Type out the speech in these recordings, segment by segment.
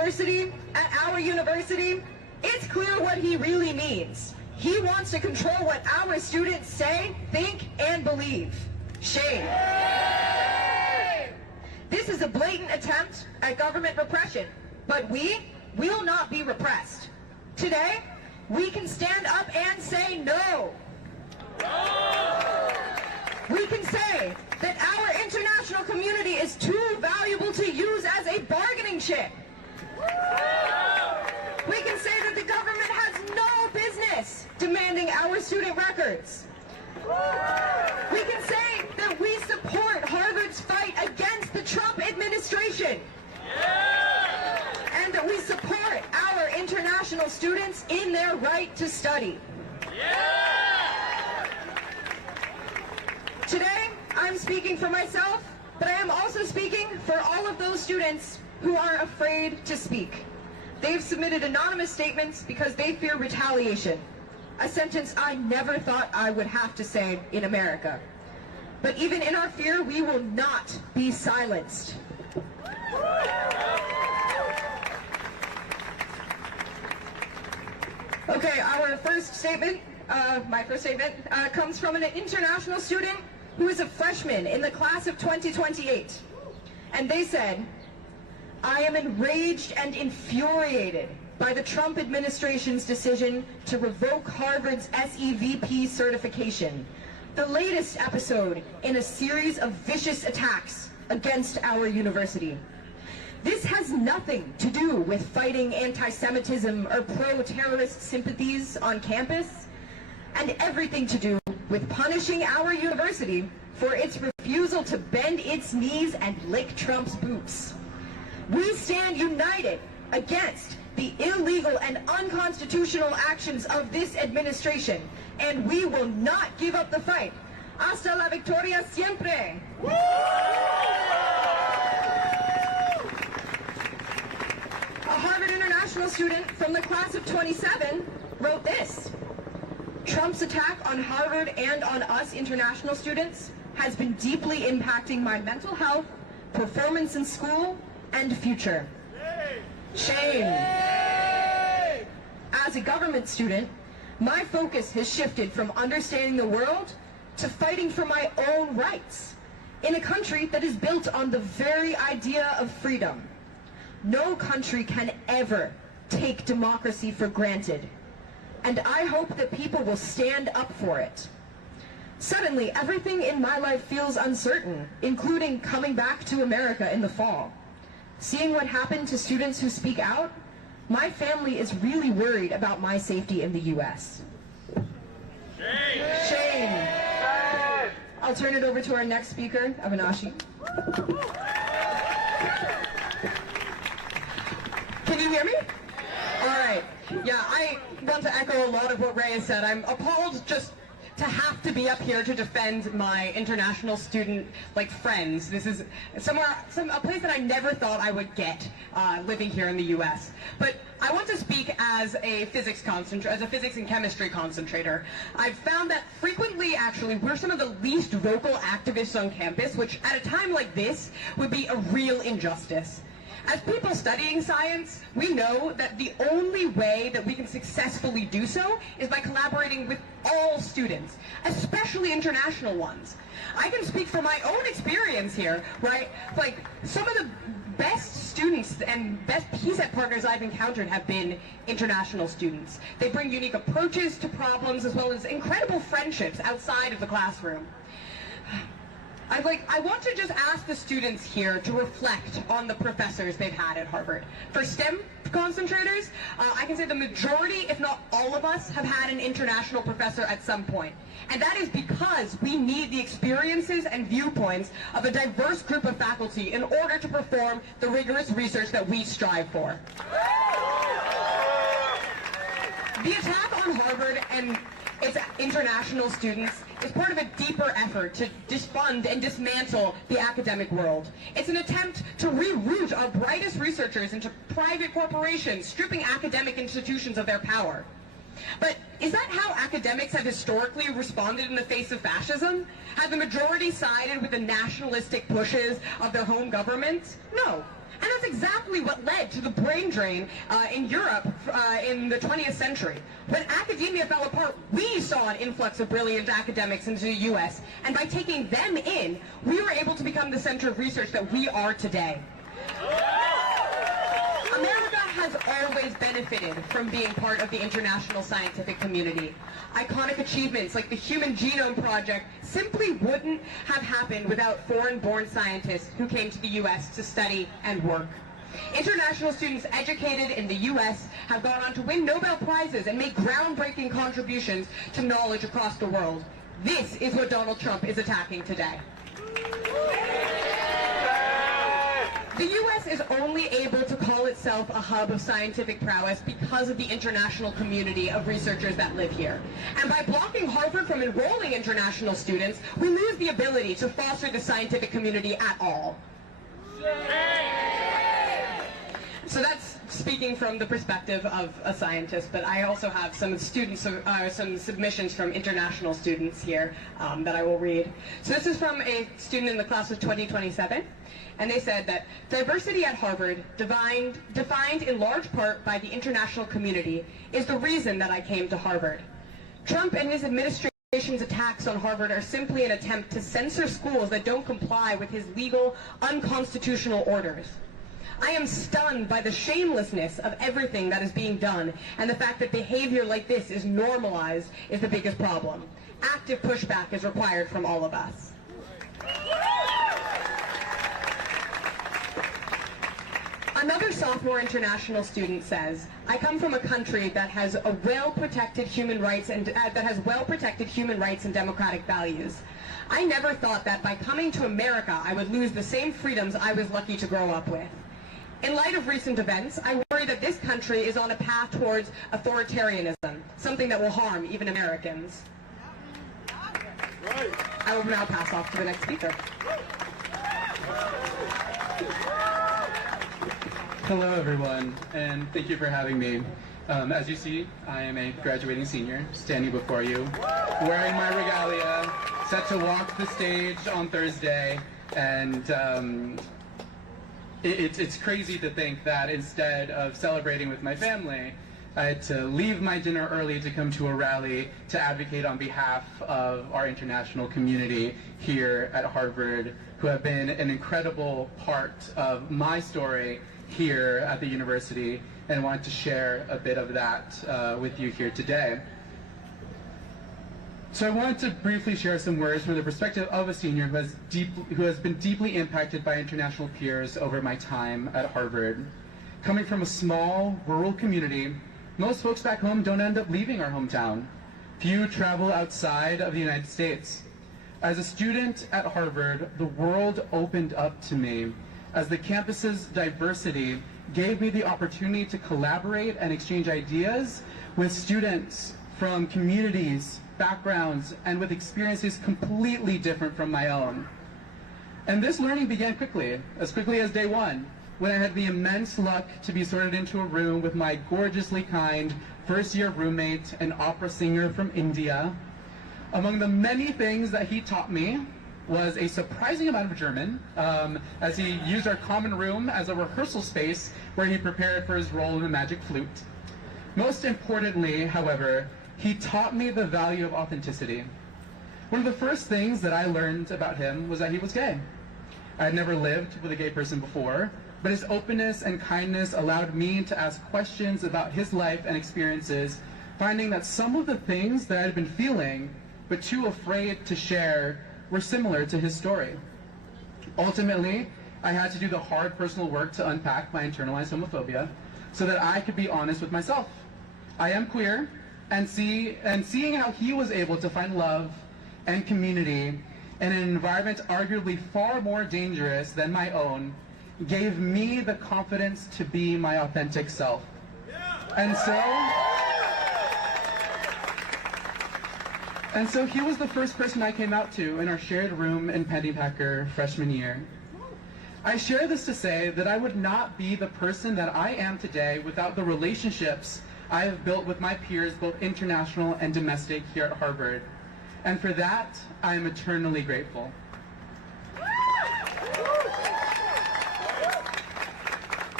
diversity at our university, it's clear what he really means. He wants to control what our students say, think, and believe. Shame. This is a blatant attempt at government repression, but we will not be repressed. Today, we can stand up and say no. We can say that our international community is too valuable to use as a bargaining chip. We can say that the government has no business demanding our student records. We can say that we support Harvard's fight against the Trump administration. And that we support our international students in their right to study. Today, I'm speaking for myself, but I am also speaking for all of those students who are afraid to speak. They've submitted anonymous statements because they fear retaliation, a sentence I never thought I would have to say in America. But even in our fear, we will not be silenced. Okay, our first statement, my first statement, comes from an international student who is a freshman in the class of 2028. And they said, "I am enraged and infuriated by the Trump administration's decision to revoke Harvard's SEVP certification, the latest episode in a series of vicious attacks against our university. This has nothing to do with fighting anti-Semitism or pro-terrorist sympathies on campus, and everything to do with punishing our university for its refusal to bend its knees and lick Trump's boots. We stand united against the illegal and unconstitutional actions of this administration, and we will not give up the fight. Hasta la victoria siempre." A Harvard International student from the class of 27 wrote this: "Trump's attack on Harvard and on us international students has been deeply impacting my mental health, performance in school, and future. Shame. As a government student, my focus has shifted from understanding the world to fighting for my own rights in a country that is built on the very idea of freedom. No country can ever take democracy for granted, and I hope that people will stand up for it. Suddenly, everything in my life feels uncertain, including coming back to America in the fall. Seeing what happened to students who speak out, my family is really worried about my safety in the U.S. Shame. Shame. I'll turn it over to our next speaker, Avinashi. Can you hear me? All right. Yeah, I want to echo a lot of what Ray has said. I'm appalled just to have to be up here to defend my international student, friends. This is a place that I never thought I would get living here in the U.S. But I want to speak as a physics and chemistry concentrator. I've found that frequently, actually, we're some of the least vocal activists on campus, which at a time like this would be a real injustice. As people studying science, we know that the only way that we can successfully do so is by collaborating with all students, especially international ones. I can speak from my own experience here, right? Some of the best students and best PSET partners I've encountered have been international students. They bring unique approaches to problems as well as incredible friendships outside of the classroom. I want to just ask the students here to reflect on the professors they've had at Harvard. For STEM concentrators, I can say the majority, if not all of us, have had an international professor at some point. And that is because we need the experiences and viewpoints of a diverse group of faculty in order to perform the rigorous research that we strive for. The attack on Harvard and its international students is part of a deeper effort to defund and dismantle the academic world. It's an attempt to reroute our brightest researchers into private corporations, stripping academic institutions of their power. But is that how academics have historically responded in the face of fascism? Have the majority sided with the nationalistic pushes of their home governments? No. And that's exactly what led to the brain drain in Europe in the 20th century. When academia fell apart, we saw an influx of brilliant academics into the US, and by taking them in, we were able to become the center of research that we are today. America has always benefited from being part of the international scientific community. Iconic achievements like the Human Genome Project simply wouldn't have happened without foreign-born scientists who came to the US to study and work. International students educated in the US have gone on to win Nobel Prizes and make groundbreaking contributions to knowledge across the world. This is what Donald Trump is attacking today. The U.S. is only able to call itself a hub of scientific prowess because of the international community of researchers that live here. And by blocking Harvard from enrolling international students, we lose the ability to foster the scientific community at all. So that's speaking from the perspective of a scientist, but I also have some students, some submissions from international students here that I will read. So this is from a student in the class of 2027. And they said that diversity at Harvard, defined in large part by the international community, is the reason that I came to Harvard. Trump and his administration's attacks on Harvard are simply an attempt to censor schools that don't comply with his legal, unconstitutional orders. I am stunned by the shamelessness of everything that is being done, and the fact that behavior like this is normalized is the biggest problem. Active pushback is required from all of us. Another sophomore international student says, I come from a country that has a well-protected human rights and democratic values. I never thought that by coming to America, I would lose the same freedoms I was lucky to grow up with. In light of recent events, I worry that this country is on a path towards authoritarianism, something that will harm even Americans. I will now pass off to the next speaker. Hello everyone, and thank you for having me. As you see, I am a graduating senior, standing before you, wearing my regalia, set to walk the stage on Thursday, and it's crazy to think that instead of celebrating with my family, I had to leave my dinner early to come to a rally to advocate on behalf of our international community here at Harvard, who have been an incredible part of my story here at the university, and want to share a bit of that with you here today. So I want to briefly share some words from the perspective of a senior who has been deeply impacted by international peers over my time at Harvard. Coming from a small, rural community, most folks back home don't end up leaving our hometown. Few travel outside of the United States. As a student at Harvard, the world opened up to me as the campus's diversity gave me the opportunity to collaborate and exchange ideas with students from communities, backgrounds, and with experiences completely different from my own. And this learning began as quickly as day one, when I had the immense luck to be sorted into a room with my gorgeously kind first-year roommate, an opera singer from India. Among the many things that he taught me was a surprising amount of German, as he used our common room as a rehearsal space where he prepared for his role in the magic flute. Most importantly, however, he taught me the value of authenticity. One of the first things that I learned about him was that he was gay. I had never lived with a gay person before, but his openness and kindness allowed me to ask questions about his life and experiences, finding that some of the things that I had been feeling, but too afraid to share, were similar to his story. Ultimately, I had to do the hard personal work to unpack my internalized homophobia so that I could be honest with myself. I am queer, and seeing how he was able to find love and community in an environment arguably far more dangerous than my own gave me the confidence to be my authentic self. And so he was the first person I came out to in our shared room in Pennypacker freshman year. I share this to say that I would not be the person that I am today without the relationships I have built with my peers, both international and domestic, here at Harvard. And for that, I am eternally grateful.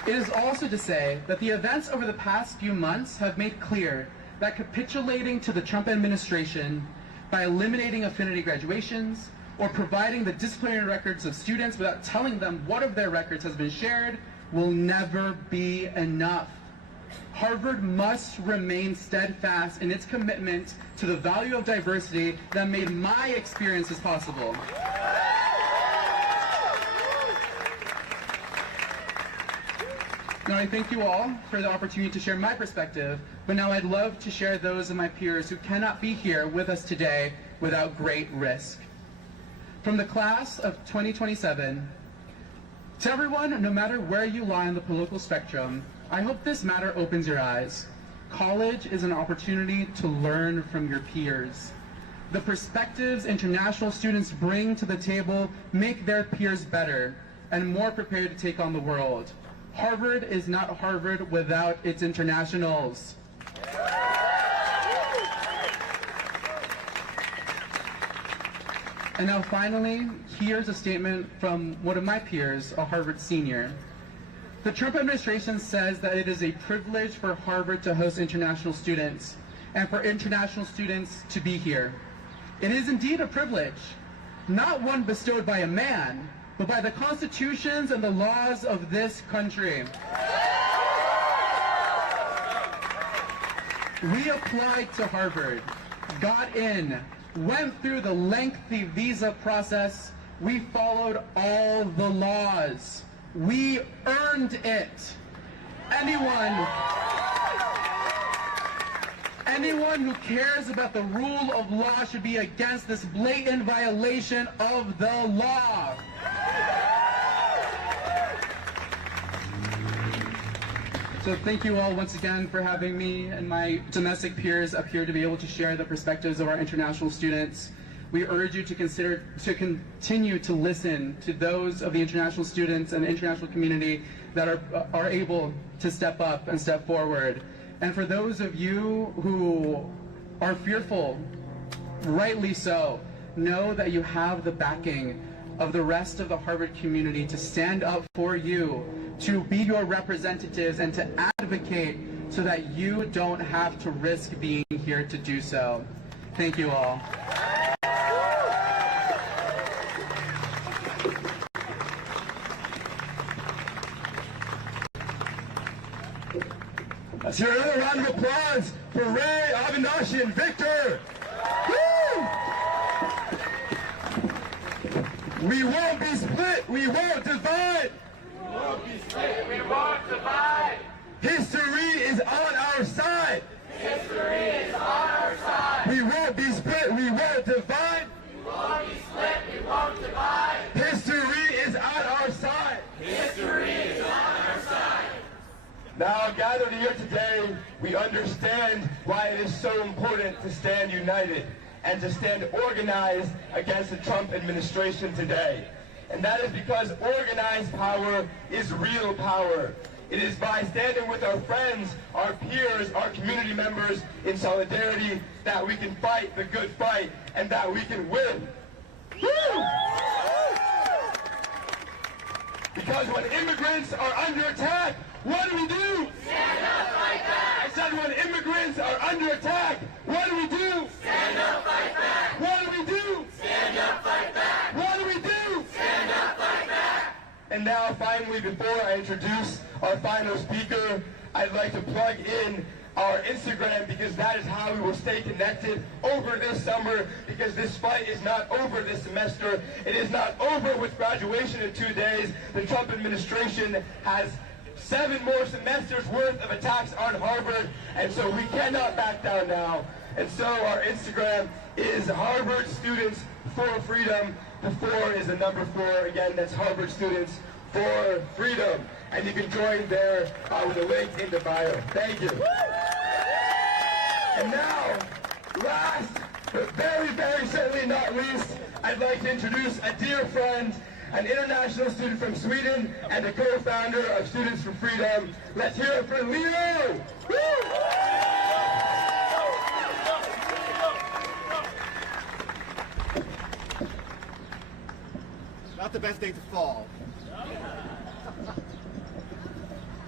It is also to say that the events over the past few months have made clear that capitulating to the Trump administration by eliminating affinity graduations or providing the disciplinary records of students without telling them what of their records has been shared will never be enough. Harvard must remain steadfast in its commitment to the value of diversity that made my experiences possible. Now, I thank you all for the opportunity to share my perspective, but now I'd love to share those of my peers who cannot be here with us today without great risk. From the class of 2027, to everyone, no matter where you lie on the political spectrum, I hope this matter opens your eyes. College is an opportunity to learn from your peers. The perspectives international students bring to the table make their peers better and more prepared to take on the world. Harvard is not Harvard without its internationals. And now finally, here's a statement from one of my peers, a Harvard senior. The Trump administration says that it is a privilege for Harvard to host international students and for international students to be here. It is indeed a privilege, not one bestowed by a man, but by the constitutions and the laws of this country. We applied to Harvard, got in, went through the lengthy visa process. We followed all the laws. We earned it. Anyone who cares about the rule of law should be against this blatant violation of the law. So thank you all once again for having me and my domestic peers up here to be able to share the perspectives of our international students. We urge you to continue to listen to those of the international students and the international community that are able to step up and step forward. And for those of you who are fearful, rightly so, know that you have the backing of the rest of the Harvard community to stand up for you, to be your representatives, and to advocate so that you don't have to risk being here to do so. Thank you all. Let's hear another round of applause for Ray, Avinash, and Victor. Woo! We won't be split, we won't divide. We won't be split, we won't divide. History is on our side. History is on our side. We won't be split, we won't divide. We won't be split, we won't divide. History is on our side. History is on our side. Now, gathered here today, we understand why it is so important to stand united and to stand organized against the Trump administration today. And that is because organized power is real power. It is by standing with our friends, our peers, our community members in solidarity that we can fight the good fight and that we can win. Woo! Because when immigrants are under attack, what do we do? Stand up, fight back. I said when immigrants are under attack, what do we do? Stand up, fight back. What do we do? Stand up, fight back. What do we do? Stand up, fight back. And now finally, before I introduce our final speaker, I'd like to plug in our Instagram because that is how we will stay connected over this summer, because this fight is not over this semester. It is not over with graduation in 2 days. The Trump administration has 7 more semesters worth of attacks on Harvard, and so we cannot back down now. And so our Instagram is Harvard Students for Freedom. The 4 is the number 4. Again, that's Harvard Students for Freedom. And you can join there with the link in the bio. Thank you. And now, last but very, very certainly not least, I'd like to introduce a dear friend, an international student from Sweden and a co-founder of Students for Freedom. Let's hear it for Leo! Woo! Not the best day to fall.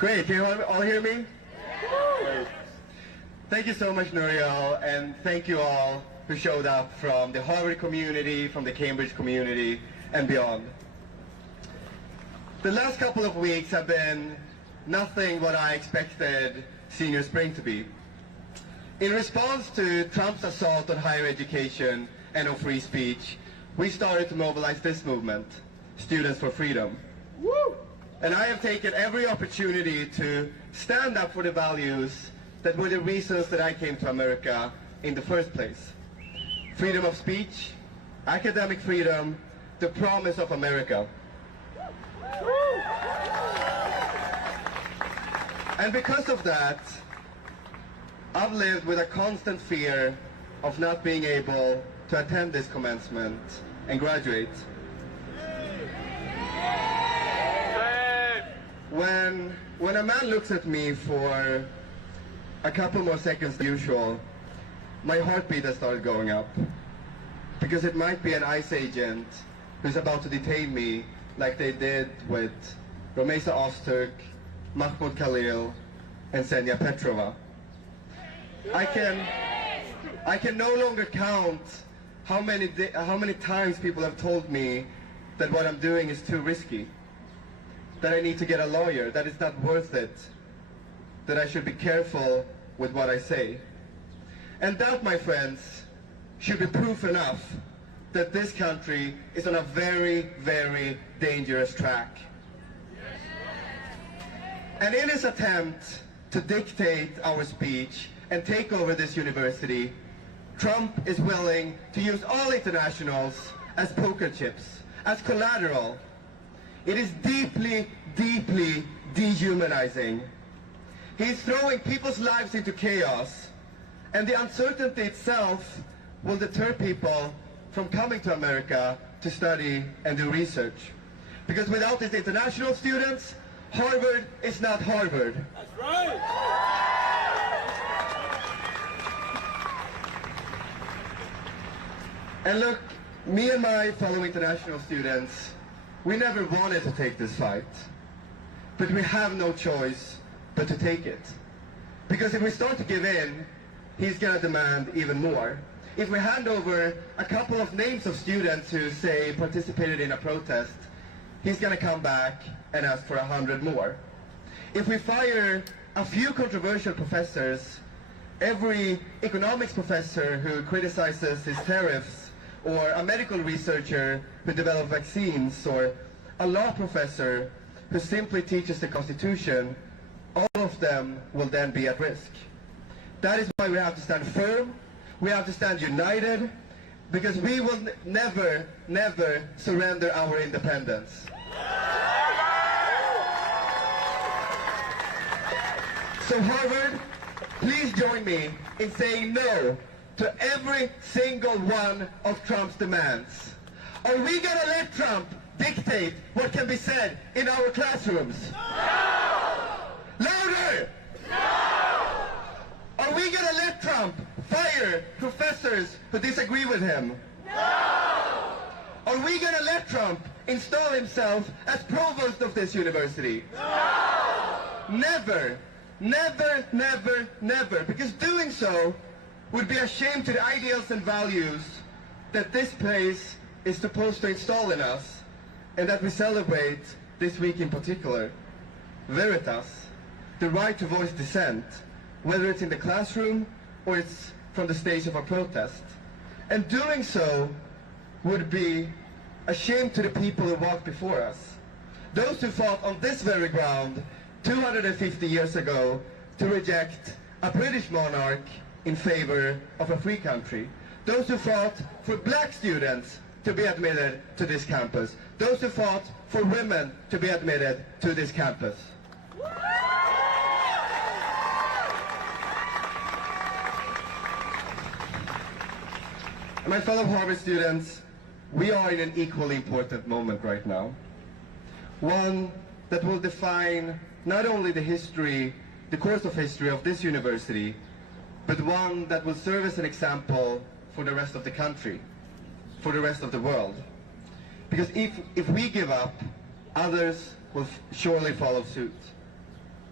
Great, can you all hear me? Great. Thank you so much, Nuriel, and thank you all who showed up from the Harvard community, from the Cambridge community, and beyond. The last couple of weeks have been nothing what I expected Senior Spring to be. In response to Trump's assault on higher education and on free speech, we started to mobilize this movement, Students for Freedom. Woo! And I have taken every opportunity to stand up for the values that were the reasons that I came to America in the first place. Freedom of speech, academic freedom, the promise of America. And because of that, I've lived with a constant fear of not being able to attend this commencement and graduate. When a man looks at me for a couple more seconds than usual, my heartbeat has started going up. Because it might be an ICE agent who's about to detain me like they did with Romesa Ozturk, Mahmoud Khalil, and Senya Petrova. I can no longer count how many times people have told me that what I'm doing is too risky, that I need to get a lawyer, that it's not worth it, that I should be careful with what I say. And that, my friends, should be proof enough that this country is on a very, very dangerous track. And in his attempt to dictate our speech and take over this university, Trump is willing to use all internationals as poker chips, as collateral. It is deeply, deeply dehumanizing. He's throwing people's lives into chaos, and the uncertainty itself will deter people from coming to America to study and do research. Because without these international students, Harvard is not Harvard. That's right! And look, me and my fellow international students, we never wanted to take this fight. But we have no choice but to take it. Because if we start to give in, he's going to demand even more. If we hand over a couple of names of students who, say, participated in a protest, he's going to come back and ask for 100 more. If we fire a few controversial professors, every economics professor who criticizes his tariffs, or a medical researcher who develops vaccines, or a law professor who simply teaches the Constitution, all of them will then be at risk. That is why we have to stand firm, we have to stand united, because we will never, never surrender our independence. So Harvard, please join me in saying no to every single one of Trump's demands. Are we going to let Trump dictate what can be said in our classrooms? No! Louder! No! Are we going to let Trump fire professors who disagree with him? No! Are we going to let Trump install himself as provost of this university? No! Never! Never, never, never. Because doing so would be a shame to the ideals and values that this place is supposed to install in us, and that we celebrate this week in particular. Veritas, the right to voice dissent, whether it's in the classroom or it's from the stage of a protest. And doing so would be a shame to the people who walked before us. Those who fought on this very ground 250 years ago to reject a British monarch in favor of a free country. Those who fought for black students to be admitted to this campus. Those who fought for women to be admitted to this campus. My fellow Harvard students, we are in an equally important moment right now. One that will define not only the history, the course of history of this university, but one that will serve as an example for the rest of the country, for the rest of the world. Because if we give up, others will surely follow suit.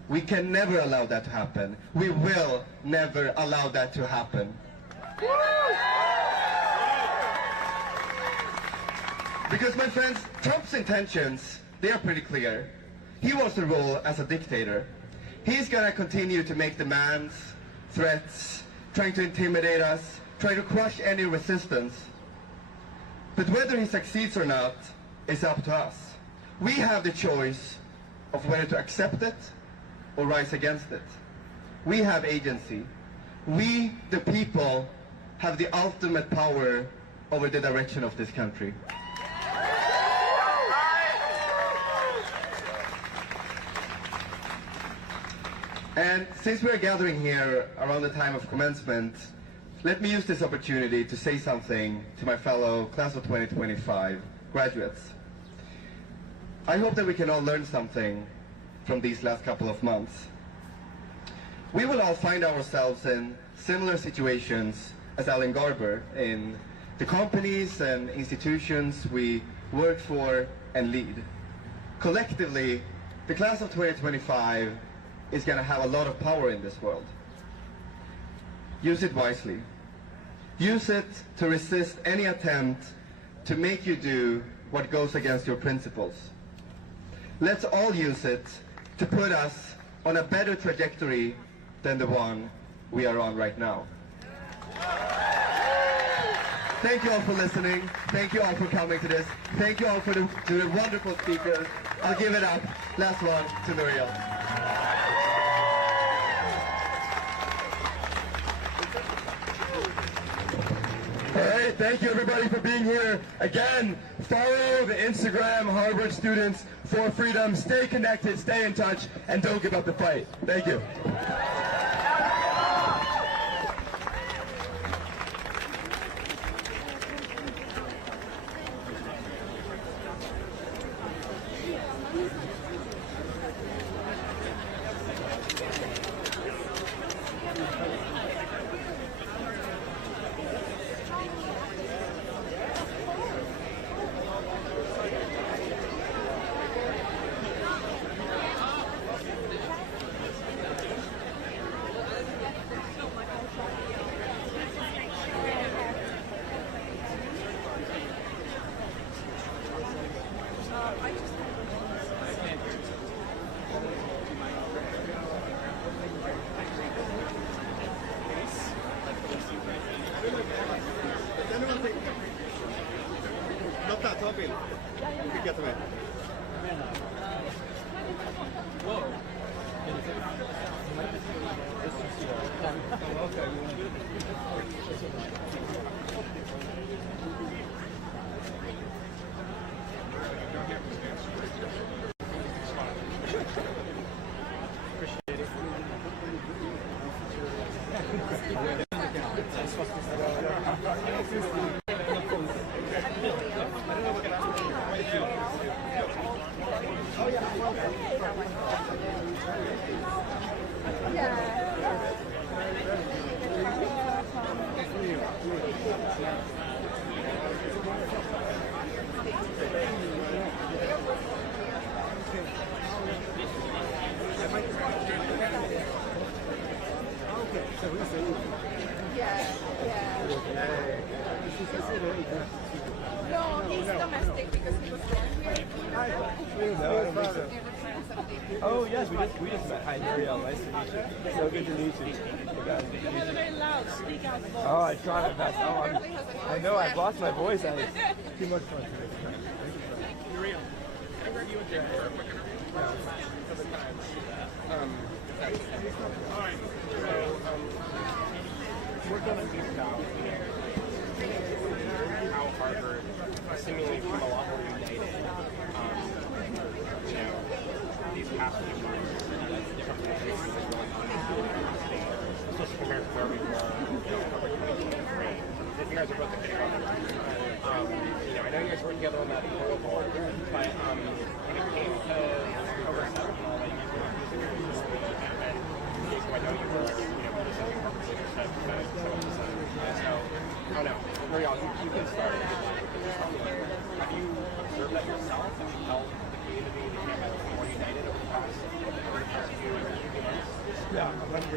We can never allow that to happen. We will never allow that to happen. Because, my friends, Trump's intentions, they are pretty clear. He wants to rule as a dictator. He's gonna continue to make demands, threats, trying to intimidate us, trying to crush any resistance. But whether he succeeds or not is up to us. We have the choice of whether to accept it or rise against it. We have agency. We, the people, have the ultimate power over the direction of this country. And since we're gathering here around the time of commencement, let me use this opportunity to say something to my fellow class of 2025 graduates. I hope that we can all learn something from these last couple of months. We will all find ourselves in similar situations as Alan Garber in the companies and institutions we work for and lead. Collectively, the class of 2025 is going to have a lot of power in this world. Use it wisely. Use it to resist any attempt to make you do what goes against your principles. Let's all use it to put us on a better trajectory than the one we are on right now. Thank you all for listening. Thank you all for coming to this. Thank you all to the wonderful speakers. I'll give it up. Last one to Nouriel. All right, thank you everybody for being here. Again, follow the Instagram Harvard Students for Freedom. Stay connected, stay in touch, and don't give up the fight. Thank you. No, he's domestic because he was born here. Oh yes, we just met. Hi, Nouriel. Nice to meet you. So good to meet you. You have a very loud, speak out voice. Oh, I try my best. I know I've lost my voice. I was too much fun. Nouriel, I heard you and Jim for a quick interview. All right. So, we're going to talk about how Harvard seemingly became a lot more united. These past few months, different countries have been going on, especially compared to where we were over 2023. You guys are both a big on I know you guys worked together on that photo board, but when it came to over 7 and all that, you were using your history, and so I know you were, researching purposes to some of the stuff. So, I don't know, Nouriel, you can start. Have you observed that yourself? Have you felt the community, the campus more united over the past few years?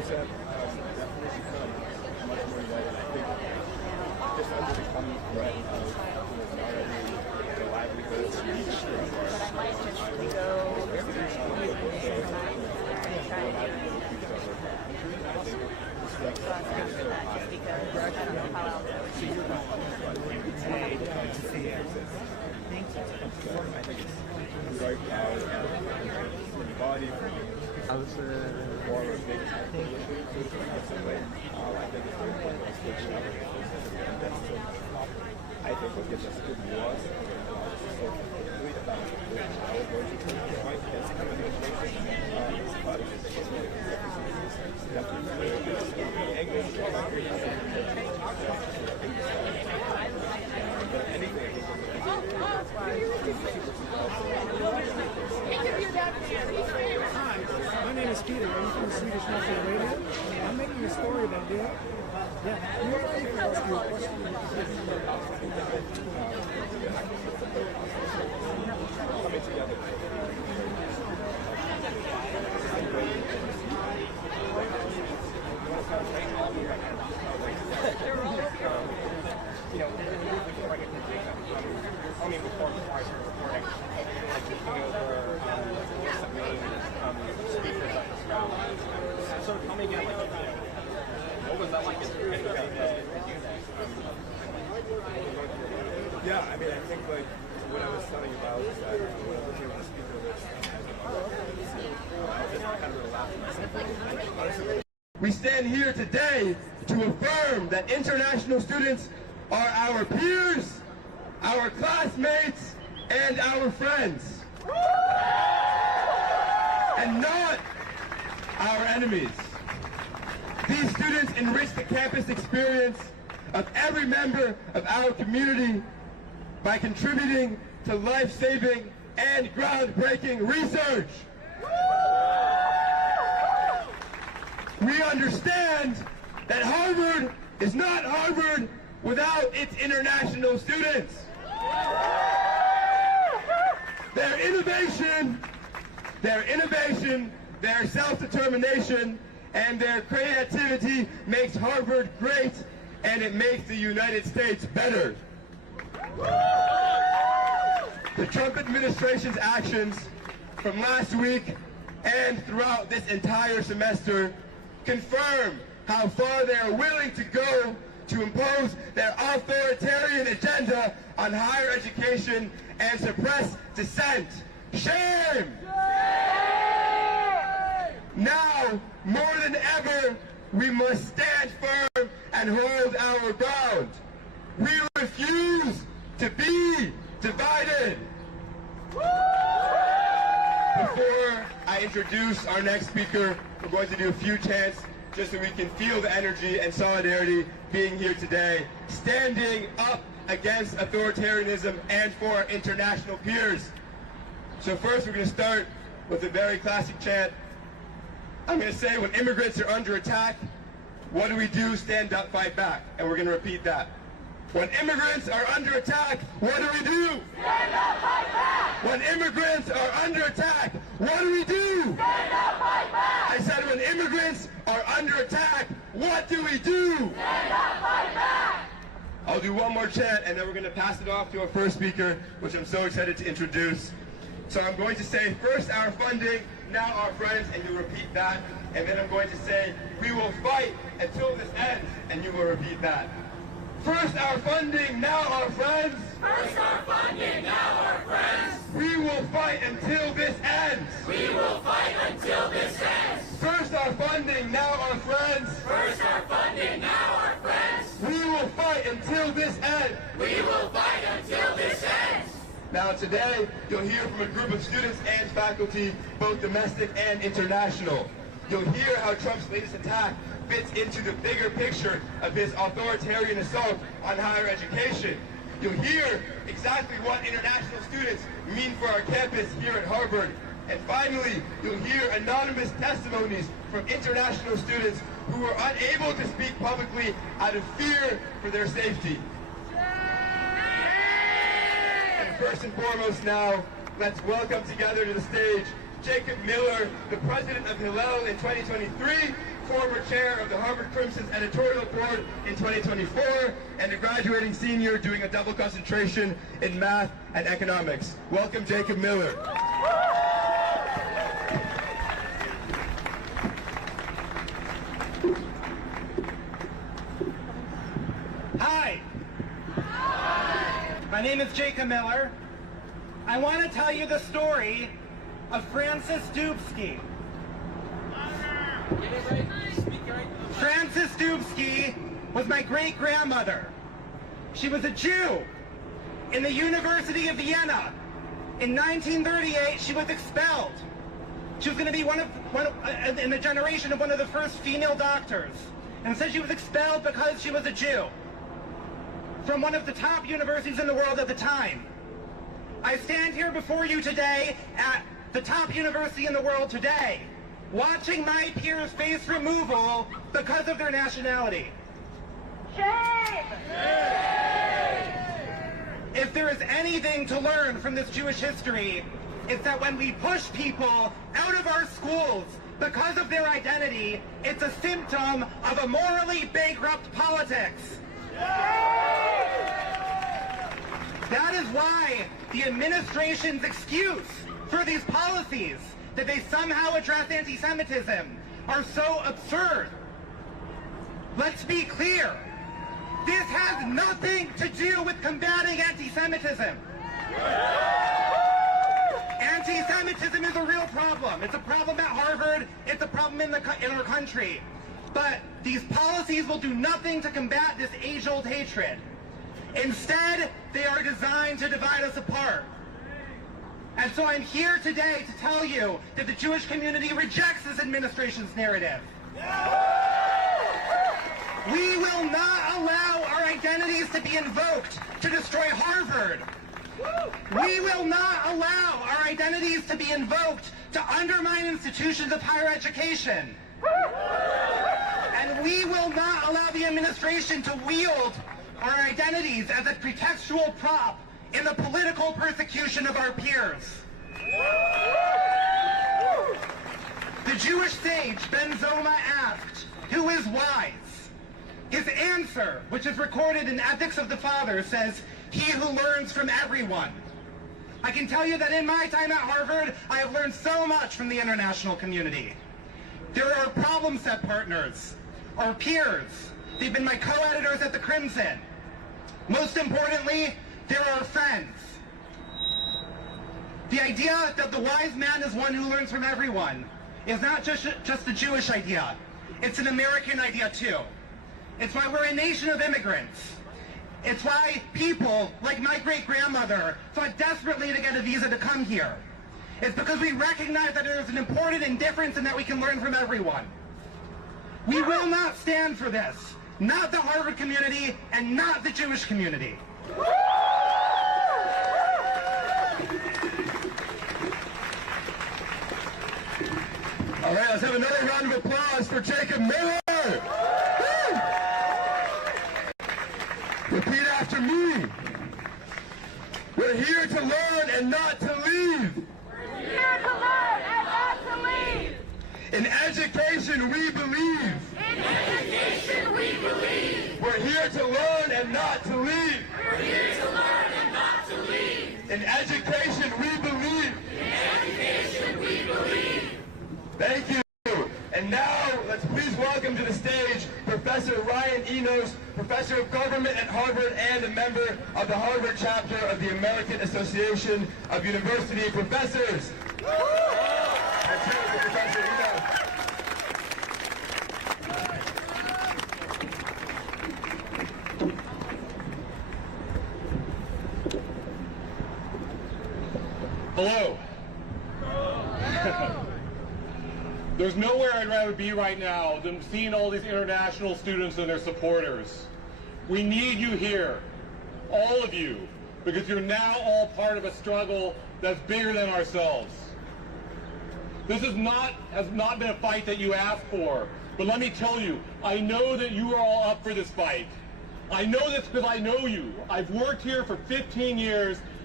that definitely become much more united. I think just under the common threat of not only the livelihoods and needs of body I was more of a big I think it's very important I think what gets us good was so really about our version of the point that's kind of My name is Peter. I'm from Swedish National Radio. I'm making a story about you. Yeah. You are ready to ask you a question. You know, before I get to I mean, before I started recording, like looking over some main speakers at this rally. So tell me again, like, you know, what was that like? Yeah, I mean, I think like what I was telling about is that when I was looking at the speaker list, I was just kind of laughing. We stand here today to affirm that international students are our peers, our classmates, and our friends, and not our enemies. These students enrich the campus experience of every member of our community by contributing to life-saving and groundbreaking research. We understand that Harvard is not Harvard without its international students. Their innovation, their self-determination, and their creativity makes Harvard great, and it makes the United States better. The Trump administration's actions from last week and throughout this entire semester confirm how far they are willing to go to impose their authoritarian agenda on higher education and suppress dissent. Shame! Now, more than ever, we must stand firm and hold our ground. We refuse to be divided. Before I introduce our next speaker, we're going to do a few chants just so we can feel the energy and solidarity being here today, standing up against authoritarianism and for our international peers. So first we're going to start with a very classic chant. I'm going to say, when immigrants are under attack, what do we do? Stand up, fight back. And we're going to repeat that. When immigrants are under attack, what do we do? Stand up, fight back! When immigrants are under attack, what do we do? Stand up, fight back! I said, when immigrants are under attack, what do we do? Stand up, fight back! I'll do one more chant, and then we're going to pass it off to our first speaker, which I'm so excited to introduce. So I'm going to say, first our funding, now our friends, and you repeat that. And then I'm going to say, we will fight until this ends, and you will repeat that. First our funding, now our friends. First our funding, now our friends. We will fight until this ends. We will fight until this ends. First our funding, now our friends. First our funding, now our friends. We will fight until this ends. We will fight until this ends. Now today, you'll hear from a group of students and faculty, both domestic and international. You'll hear how Trump's latest attack fits into the bigger picture of his authoritarian assault on higher education. You'll hear exactly what international students mean for our campus here at Harvard. And finally, you'll hear anonymous testimonies from international students who were unable to speak publicly out of fear for their safety. And first and foremost now, let's welcome together to the stage Jacob Miller, the president of Hillel in 2023, former chair of the Harvard Crimson's editorial board in 2024, and a graduating senior doing a double concentration in math and economics. Welcome, Jacob Miller. Hi. My name is Jacob Miller. I want to tell you the story of Frances Dubsky. Frances Dubsky was my great-grandmother. She was a Jew in the University of Vienna. In 1938, she was expelled. She was going to be in the generation of one of the first female doctors. And instead she was expelled because she was a Jew from one of the top universities in the world at the time. I stand here before you today at the top university in the world today, watching my peers face removal because of their nationality. Shame! If there is anything to learn from this Jewish history, it's that when we push people out of our schools because of their identity, it's a symptom of a morally bankrupt politics. That is why the administration's excuse for these policies, that they somehow address anti-Semitism, are so absurd. Let's be clear. This has nothing to do with combating anti-Semitism. Anti-Semitism is a real problem. It's a problem at Harvard. It's a problem in our country. But these policies will do nothing to combat this age-old hatred. Instead, they are designed to divide us apart. And so I'm here today to tell you that the Jewish community rejects this administration's narrative. We will not allow our identities to be invoked to destroy Harvard. We will not allow our identities to be invoked to undermine institutions of higher education. And we will not allow the administration to wield our identities as a pretextual prop in the political persecution of our peers. The Jewish sage Ben Zoma asked, "Who is wise?" His answer, which is recorded in Ethics of the Fathers, says, "He who learns from everyone." I can tell you that in my time at Harvard, I have learned so much from the international community. There are problem set partners, our peers. They've been my co-editors at the Crimson. Most importantly, there are friends. The idea that the wise man is one who learns from everyone is not just a Jewish idea. It's an American idea too. It's why we're a nation of immigrants. It's why people, like my great-grandmother, fought desperately to get a visa to come here. It's because we recognize that there's an important difference and that we can learn from everyone. We will not stand for this. Not the Harvard community and not the Jewish community. All right, let's have another round of applause for Jacob Miller. Woo! Repeat after me. We're here to learn and not to leave. We're here to learn and not to leave. In education, we believe. In education we believe. We're here to learn and not to leave. We're here to learn and not to leave. In education, we believe. In education we believe. Thank you. And now, let's please welcome to the stage Professor Ryan Enos, Professor of Government at Harvard and a member of the Harvard chapter of the American Association of University Professors. Let's hear it for Professor Enos. Hello. There's nowhere I'd rather be right now than seeing all these international students and their supporters. We need you here, all of you, because you're now all part of a struggle that's bigger than ourselves. This has not been a fight that you asked for, but let me tell you, I know that you are all up for this fight. I know this because I know you. I've worked here for 15 years.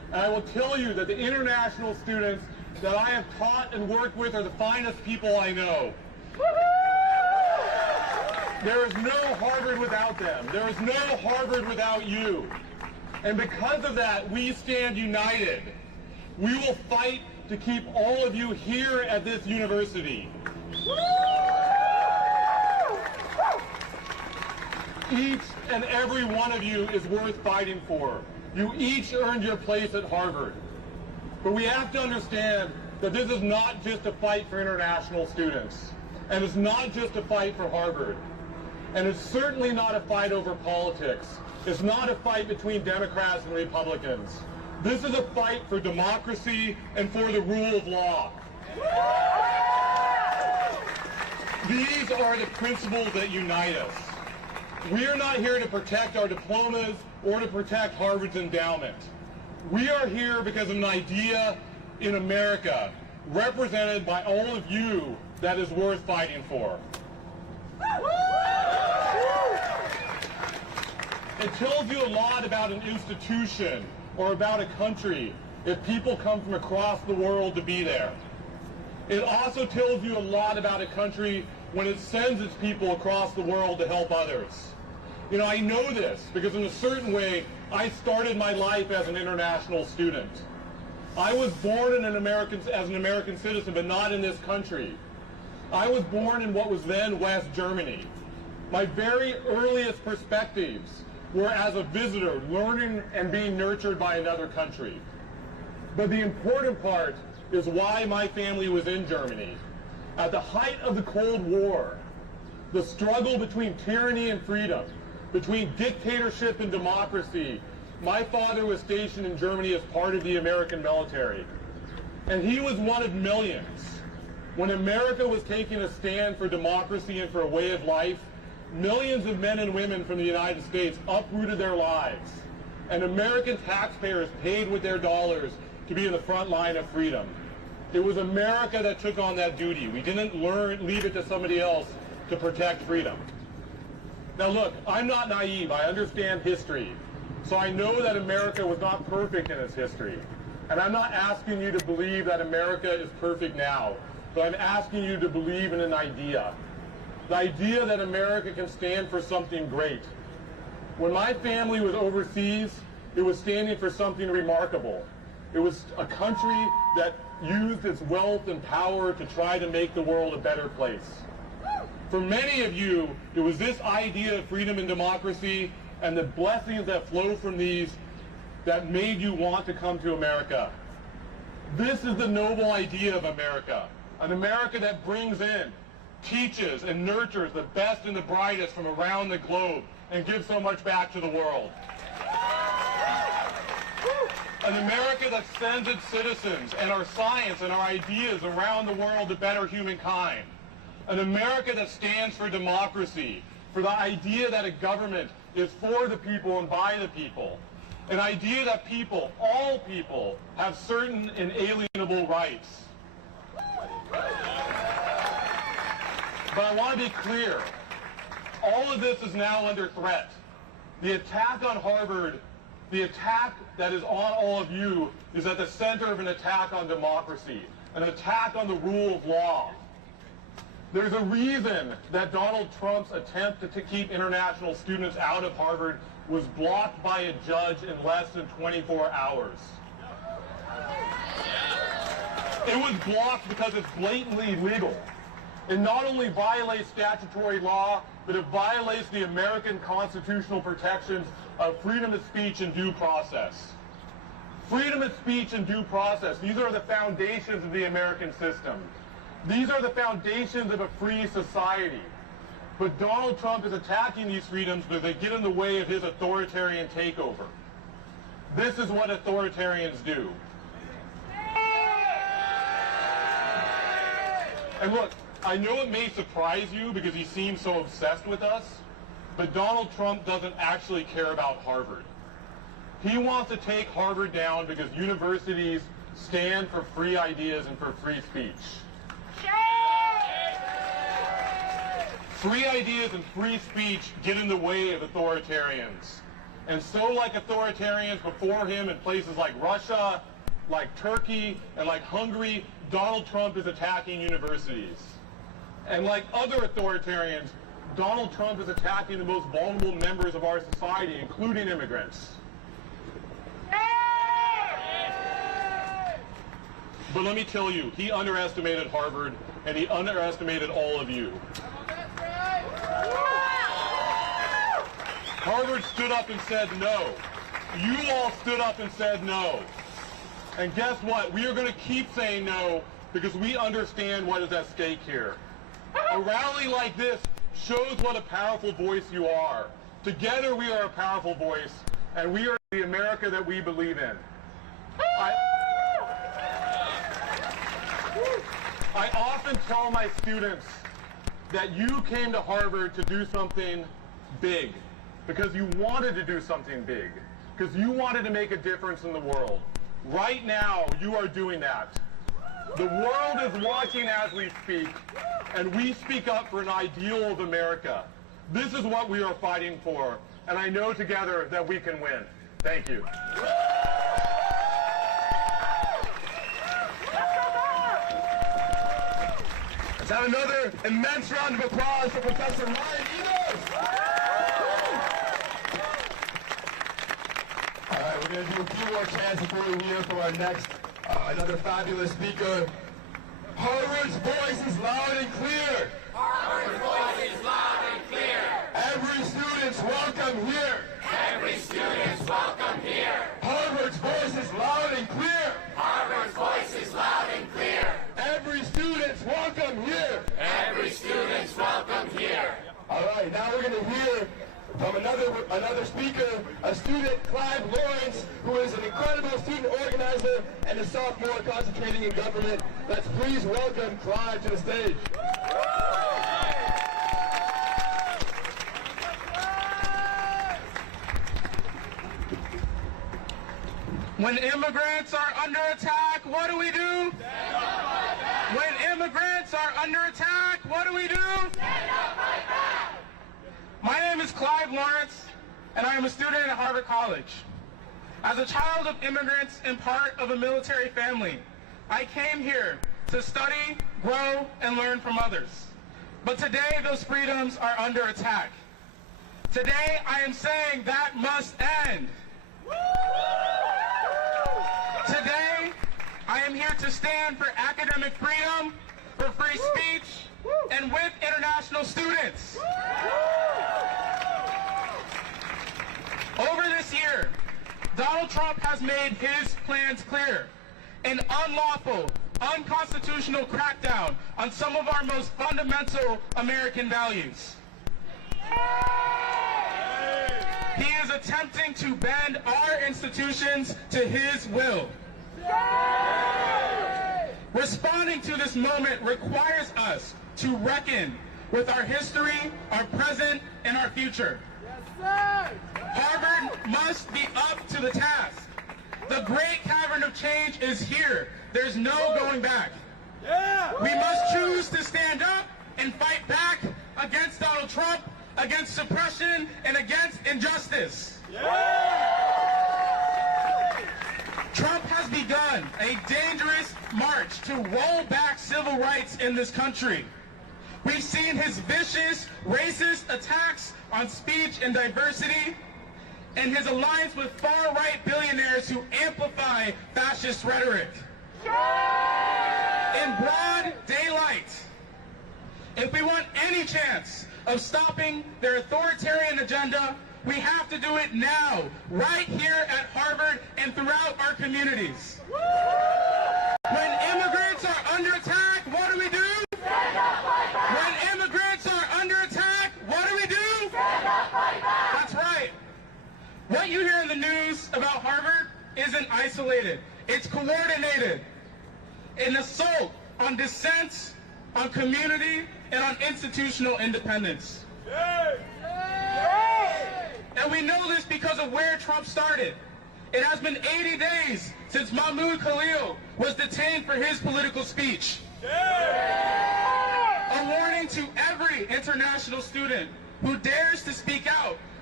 And I will tell you that the international students that I have taught and worked with are the finest people I know. There is no Harvard without them. There is no Harvard without you. And because of that, we stand united. We will fight to keep all of you here at this university. Each and every one of you is worth fighting for. You each earned your place at Harvard. But we have to understand that this is not just a fight for international students. And it's not just a fight for Harvard. And it's certainly not a fight over politics. It's not a fight between Democrats and Republicans. This is a fight for democracy and for the rule of law. These are the principles that unite us. We are not here to protect our diplomas or to protect Harvard's endowment. We are here because of an idea in America, represented by all of you, that is worth fighting for. It tells you a lot about an institution or about a country if people come from across the world to be there. It also tells you a lot about a country when it sends its people across the world to help others. You know, I know this because in a certain way, I started my life as an international student. I was born as an American citizen, but not in this country. I was born in what was then West Germany. My very earliest perspectives were as a visitor, learning and being nurtured by another country. But the important part is why my family was in Germany. At the height of the Cold War, the struggle between tyranny and freedom, between dictatorship and democracy, my father was stationed in Germany as part of the American military. And he was one of millions. When America was taking a stand for democracy and for a way of life, millions of men and women from the United States uprooted their lives. And American taxpayers paid with their dollars to be in the front line of freedom. It was America that took on that duty. We didn't leave it to somebody else to protect freedom. Now look, I'm not naive. I understand history. So I know that America was not perfect in its history. And I'm not asking you to believe that America is perfect now. But I'm asking you to believe in an idea. The idea that America can stand for something great. When my family was overseas, it was standing for something remarkable. It was a country that used its wealth and power to try to make the world a better place. For many of you, it was this idea of freedom and democracy and the blessings that flow from these that made you want to come to America. This is the noble idea of America. An America that brings in, teaches, and nurtures the best and the brightest from around the globe and gives so much back to the world. An America that sends its citizens and our science and our ideas around the world to better humankind. An America that stands for democracy, for the idea that a government is for the people and by the people. An idea that people, all people, have certain inalienable rights. But I want to be clear. All of this is now under threat. The attack on Harvard, the attack that is on all of you, is at the center of an attack on democracy, an attack on the rule of law. There's a reason that Donald Trump's attempt to keep international students out of Harvard was blocked by a judge in less than 24 hours. It was blocked because it's blatantly illegal. It not only violates statutory law, but it violates the American constitutional protections of freedom of speech and due process. Freedom of speech and due process, these are the foundations of the American system. These are the foundations of a free society. But Donald Trump is attacking these freedoms because they get in the way of his authoritarian takeover. This is what authoritarians do. And look, I know it may surprise you because he seems so obsessed with us, but Donald Trump doesn't actually care about Harvard. He wants to take Harvard down because universities stand for free ideas and for free speech. Free ideas and free speech get in the way of authoritarians. And so like authoritarians before him in places like Russia, like Turkey, and like Hungary, Donald Trump is attacking universities. And like other authoritarians, Donald Trump is attacking the most vulnerable members of our society, including immigrants. But let me tell you, he underestimated Harvard, and he underestimated all of you. Harvard stood up and said no. You all stood up and said no. And guess what? We are going to keep saying no because we understand what is at stake here. A rally like this shows what a powerful voice you are. Together we are a powerful voice, and we are the America that we believe in. I often tell my students that you came to Harvard to do something big, because you wanted to do something big, because you wanted to make a difference in the world. Right now, you are doing that. The world is watching as we speak, and we speak up for an ideal of America. This is what we are fighting for, and I know together that we can win. Thank you. Let's have another immense round of applause for Professor Ryan Enos. All right, we're going to do a few more chants before we hear from our next, another fabulous speaker. Harvard's voice is loud and clear. Harvard's voice is loud and clear. Every student's welcome here. Every student's welcome here. Harvard's voice is loud and clear. Harvard's voice is loud and clear. Every student's welcome here. Every student's welcome here. All right, now we're going to hear from another speaker, a student, Clive Lawrence, who is an incredible student organizer and a sophomore concentrating in government. Let's please welcome Clive to the stage. When immigrants are under attack, what do we do? When immigrants are under attack, what do we do? My name is Clive Lawrence, and I am a student at Harvard College. As a child of immigrants and part of a military family, I came here to study, grow, and learn from others. But today, those freedoms are under attack. Today, I am saying that must end. Today, I am here to stand for academic freedom, for free speech, and with international students. Over this year, Donald Trump has made his plans clear. An unlawful, unconstitutional crackdown on some of our most fundamental American values. He is attempting to bend our institutions to his will. Responding to this moment requires us to reckon with our history, our present, and our future. Harvard must be up to the task. The great cavern of change is here. There's no going back. We must choose to stand up and fight back against Donald Trump, against suppression, and against injustice. Trump has begun a dangerous march to roll back civil rights in this country. We've seen his vicious, racist attacks on speech and diversity, and his alliance with far-right billionaires who amplify fascist rhetoric. In broad daylight, if we want any chance of stopping their authoritarian agenda, we have to do it now, right here at Harvard and throughout our communities. When immigrants are under attack, what do we do? When immigrants are under attack, what do we do? That's right. What you hear in the news about Harvard isn't isolated. It's coordinated. An assault on dissent, on community, and on institutional independence. And we know this because of where Trump started. It has been 80 days since Mahmoud Khalil was detained for his political speech. A warning to every international student who dares to speak out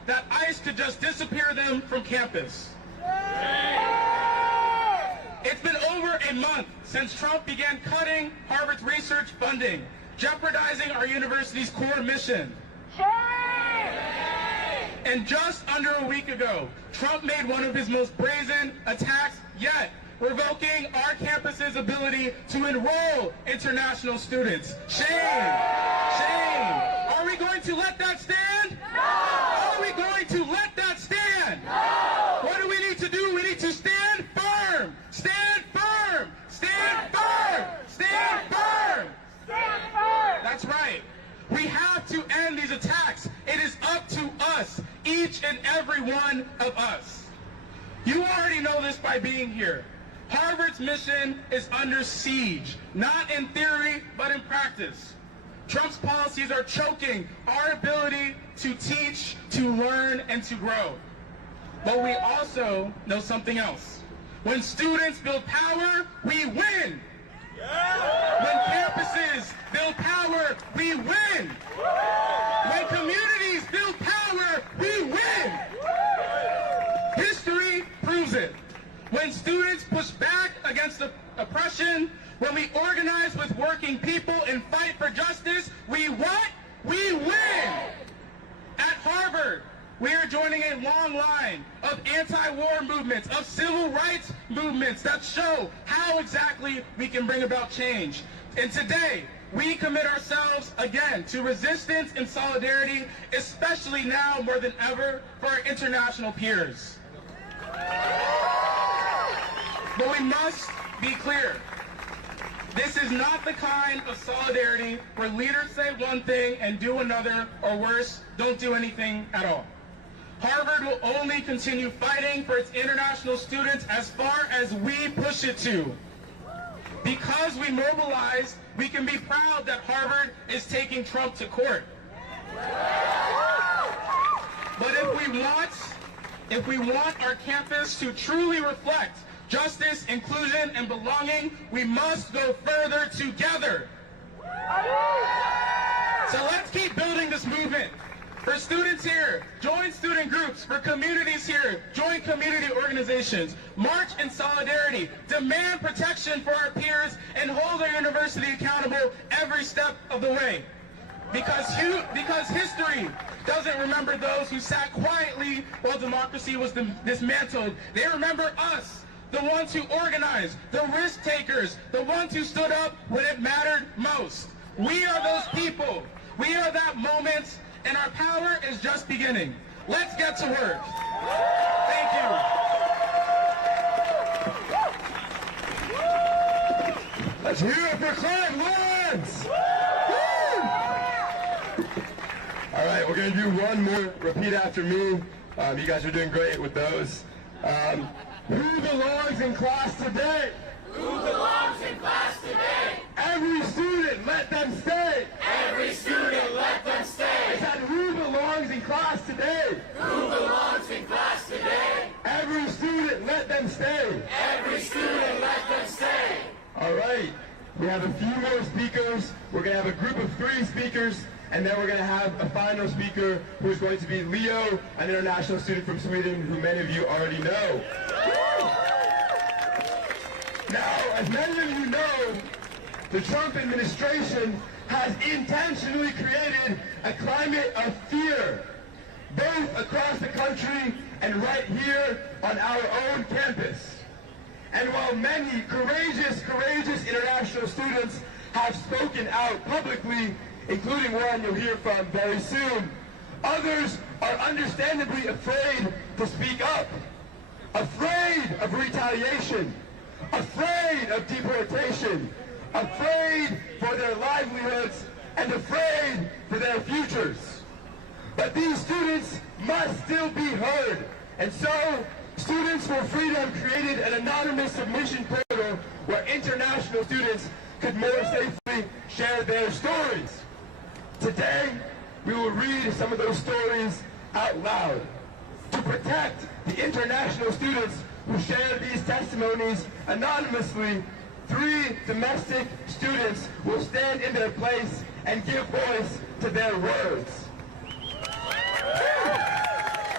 that ICE could just disappear them from campus. It's been over a month since Trump began cutting Harvard's research funding, jeopardizing our university's core mission. And just under a week ago, Trump made one of his most brazen attacks yet, revoking our campus's ability to enroll international students. Shame! Shame! Are we going to let that stand? No! Are we going to let that stand? No! What do we need to do? We need to stand firm! Stand firm! Stand firm! Stand firm! Stand firm! That's right. We have to end these attacks. It is up to us, each and every one of us. You already know this by being here. Harvard's mission is under siege, not in theory, but in practice. Trump's policies are choking our ability to teach, to learn, and to grow. But we also know something else. When students build power, we win. When campuses build power, we win. When communities build power, we win. History proves it. When students push back against oppression, when we organize with working people and fight for justice, we what? We win. At Harvard, we are joining a long line of anti-war movements, of civil rights movements that show how exactly we can bring about change. And today, we commit ourselves again to resistance and solidarity, especially now more than ever for our international peers. But we must be clear. This is not the kind of solidarity where leaders say one thing and do another, or worse, don't do anything at all. Harvard will only continue fighting for its international students as far as we push it to. Because we mobilize, we can be proud that Harvard is taking Trump to court. But if we want our campus to truly reflect justice, inclusion, and belonging, we must go further together. So let's keep building this movement. For students here, join student groups. For communities here, join community organizations. March in solidarity. Demand protection for our peers and hold our university accountable every step of the way. Because history doesn't remember those who sat quietly while democracy was dismantled. They remember us, the ones who organized, the risk takers, the ones who stood up when it mattered most. We are those people. We are that moment, and our power is just beginning. Let's get to work. Thank you. Let's hear it for Clive Lawrence. All right, we're going to do one more. Repeat after me. You guys are doing great with those. Who belongs in class today? Who belongs in class today? Every student, let them stay. Every student, let them stay. I said, who belongs in class today? Who belongs in class today? Every student, let them stay. Every student, let them stay. All right, we have a few more speakers. We're going to have a group of 3 speakers, and then we're going to have a final speaker who is going to be Leo, an international student from Sweden, who many of you already know. Now, as many of you know, the Trump administration has intentionally created a climate of fear, both across the country and right here on our own campus. And while many courageous international students have spoken out publicly, including one you'll hear from very soon, others are understandably afraid to speak up, afraid of retaliation, afraid of deportation, afraid for their livelihoods, and afraid for their futures. But these students must still be heard. And so, Students for Freedom created an anonymous submission portal where international students could more safely share their stories. Today, we will read some of those stories out loud. To protect the international students who share these testimonies anonymously, 3 domestic students will stand in their place and give voice to their words.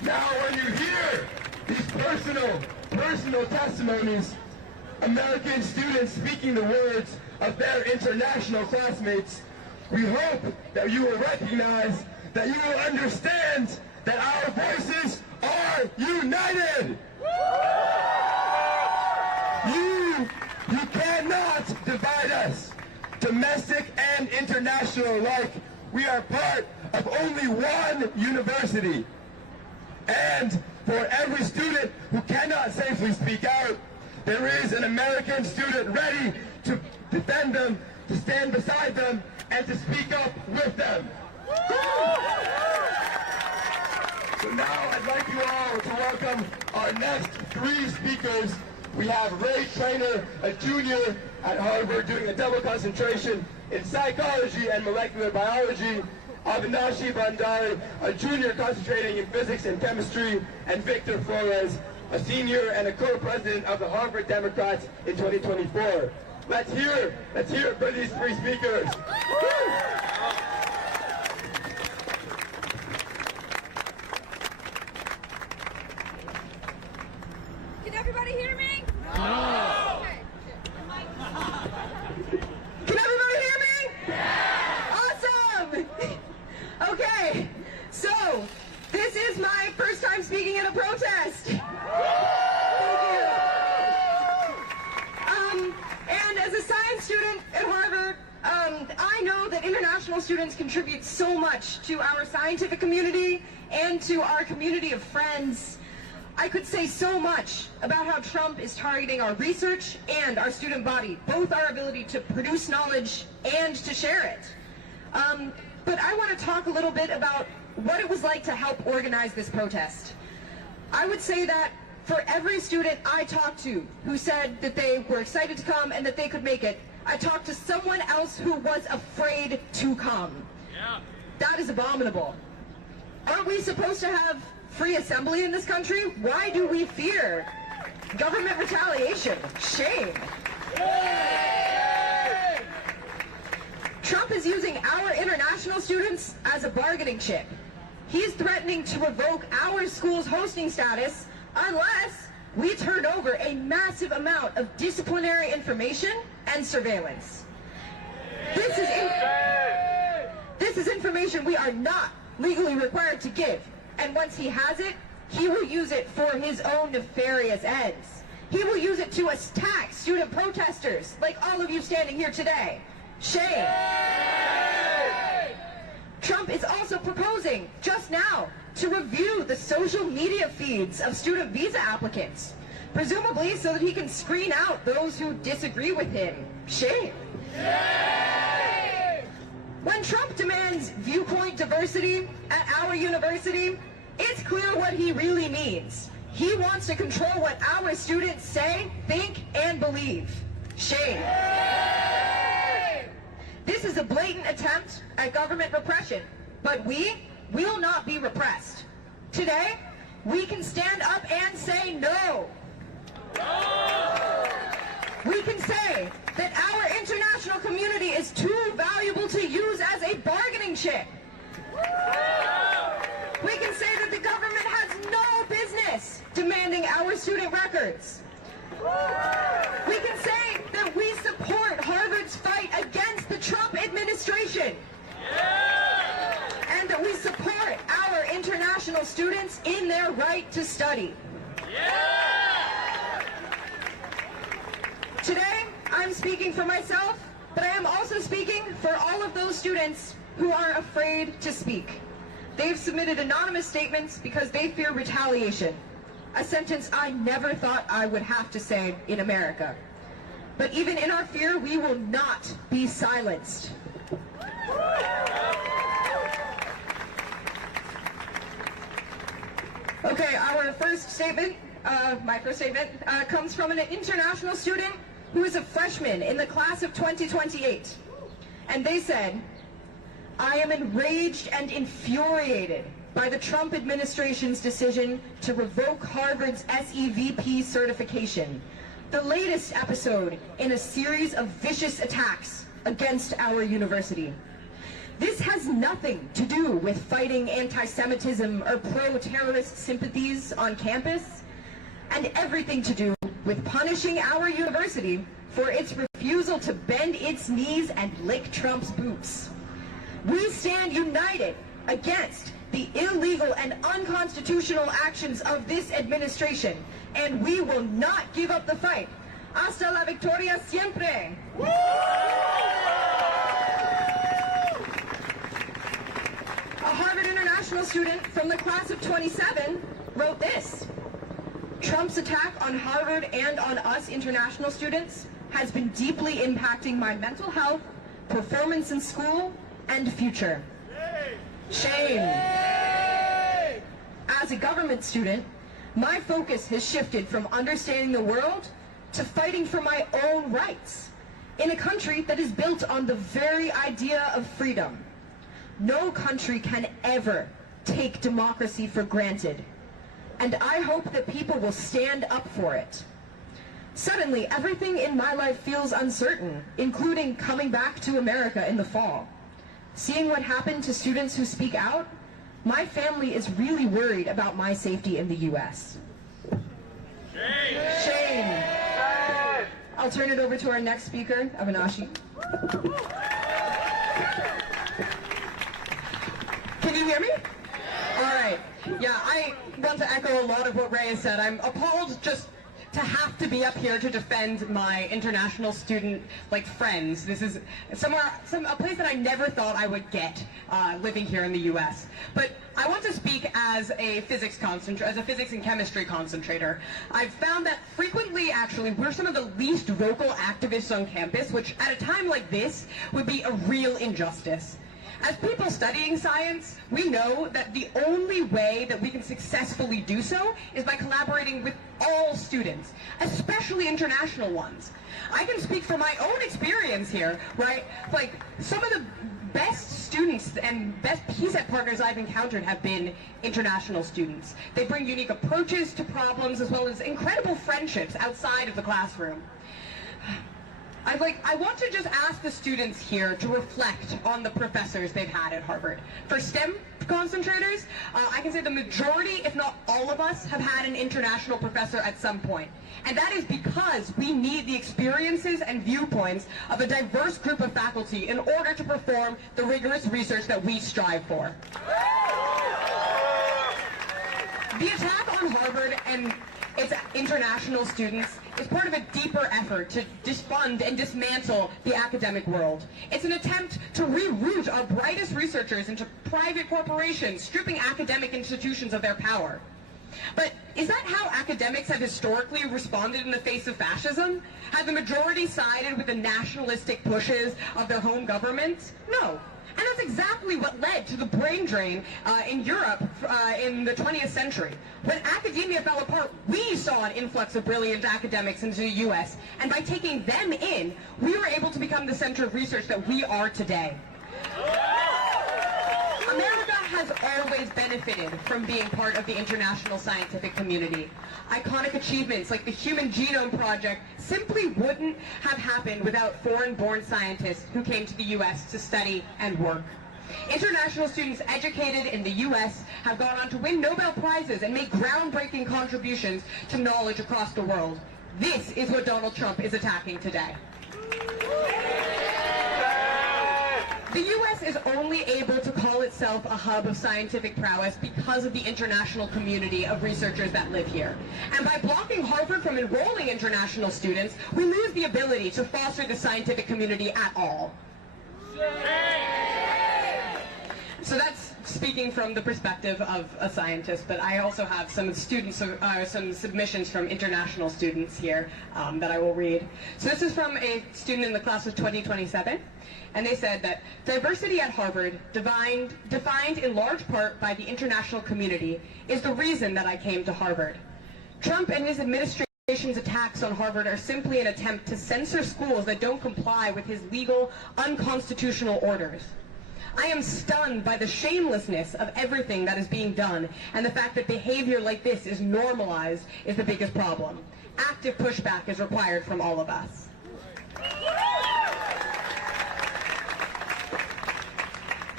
Now when you hear these personal testimonies, American students speaking the words of their international classmates, we hope that you will recognize, that you will understand that our voices are united. You cannot divide us, domestic and international alike. We are part of only one university. And for every student who cannot safely speak out, there is an American student ready to defend them, to stand beside them, and to speak up with them. So now I'd like you all to welcome our next three speakers. We have Ray Trainer, a junior at Harvard doing a double concentration in psychology and molecular biology, Avinashi Bandari, a junior concentrating in physics and chemistry, and Victor Flores, a senior and a co-president of the Harvard Democrats in 2024. Let's hear it for these three speakers. Can everybody hear me? No. Okay. Can everybody hear me? Yeah! Awesome! Okay, so this is my first time speaking at a protest. Thank you. And as a science student at Harvard, I know that international students contribute so much to our scientific community and to our community of friends. I could say so much about how Trump is targeting our research and our student body, both our ability to produce knowledge and to share it. But I want to talk a little bit about what it was like to help organize this protest. I would say that for every student I talked to who said that they were excited to come and that they could make it, I talked to someone else who was afraid to come. Yeah. That is abominable. Aren't we supposed to have free assembly in this country? Why do we fear government retaliation? Shame. Yay! Trump is using our international students as a bargaining chip. He's threatening to revoke our school's hosting status unless we turn over a massive amount of disciplinary information and surveillance. This is information we are not legally required to give. And once he has it, he will use it for his own nefarious ends. He will use it to attack student protesters, like all of you standing here today. Shame. Yay! Trump is also proposing, just now, to review the social media feeds of student visa applicants, presumably so that he can screen out those who disagree with him. Shame. Yay! When Trump demands viewpoint diversity at our university, it's clear what he really means. He wants to control what our students say, think, and believe. Shame. Yay! This is a blatant attempt at government repression, but we will not be repressed. Today, we can stand up and say no. No! We can say that our international community is too valuable to use as a bargaining chip. We can say that the government has no business demanding our student records. We can say that we support Harvard's fight against the Trump administration. And that we support our international students in their right to study. Today, I'm speaking for myself, but I am also speaking for all of those students who are afraid to speak. They've submitted anonymous statements because they fear retaliation, a sentence I never thought I would have to say in America. But even in our fear, we will not be silenced. Okay, our first statement, my first statement, comes from an international student who is a freshman in the class of 2028. And they said, "I am enraged and infuriated by the Trump administration's decision to revoke Harvard's SEVP certification, the latest episode in a series of vicious attacks against our university. This has nothing to do with fighting anti-Semitism or pro-terrorist sympathies on campus, and everything to do with punishing our university for its refusal to bend its knees and lick Trump's boots. We stand united against the illegal and unconstitutional actions of this administration, and we will not give up the fight. Hasta la victoria siempre! A Harvard International student from the class of 27 wrote this: Trump's attack on Harvard and on us international students has been deeply impacting my mental health, performance in school, and future. Shame. As a government student, my focus has shifted from understanding the world to fighting for my own rights in a country that is built on the very idea of freedom. No country can ever take democracy for granted, and I hope that people will stand up for it. Suddenly, everything in my life feels uncertain, including coming back to America in the fall. Seeing what happened to students who speak out, my family is really worried about my safety in the U.S. Shame! Shame! I'll turn it over to our next speaker, Avinashi. Can you hear me? All right. Yeah, I want to echo a lot of what Ray has said. I'm appalled just to have to be up here to defend my international student, friends. This is a place that I never thought I would get living here in the U.S. But I want to speak as a physics and chemistry concentrator. I've found that frequently, actually, we're some of the least vocal activists on campus, which at a time like this would be a real injustice. As people studying science, we know that the only way that we can successfully do so is by collaborating with all students, especially international ones. I can speak from my own experience here, right? Some of the best students and best PSET partners I've encountered have been international students. They bring unique approaches to problems as well as incredible friendships outside of the classroom. I want to just ask the students here to reflect on the professors they've had at Harvard. For STEM concentrators, I can say the majority, if not all of us, have had an international professor at some point. And that is because we need the experiences and viewpoints of a diverse group of faculty in order to perform the rigorous research that we strive for. The attack on Harvard and its international students is part of a deeper effort to defund and dismantle the academic world. It's an attempt to reroute our brightest researchers into private corporations, stripping academic institutions of their power. But is that how academics have historically responded in the face of fascism? Have the majority sided with the nationalistic pushes of their home governments? No. And that's exactly what led to the brain drain in Europe in the 20th century. When academia fell apart, we saw an influx of brilliant academics into the U.S., and by taking them in, we were able to become the center of research that we are today. America has always benefited from being part of the international scientific community. Iconic achievements like the Human Genome Project simply wouldn't have happened without foreign-born scientists who came to the U.S. to study and work. International students educated in the U.S. have gone on to win Nobel Prizes and make groundbreaking contributions to knowledge across the world. This is what Donald Trump is attacking today. The U.S. is only able to call itself a hub of scientific prowess because of the international community of researchers that live here. And by blocking Harvard from enrolling international students, we lose the ability to foster the scientific community at all. So that's speaking from the perspective of a scientist, but I also have some students, some submissions from international students here that I will read. So this is from a student in the class of 2027. And they said that diversity at Harvard, defined in large part by the international community, is the reason that I came to Harvard. Trump and his administration's attacks on Harvard are simply an attempt to censor schools that don't comply with his legal, unconstitutional orders. I am stunned by the shamelessness of everything that is being done, and the fact that behavior like this is normalized is the biggest problem. Active pushback is required from all of us.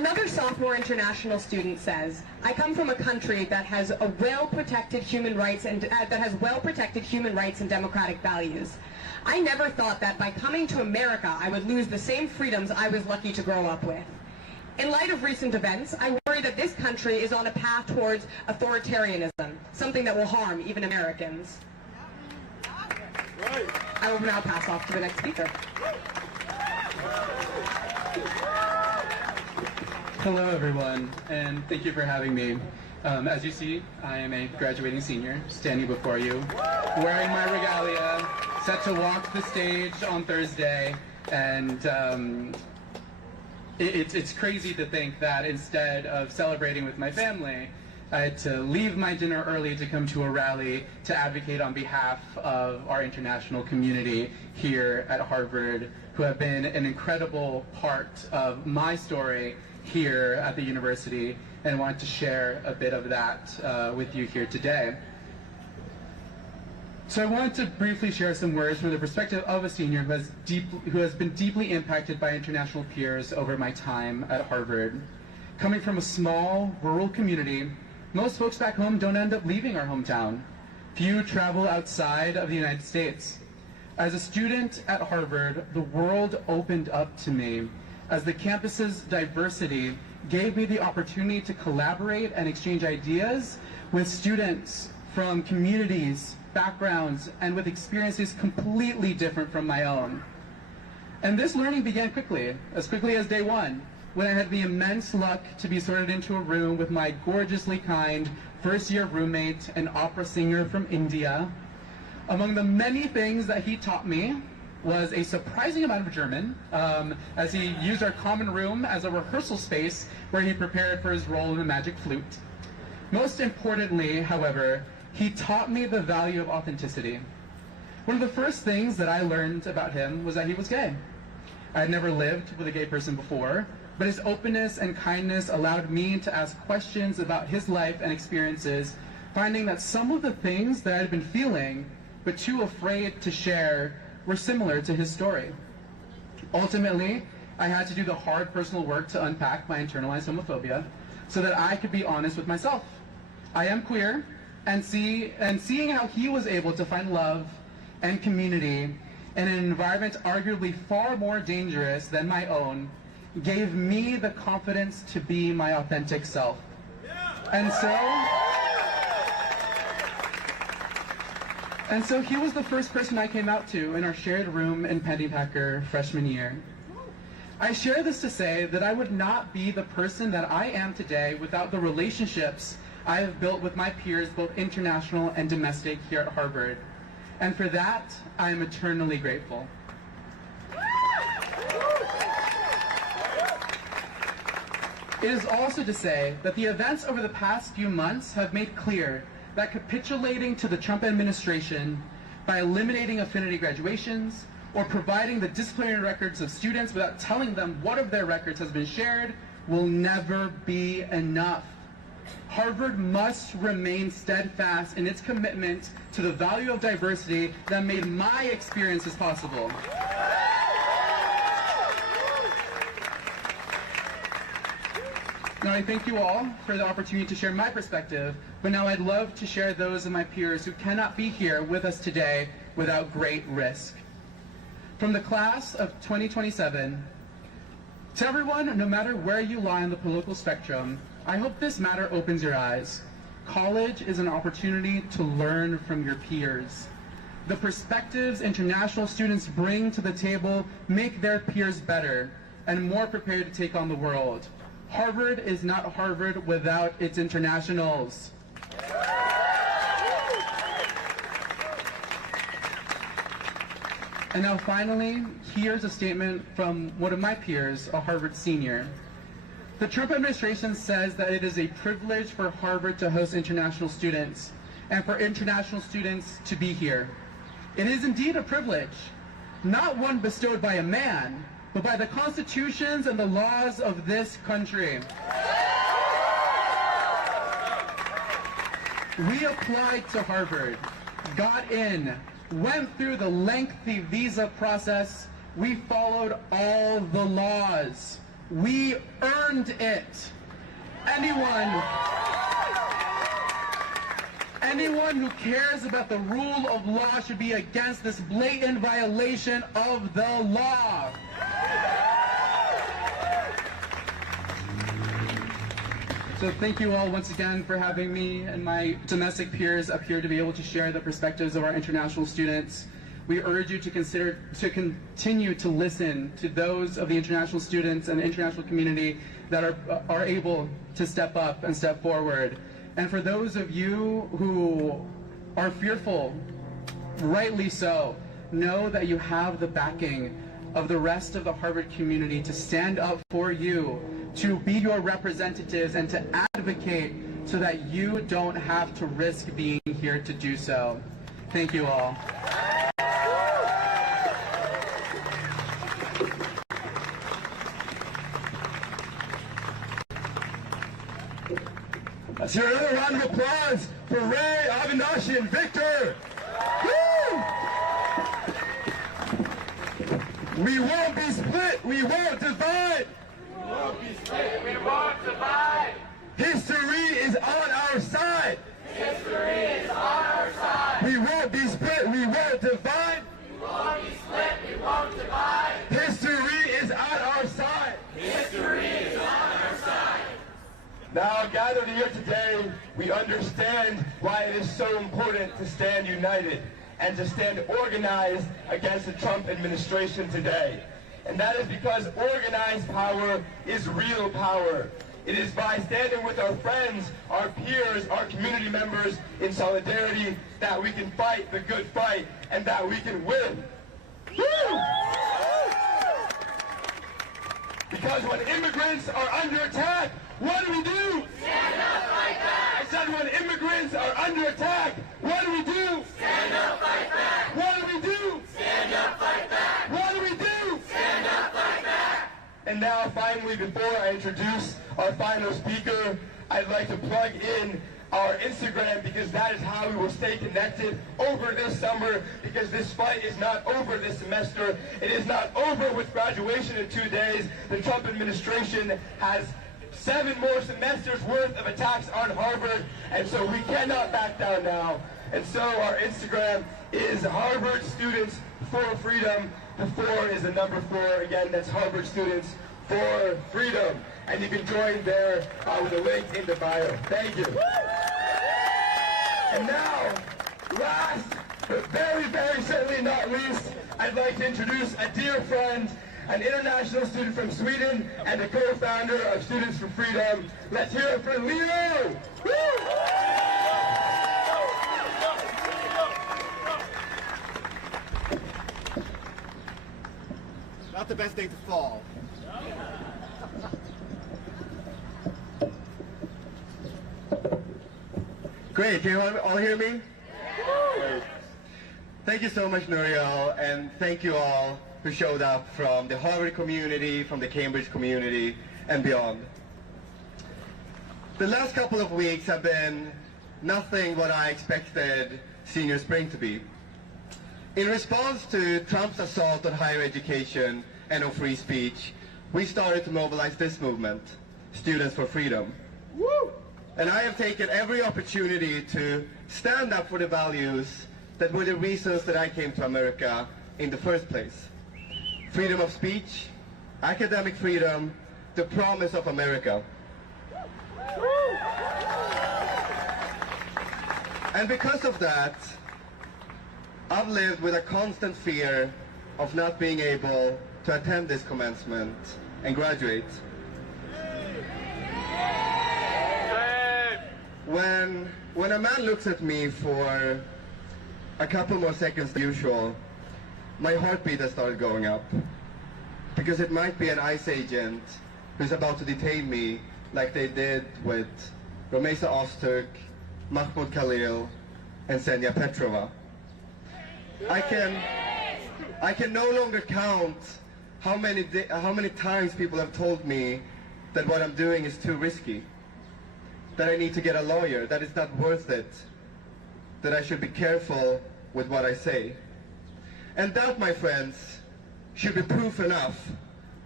Another sophomore international student says, I come from a country that has a well-protected human rights and democratic values. I never thought that by coming to America I would lose the same freedoms I was lucky to grow up with. In light of recent events, I worry that this country is on a path towards authoritarianism, something that will harm even Americans. I will now pass off to the next speaker. Hello everyone, and thank you for having me. As you see, I am a graduating senior, standing before you, wearing my regalia, set to walk the stage on Thursday, and it's crazy to think that instead of celebrating with my family, I had to leave my dinner early to come to a rally to advocate on behalf of our international community here at Harvard, who have been an incredible part of my story here at the university, and want to share a bit of that with you here today. So I wanted to briefly share some words from the perspective of a senior who has been deeply impacted by international peers over my time at Harvard. Coming from a small, rural community, most folks back home don't end up leaving our hometown. Few travel outside of the United States. As a student at Harvard, the world opened up to me as the campus's diversity gave me the opportunity to collaborate and exchange ideas with students from communities, backgrounds, and with experiences completely different from my own. And this learning began quickly as day one, when I had the immense luck to be sorted into a room with my gorgeously kind first-year roommate, an opera singer from India. Among the many things that he taught me was a surprising amount of German, as he used our common room as a rehearsal space where he prepared for his role in the magic flute. Most importantly, however, he taught me the value of authenticity. One of the first things that I learned about him was that he was gay. I had never lived with a gay person before, but his openness and kindness allowed me to ask questions about his life and experiences, finding that some of the things that I had been feeling, but too afraid to share, were similar to his story. Ultimately, I had to do the hard personal work to unpack my internalized homophobia so that I could be honest with myself. I am queer, and seeing how he was able to find love and community in an environment arguably far more dangerous than my own gave me the confidence to be my authentic self. And so he was the first person I came out to in our shared room in Pennypacker freshman year. I share this to say that I would not be the person that I am today without the relationships I have built with my peers, both international and domestic, here at Harvard. And for that, I am eternally grateful. It is also to say that the events over the past few months have made clear that capitulating to the Trump administration by eliminating affinity graduations or providing the disciplinary records of students without telling them what of their records has been shared will never be enough. Harvard must remain steadfast in its commitment to the value of diversity that made my experiences possible. Now, I thank you all for the opportunity to share my perspective, but now I'd love to share those of my peers who cannot be here with us today without great risk. From the class of 2027, to everyone, no matter where you lie on the political spectrum, I hope this matter opens your eyes. College is an opportunity to learn from your peers. The perspectives international students bring to the table make their peers better and more prepared to take on the world. Harvard is not Harvard without its internationals. And now finally, here's a statement from one of my peers, a Harvard senior. The Trump administration says that it is a privilege for Harvard to host international students and for international students to be here. It is indeed a privilege, not one bestowed by a man, but by the constitutions and the laws of this country. We applied to Harvard, got in, went through the lengthy visa process. We followed all the laws. We earned it. Anyone who cares about the rule of law should be against this blatant violation of the law. So thank you all once again for having me and my domestic peers up here to be able to share the perspectives of our international students. We urge you to continue to listen to those of the international students and the international community that are able to step up and step forward. And for those of you who are fearful, rightly so, know that you have the backing of the rest of the Harvard community to stand up for you, to be your representatives, and to advocate so that you don't have to risk being here to do so. Thank you all. Let's hear another round of applause for Ray, Avinash, and Victor. Woo! We won't be split, we won't divide. We won't be split, we won't divide. History is on our side. History is on our side. We won't be split, we won't divide. We won't be split, we won't divide. History is on our side. History is on our side. Now, gathered here today, we understand why it is so important to stand united and to stand organized against the Trump administration today. And that is because organized power is real power. It is by standing with our friends, our peers, our community members in solidarity that we can fight the good fight and that we can win. Woo! Because when immigrants are under attack, what do we do? Stand up, fight back. I said when immigrants are under attack, what do we do? Stand up, fight back. What do we do? Stand up, fight back. What do we do? Stand up, fight back. And now finally, before I introduce our final speaker, I'd like to plug in our Instagram because that is how we will stay connected over this summer, because this fight is not over this semester. It is not over with graduation in 2 days. The Trump administration has 7 more semesters worth of attacks on Harvard, and so we cannot back down now. And so our Instagram is Harvard Students for Freedom. The 4 is the number 4. Again, that's Harvard Students for Freedom. And you can join there with a link in the bio. Thank you. And now, last but very, very certainly not least, I'd like to introduce a dear friend, an international student from Sweden and a co-founder of Students for Freedom. Let's hear it for Leo! Woo! Not the best day to fall. Great, can you all hear me? Great. Thank you so much, Nouriel, and thank you all who showed up from the Harvard community, from the Cambridge community, and beyond. The last couple of weeks have been nothing what I expected senior spring to be. In response to Trump's assault on higher education and on free speech, we started to mobilize this movement, Students for Freedom. Woo! And I have taken every opportunity to stand up for the values that were the reasons that I came to America in the first place. Freedom of speech, academic freedom, the promise of America. And because of that, I've lived with a constant fear of not being able to attend this commencement and graduate. When a man looks at me for a couple more seconds than usual, my heartbeat has started going up. Because it might be an ICE agent who's about to detain me like they did with Romesa Ozturk, Mahmoud Khalil, and Ksenia Petrova. I can no longer count how many times people have told me that what I'm doing is too risky, that I need to get a lawyer, that it's not worth it, that I should be careful with what I say. And that, my friends, should be proof enough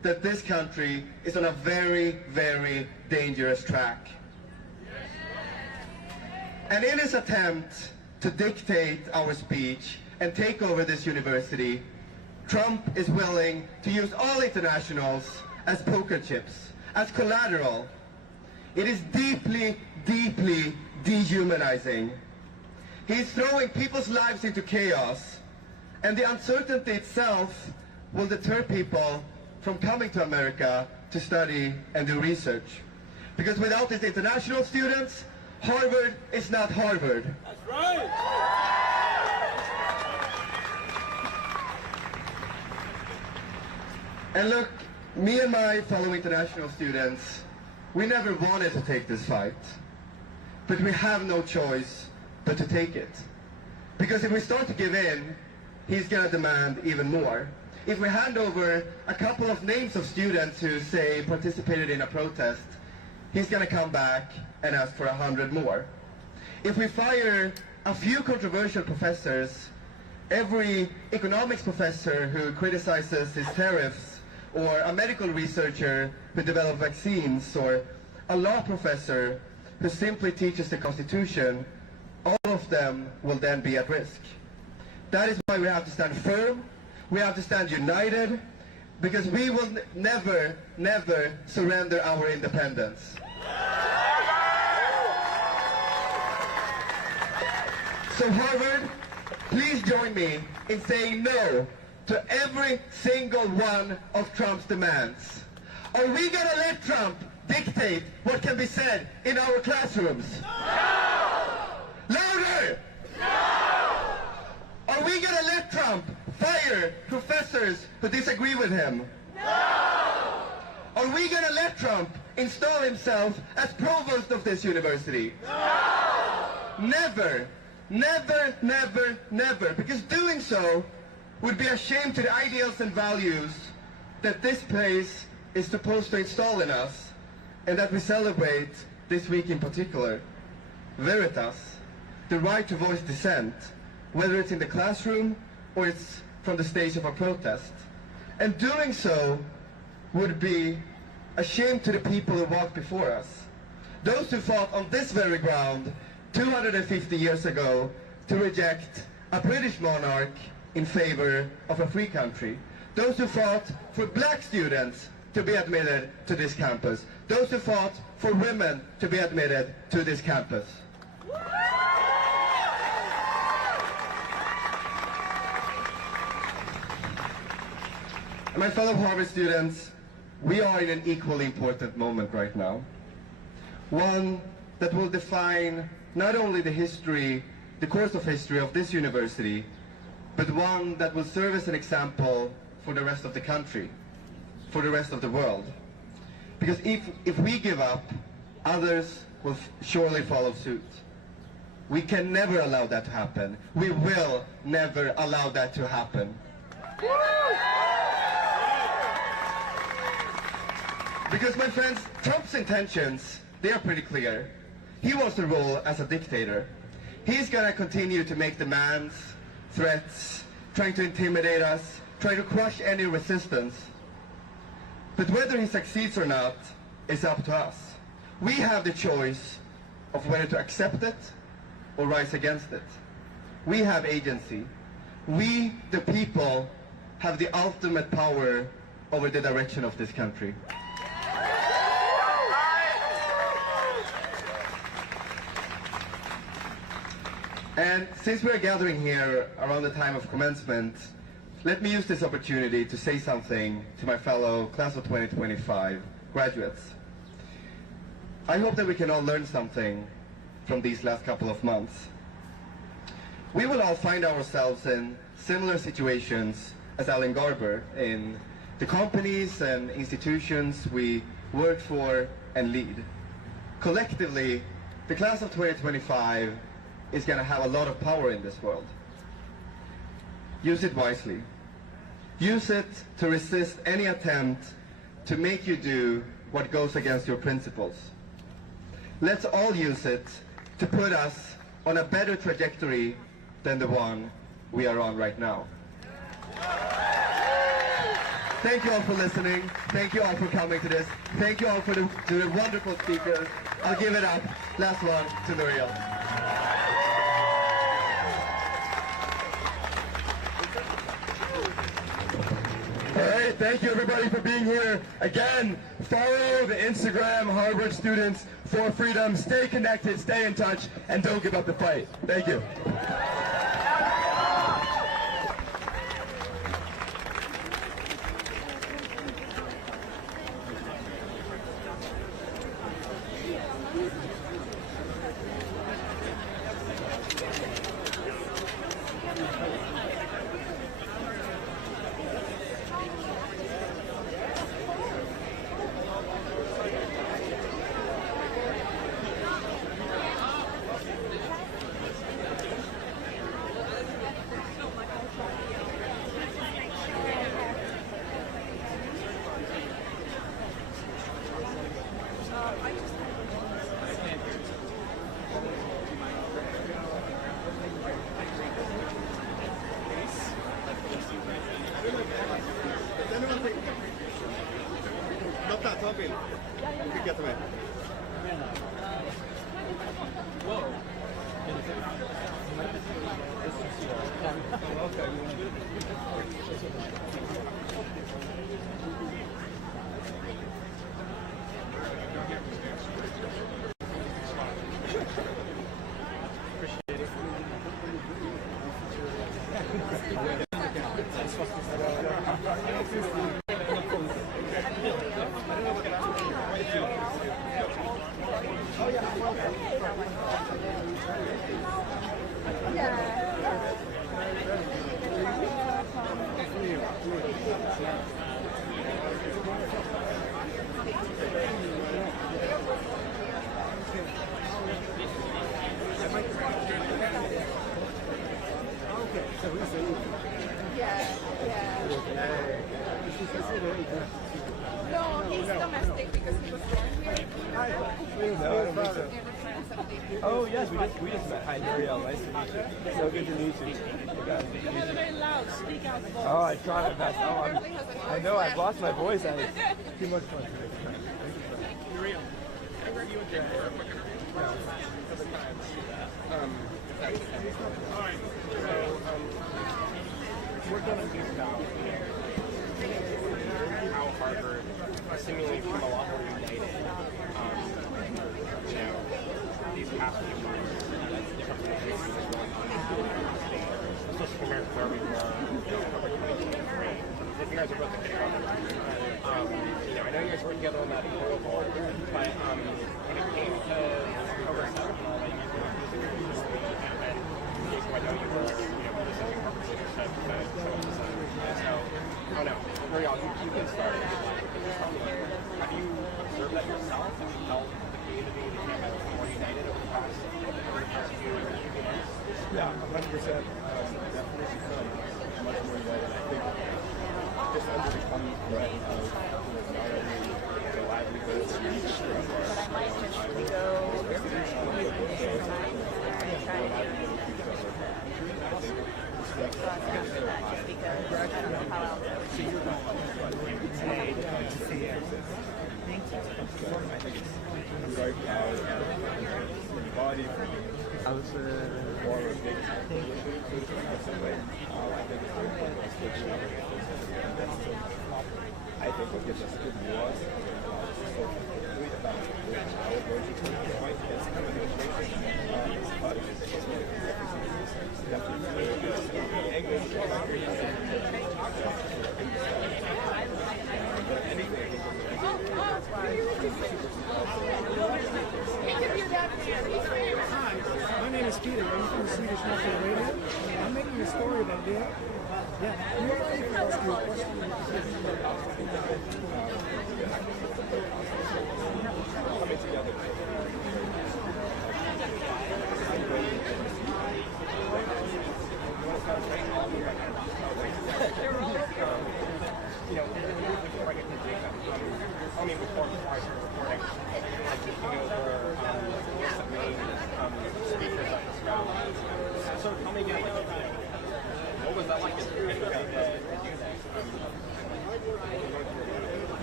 that this country is on a very, very dangerous track. And in his attempt to dictate our speech and take over this university, Trump is willing to use all internationals as poker chips, as collateral. It is deeply, deeply dehumanizing. He's throwing people's lives into chaos, and the uncertainty itself will deter people from coming to America to study and do research. Because without these international students, Harvard is not Harvard. That's right. And look, me and my fellow international students, we never wanted to take this fight. But we have no choice but to take it. Because if we start to give in, he's going to demand even more. If we hand over a couple of names of students who, say, participated in a protest, he's going to come back and ask for 100 more. If we fire a few controversial professors, every economics professor who criticizes his tariffs, or a medical researcher who develops vaccines, or a law professor who simply teaches the Constitution, all of them will then be at risk. That is why we have to stand firm, we have to stand united, because we will never, never surrender our independence. So Harvard, please join me in saying no to every single one of Trump's demands. Are we going to let Trump dictate what can be said in our classrooms? No! Louder! No! Are we going to let Trump fire professors who disagree with him? No! Are we going to let Trump install himself as provost of this university? No! Never! Never, never, never, because doing so would be a shame to the ideals and values that this place is supposed to install in us, and that we celebrate this week in particular. Veritas, the right to voice dissent, whether it's in the classroom or it's from the stage of a protest. And doing so would be a shame to the people who walked before us. Those who fought on this very ground 250 years ago to reject a British monarch in favor of a free country. Those who fought for black students to be admitted to this campus. Those who fought for women to be admitted to this campus. And my fellow Harvard students, we are in an equally important moment right now. One that will define not only the history, the course of history of this university, but one that will serve as an example for the rest of the country, for the rest of the world. Because if we give up, others will surely follow suit. We can never allow that to happen. We will never allow that to happen. Because, my friends, Trump's intentions, they are pretty clear. He wants to rule as a dictator. He's going to continue to make demands, threats, trying to intimidate us, trying to crush any resistance. But whether he succeeds or not is up to us. We have the choice of whether to accept it or rise against it. We have agency. We, the people, have the ultimate power over the direction of this country. And since we're gathering here around the time of commencement, let me use this opportunity to say something to my fellow class of 2025 graduates. I hope that we can all learn something from these last couple of months. We will all find ourselves in similar situations as Alan Garber in the companies and institutions we work for and lead. Collectively, the class of 2025 is going to have a lot of power in this world. Use it wisely. Use it to resist any attempt to make you do what goes against your principles. Let's all use it to put us on a better trajectory than the one we are on right now. Thank you all for listening. Thank you all for coming to this. Thank you all for the wonderful speakers. I'll give it up. Last one to Nuriel. All right, thank you everybody for being here. Again, follow the Instagram Harvard Students for Freedom. Stay connected, stay in touch, and don't give up the fight. Thank you. No, he's domestic because he was born here. Oh yes, we just met. Hi, Nuriel. Nice to meet you. So good to meet you. You're very loud. Speak out the voice. Oh, I try my best. Oh, I know I've lost my voice. Too much fun. Nuriel, I heard you and Jay for a quick interview. All right. So we're going to be about how Harvard seemingly become a lot more united. These past few months, that's different from the history that's going on in the state, especially compared to where we were over 2023. If you guys are both the big brothers, I know you guys worked together on that editorial board, but when it came to over 7 and all that, you guys were using your history, and then I know you were, researching Harvard leadership, but so on. So, I don't know, Nuriel, you can start. Just tell me, have you observed that yourself? Have you felt the community to be more united over the past few months? Yeah, 100%. Definitely become much more united. I think just under the common threat of not only the livelihoods and the future of our country, I'm very proud of the body. I was more of a big I think what gives us good was really about our version to the point is kind of negotiation. But Hi, my name is Peter. I'm from Swedish National Radio. I'm making a story about that. Yeah, you're ready for us to coming together. Before I started recording, looking over some main speakers at this rally. So tell me again, what was that like to do that?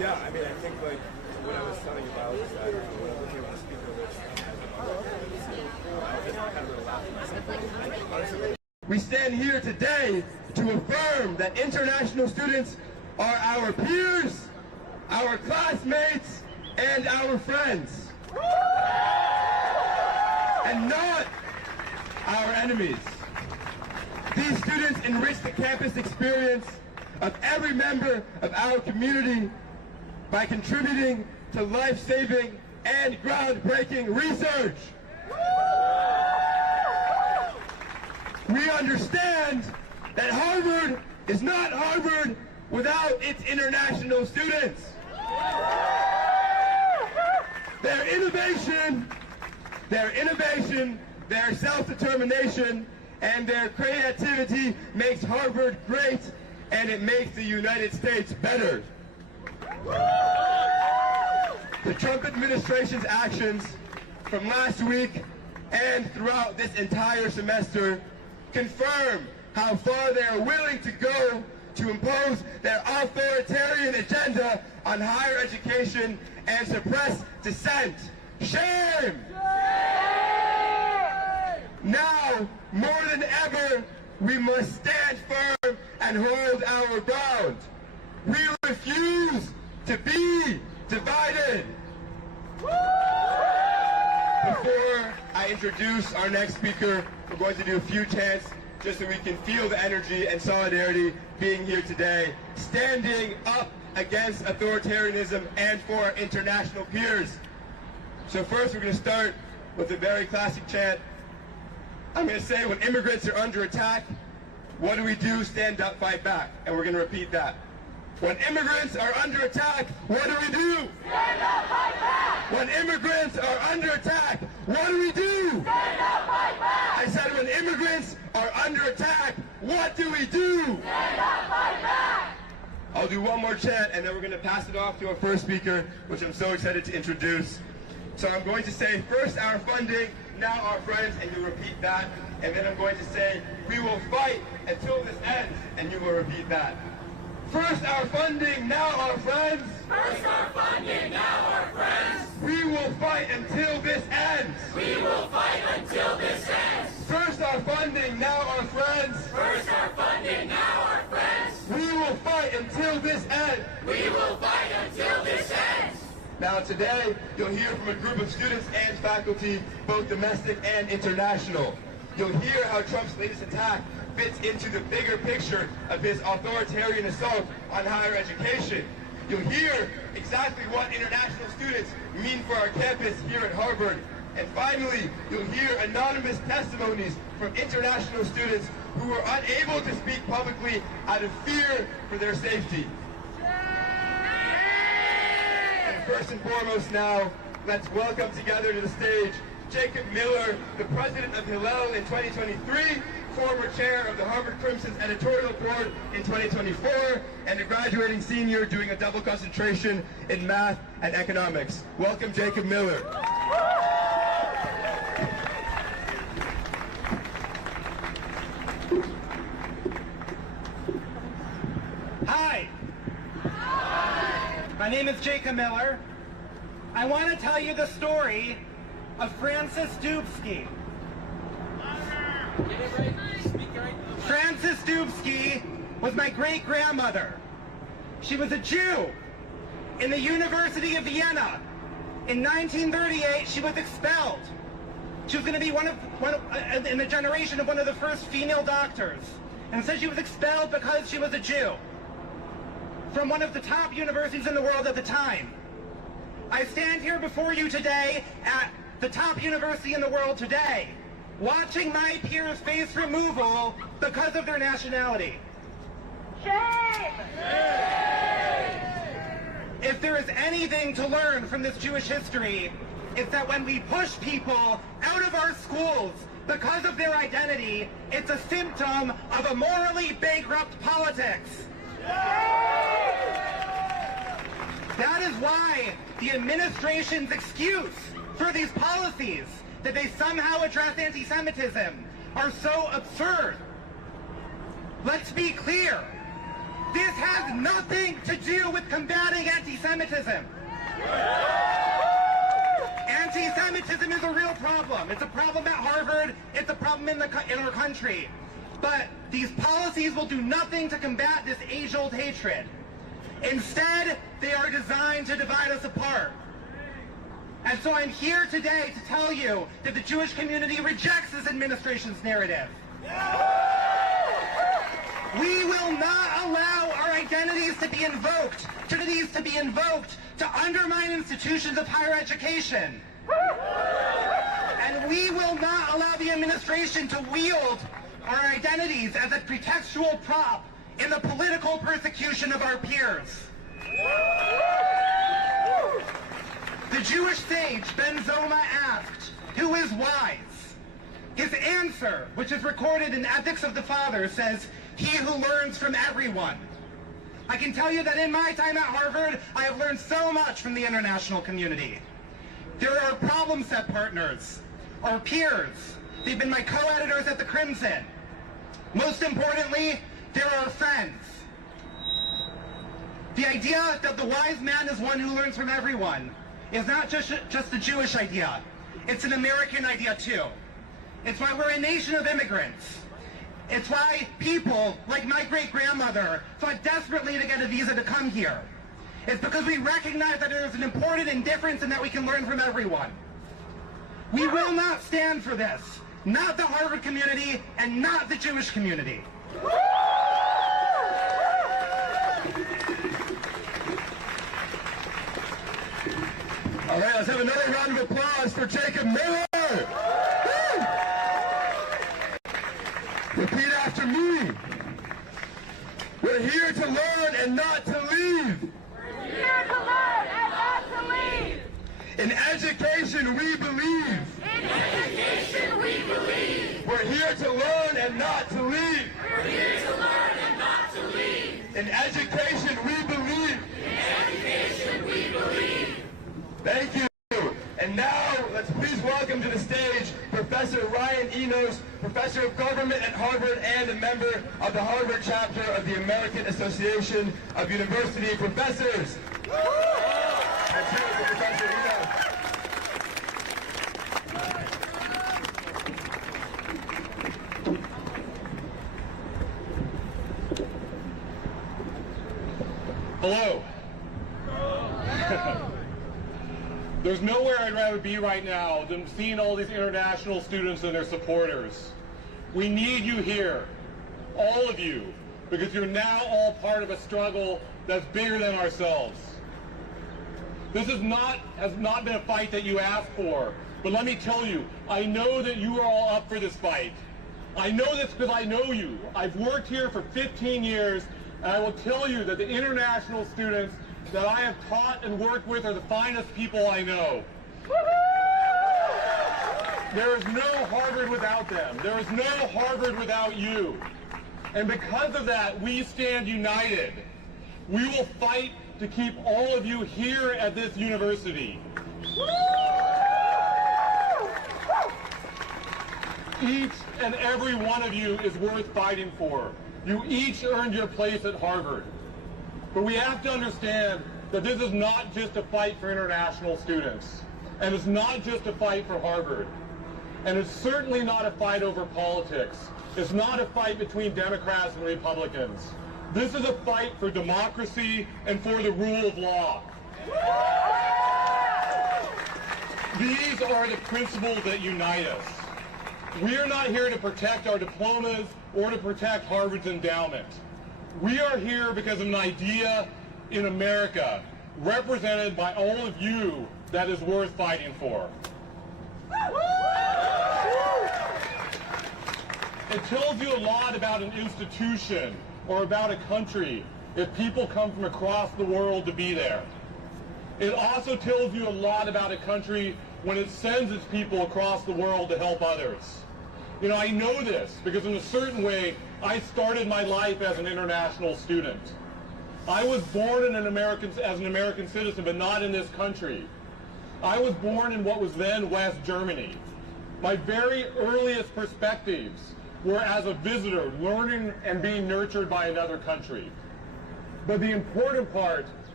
Yeah, I mean, I think like what I was telling you about is that when I'm looking at the speaker list as an I was just kind of laughing myself. Honestly, we stand here today to affirm that international students are our peers, our classmates, and our friends, and not our enemies. These students enrich the campus experience of every member of our community by contributing to life-saving and groundbreaking research. We understand that Harvard is not Harvard without its international students. Their innovation, their self-determination, and their creativity makes Harvard great, and it makes the United States better. The Trump administration's actions from last week and throughout this entire semester confirm how far they are willing to go to impose their authoritarian agenda on higher education and suppress dissent. Shame! Now, more than ever, we must stand firm and hold our ground. We refuse to be divided. Before I introduce our next speaker, we're going to do a few chants just so we can feel the energy and solidarity being here today, standing up against authoritarianism and for our international peers. So first we're going to start with a very classic chant. I'm going to say, when immigrants are under attack, what do we do? Stand up, fight back. And we're going to repeat that. When immigrants are under attack, what do we do? Stand up, fight back! When immigrants are under attack, what do we do? Stand up, fight back! I said, when immigrants are under attack, what do we do? Stand up, fight back! I'll do one more chant, and then we're going to pass it off to our first speaker, which I'm so excited to introduce. So I'm going to say, first our funding, now our friends, and you repeat that. And then I'm going to say, we will fight until this ends, and you will repeat that. First our funding, now our friends. First our funding, now our friends. We will fight until this ends. We will fight until this ends. First our funding, now our friends. First our funding, now our friends. We will fight until this ends. We will fight until this ends. Now today, you'll hear from a group of students and faculty, both domestic and international. You'll hear how Trump's latest attack fits into the bigger picture of his authoritarian assault on higher education. You'll hear exactly what international students mean for our campus here at Harvard. And finally, you'll hear anonymous testimonies from international students who were unable to speak publicly out of fear for their safety. And first and foremost now, let's welcome together to the stage Jacob Miller, the president of Hillel in 2023, former chair of the Harvard Crimson's editorial board in 2024, and a graduating senior doing a double concentration in math and economics. Welcome, Jacob Miller. Hi. My name is Jacob Miller. I want to tell you the story of Francis Dubsky. Francis Dubsky was my great-grandmother. She was a Jew in the University of Vienna. In 1938, she was expelled. She was going to be in the generation of one of the first female doctors. And instead she was expelled because she was a Jew from one of the top universities in the world at the time. I stand here before you today at the top university in the world today, watching my peers face removal because of their nationality. Shame! If there is anything to learn from this Jewish history, it's that when we push people out of our schools because of their identity, it's a symptom of a morally bankrupt politics. That is why the administration's excuse for these policies, that they somehow address anti-Semitism, are so absurd. Let's be clear. This has nothing to do with combating anti-Semitism. anti-Semitism. Anti-Semitism is a real problem. It's a problem at Harvard. It's a problem in our country. But these policies will do nothing to combat this age-old hatred. Instead, they are designed to divide us apart. And so I'm here today to tell you that the Jewish community rejects this administration's narrative. We will not allow our identities to be invoked, to undermine institutions of higher education. And we will not allow the administration to wield our identities as a pretextual prop in the political persecution of our peers. The Jewish sage Ben Zoma asked, "Who is wise?" His answer, which is recorded in Ethics of the Fathers, says, "He who learns from everyone." I can tell you that in my time at Harvard, I have learned so much from the international community. There are problem set partners, our peers. They've been my co-editors at the Crimson. Most importantly, there are friends. The idea that the wise man is one who learns from everyone is not just a Jewish idea. It's an American idea too. It's why we're a nation of immigrants. It's why people, like my great-grandmother, fought desperately to get a visa to come here. It's because we recognize that there is an important difference and that we can learn from everyone. We will not stand for this. Not the Harvard community and not the Jewish community. All right, let's have another round of applause for Jacob Miller. Woo! Repeat after me. We're here to learn and not to leave. We're here to learn and not to leave. In education, we believe. In education we believe. We're here to learn and not to leave. We're here to learn and not to leave. In education, we believe. In education we believe. Thank you. And now, let's please welcome to the stage Professor Ryan Enos, Professor of Government at Harvard and a member of the Harvard chapter of the American Association of University Professors. And cheers to Professor Enos. Hello. There's nowhere I'd rather be right now than seeing all these international students and their supporters. We need you here, all of you, because you're now all part of a struggle that's bigger than ourselves. This has not been a fight that you asked for, but let me tell you, I know that you are all up for this fight. I know this because I know you. I've worked here for 15 years, and I will tell you that the international students that I have taught and worked with are the finest people I know. There is no Harvard without them. There is no Harvard without you. And because of that, we stand united. We will fight to keep all of you here at this university. Each and every one of you is worth fighting for. You each earned your place at Harvard. But we have to understand that this is not just a fight for international students. And it's not just a fight for Harvard. And it's certainly not a fight over politics. It's not a fight between Democrats and Republicans. This is a fight for democracy and for the rule of law. These are the principles that unite us. We are not here to protect our diplomas or to protect Harvard's endowment. We are here because of an idea in America, represented by all of you, that is worth fighting for. It tells you a lot about an institution or about a country if people come from across the world to be there. It also tells you a lot about a country when it sends its people across the world to help others. You know, I know this because in a certain way, I started my life as an international student. I was born as an American citizen, but not in this country. I was born in what was then West Germany. My very earliest perspectives were as a visitor, learning and being nurtured by another country. But the important part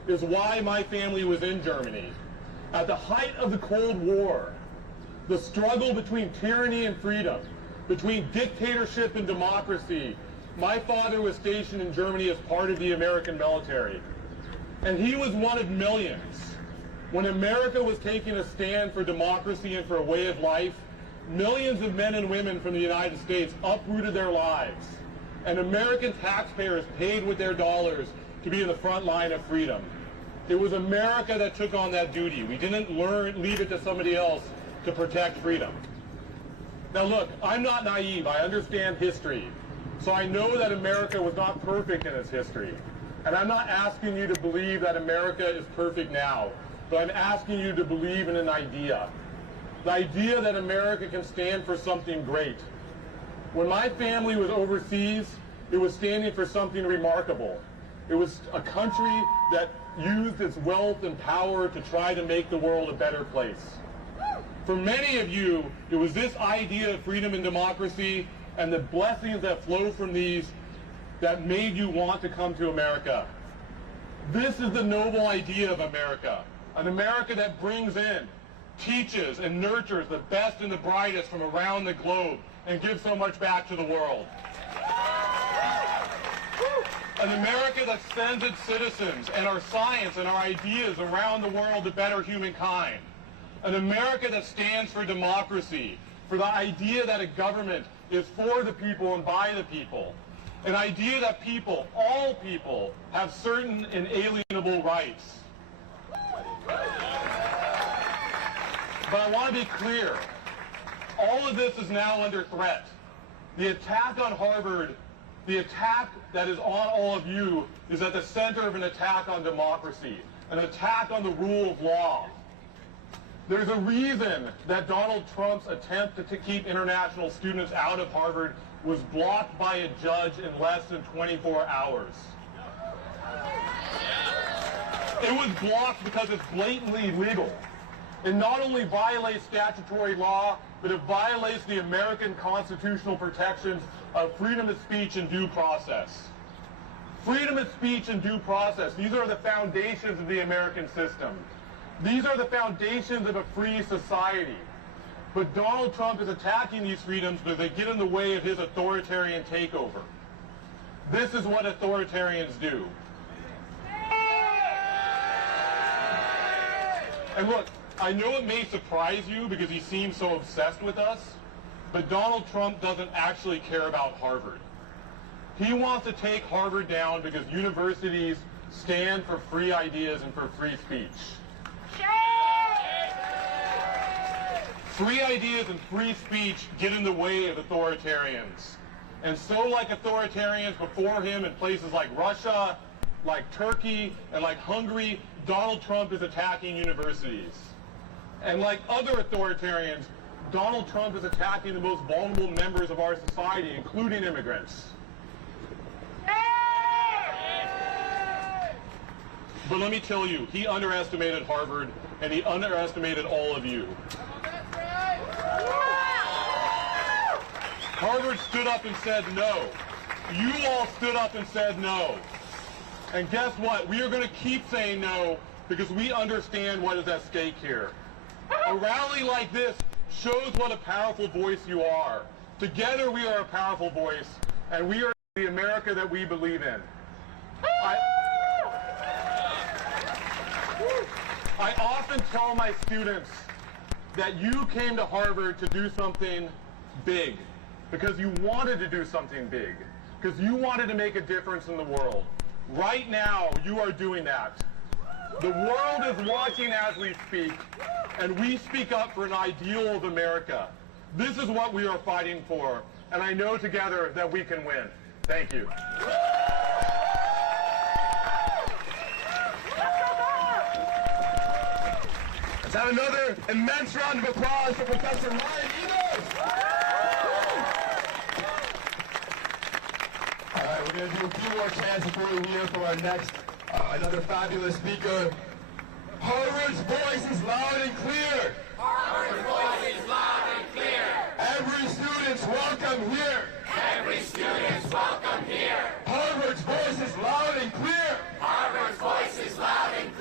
is why my family was in Germany. At the height of the Cold War, the struggle between tyranny and freedom, between dictatorship and democracy, my father was stationed in Germany as part of the American military. And he was one of millions. When America was taking a stand for democracy and for a way of life, millions of men and women from the United States uprooted their lives. And American taxpayers paid with their dollars to be in the front line of freedom. It was America that took on that duty. We didn't leave it to somebody else to protect freedom. Now look, I'm not naive. I understand history. So I know that America was not perfect in its history. And I'm not asking you to believe that America is perfect now, but I'm asking you to believe in an idea. The idea that America can stand for something great. When my family was overseas, it was standing for something remarkable. It was a country that used its wealth and power to try to make the world a better place. For many of you, it was this idea of freedom and democracy and the blessings that flow from these that made you want to come to America. This is the noble idea of America, an America that brings in, teaches, and nurtures the best and the brightest from around the globe and gives so much back to the world. An America that sends its citizens and our science and our ideas around the world to better humankind. An America that stands for democracy, for the idea that a government is for the people and by the people. An idea that people, all people, have certain inalienable rights. But I want to be clear. All of this is now under threat. The attack on Harvard, the attack that is on all of you, is at the center of an attack on democracy, an attack on the rule of law. There's a reason that Donald Trump's attempt to keep international students out of Harvard was blocked by a judge in less than 24 hours. It was blocked because it's blatantly illegal. It not only violates statutory law, but it violates the American constitutional protections of freedom of speech and due process. Freedom of speech and due process, these are the foundations of the American system. These are the foundations of a free society. But Donald Trump is attacking these freedoms because they get in the way of his authoritarian takeover. This is what authoritarians do. And look, I know it may surprise you because he seems so obsessed with us, but Donald Trump doesn't actually care about Harvard. He wants to take Harvard down because universities stand for free ideas and for free speech. Free ideas and free speech get in the way of authoritarians. And so like authoritarians before him in places like Russia, like Turkey, and like Hungary, Donald Trump is attacking universities. And like other authoritarians, Donald Trump is attacking the most vulnerable members of our society, including immigrants. But let me tell you, he underestimated Harvard, and he underestimated all of you. Harvard stood up and said no. You all stood up and said no. And guess what? We are going to keep saying no because we understand what is at stake here. A rally like this shows what a powerful voice you are. Together we are a powerful voice, and we are the America that we believe in. I often tell my students that you came to Harvard to do something big, because you wanted to do something big, because you wanted to make a difference in the world. Right now, you are doing that. The world is watching as we speak, and we speak up for an ideal of America. This is what we are fighting for, and I know together that we can win. Thank you. Let's have another immense round of applause for Professor Ryan Enos. All right, we're going to do a few more chants before we hear from our next, another fabulous speaker. Harvard's voice is loud and clear. Harvard's voice is loud and clear. Every student's welcome here. Every student's welcome here. Harvard's voice is loud and clear. Harvard's voice is loud and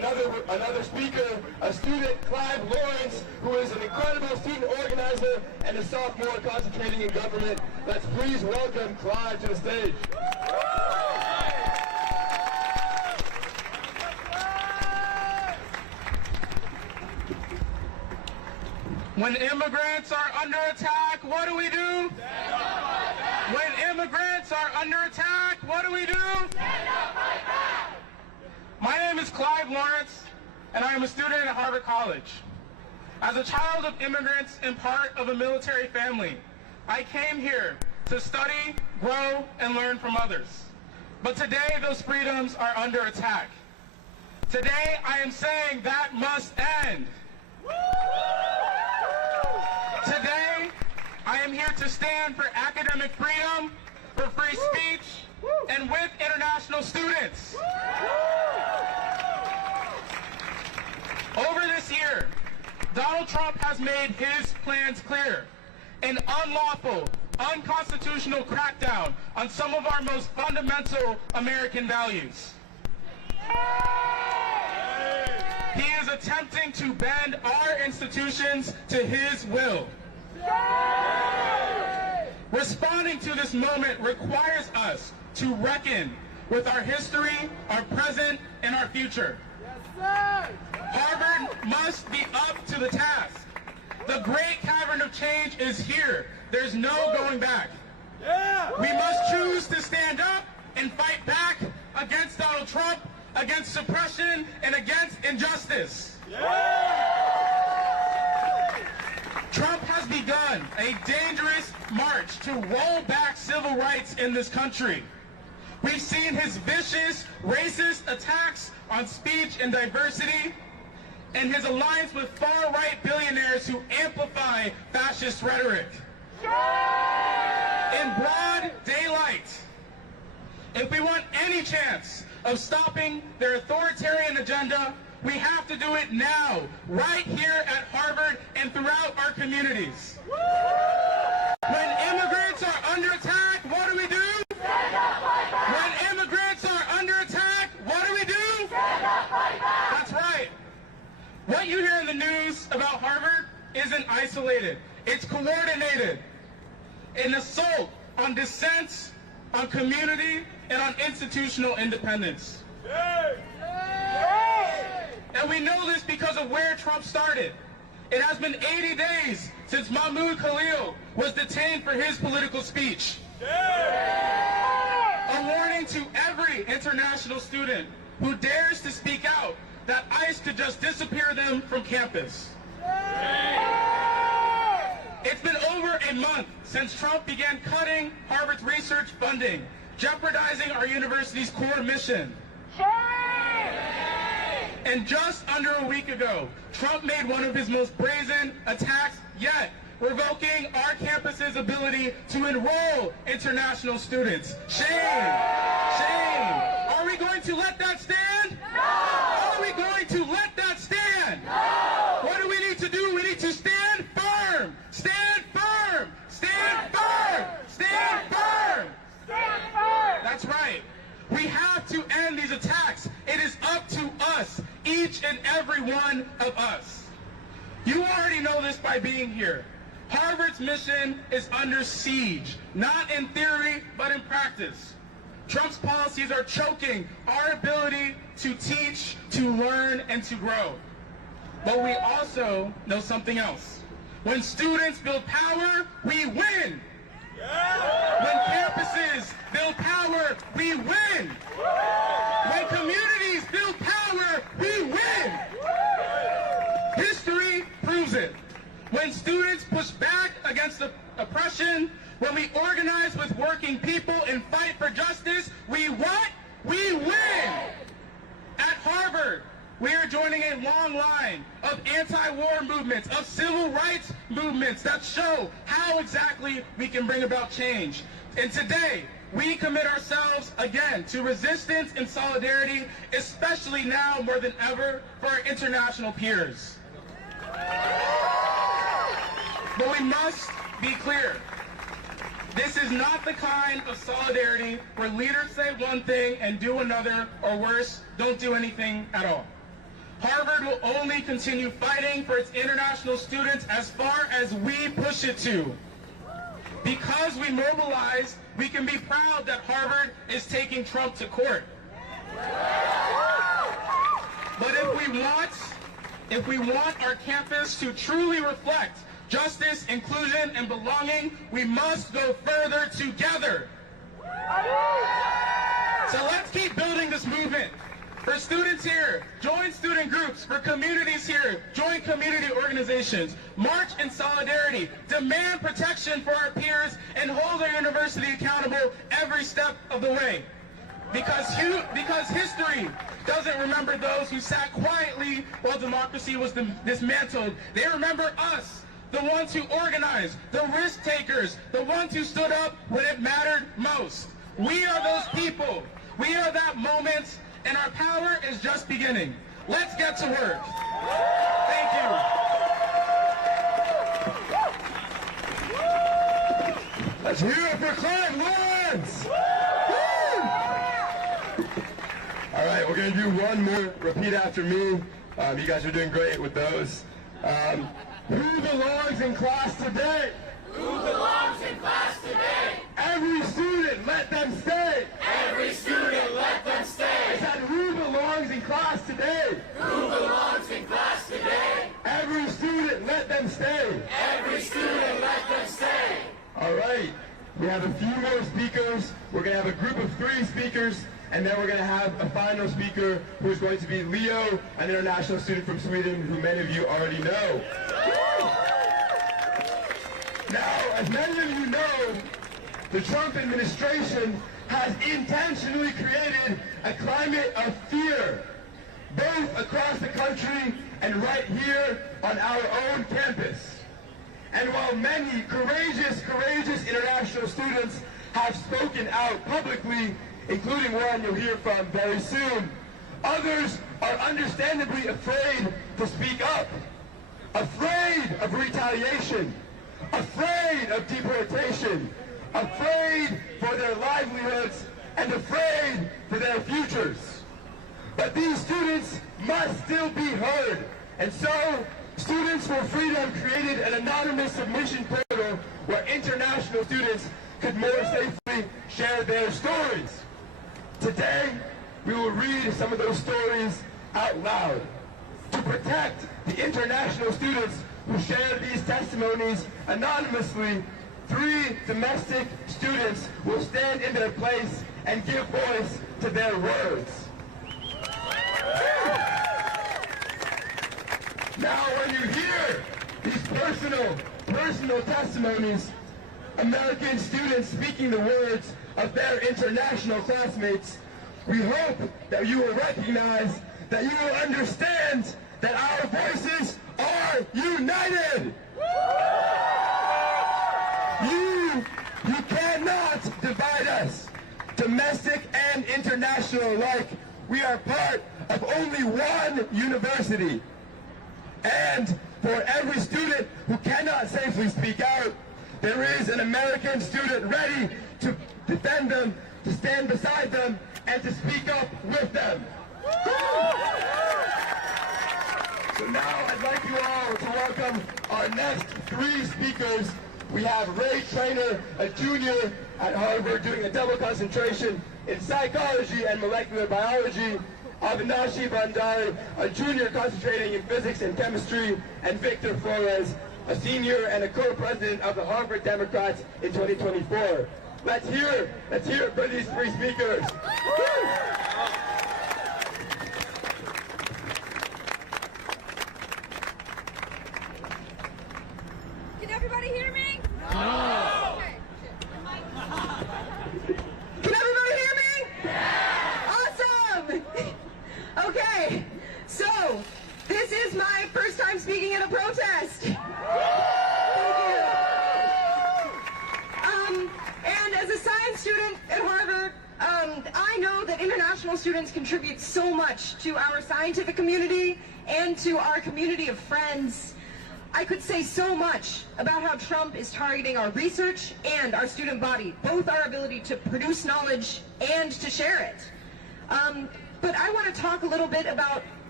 another speaker, a student, Clive Lawrence, who is an incredible student organizer and a sophomore concentrating in government. Let's please welcome Clive to the stage. When immigrants are under attack, what do we do? When immigrants are under attack, what do we do? My name is Clive Lawrence, and I am a student at Harvard College. As a child of immigrants and part of a military family, I came here to study, grow, and learn from others. But today, those freedoms are under attack. Today, I am saying that must end. Today, I am here to stand for academic freedom, for free speech, and with international students. Over this year, Donald Trump has made his plans clear. An unlawful, unconstitutional crackdown on some of our most fundamental American values. He is attempting to bend our institutions to his will. Responding to this moment requires us to reckon with our history, our present, and our future. Harvard must be up to the task. The great cavern of change is here. There's no going back. We must choose to stand up and fight back against Donald Trump, against suppression, and against injustice. Trump has begun a dangerous march to roll back civil rights in this country. We've seen his vicious, racist attacks on speech and diversity, and his alliance with far-right billionaires who amplify fascist rhetoric. In broad daylight, if we want any chance of stopping their authoritarian agenda, we have to do it now, right here at Harvard and throughout our communities. When immigrants are under attack, what do we do? When immigrants are under attack, what do we do? That's right. What you hear in the news about Harvard isn't isolated. It's coordinated. An assault on dissent, on community, and on institutional independence. And we know this because of where Trump started. It has been 80 days since Mahmoud Khalil was detained for his political speech. A warning to every international student who dares to speak out that ICE could just disappear them from campus. It's been over a month since Trump began cutting Harvard's research funding, jeopardizing our university's core mission. And just under a week ago, Trump made one of his most brazen attacks yet, revoking our campus's ability to enroll international students. Shame! Shame! Are we going to let that stand? No! Are we going to let that stand? No! What do we need to do? We need to stand firm! Stand firm! Stand firm! Stand firm! Stand firm! That's right. We have to end these attacks. It is up to us, each and every one of us. You already know this by being here. Harvard's mission is under siege, not in theory, but in practice. Trump's policies are choking our ability to teach, to learn, and to grow. But we also know something else. When students build power, we win. When campuses build power, we win. When communities build power, we win. History proves it. When students push back against the oppression, when we organize with working people and fight for justice, we what? We win. At Harvard, we are joining a long line of anti-war movements, of civil rights movements that show how exactly we can bring about change. And today, we commit ourselves again to resistance and solidarity, especially now more than ever for our international peers. But we must be clear. This is not the kind of solidarity where leaders say one thing and do another, or worse, don't do anything at all. Harvard will only continue fighting for its international students as far as we push it to. Because we mobilize, we can be proud that Harvard is taking Trump to court. But if we want our campus to truly reflect justice, inclusion, and belonging, we must go further together. So let's keep building this movement. For students here, join student groups. For communities here, join community organizations. March in solidarity. Demand protection for our peers and hold our university accountable every step of the way. Because history doesn't remember those who sat quietly while democracy was dismantled. They remember us, the ones who organized, the risk takers, the ones who stood up when it mattered most. We are those people. We are that moment, and our power is just beginning. Let's get to work. Thank you. Let's hear it for Clive Lawrence. All right, we're going to do one more. Repeat after me. You guys are doing great with those. Who belongs in class today? Who belongs in class today? Every student, let them stay. Every student, let them stay. I said, who belongs in class today? Who belongs in class today? Every student, let them stay. Every student, let them stay. All right, we have a few more speakers. We're going to have a group of 3 speakers, and then we're going to have a final speaker who's going to be Leo, an international student from Sweden, who many of you already know. Now, as many of you know, the Trump administration has intentionally created a climate of fear, both across the country and right here on our own campus. And while many courageous international students have spoken out publicly, including one you'll hear from very soon, others are understandably afraid to speak up, afraid of retaliation, afraid of deportation, afraid for their livelihoods, and afraid for their futures. But these students must still be heard. And so, Students for Freedom created an anonymous submission portal where international students could more safely share their stories. Today, we will read some of those stories out loud. To protect the international students who share these testimonies anonymously, 3 domestic students will stand in their place and give voice to their words. Now, when you hear these personal testimonies, American students speaking the words of their international classmates, we hope that you will recognize, that you will understand that our voices are united. You cannot divide us, domestic and international alike. We are part of only one university. And for every student who cannot safely speak out, there is an American student ready to defend them, to stand beside them, and to speak up with them. So now I'd like you all to welcome our next 3 speakers. We have Ray Trainer, a junior at Harvard doing a double concentration in psychology and molecular biology, Avinashi Bandari, a junior concentrating in physics and chemistry, and Victor Flores, a senior and a co-president of the Harvard Democrats in 2024. Let's hear it for these 3 speakers. Can everybody hear me? No. Okay. Can everybody hear me? Yeah. Awesome. Okay. So, this is my first time speaking at a protest. Thank you. And as a science student at Harvard, I know that international students contribute so much to our scientific community and to our community of friends. I could say so much about how Trump is targeting our research and our student body, both our ability to produce knowledge and to share it. But I want to talk a little bit about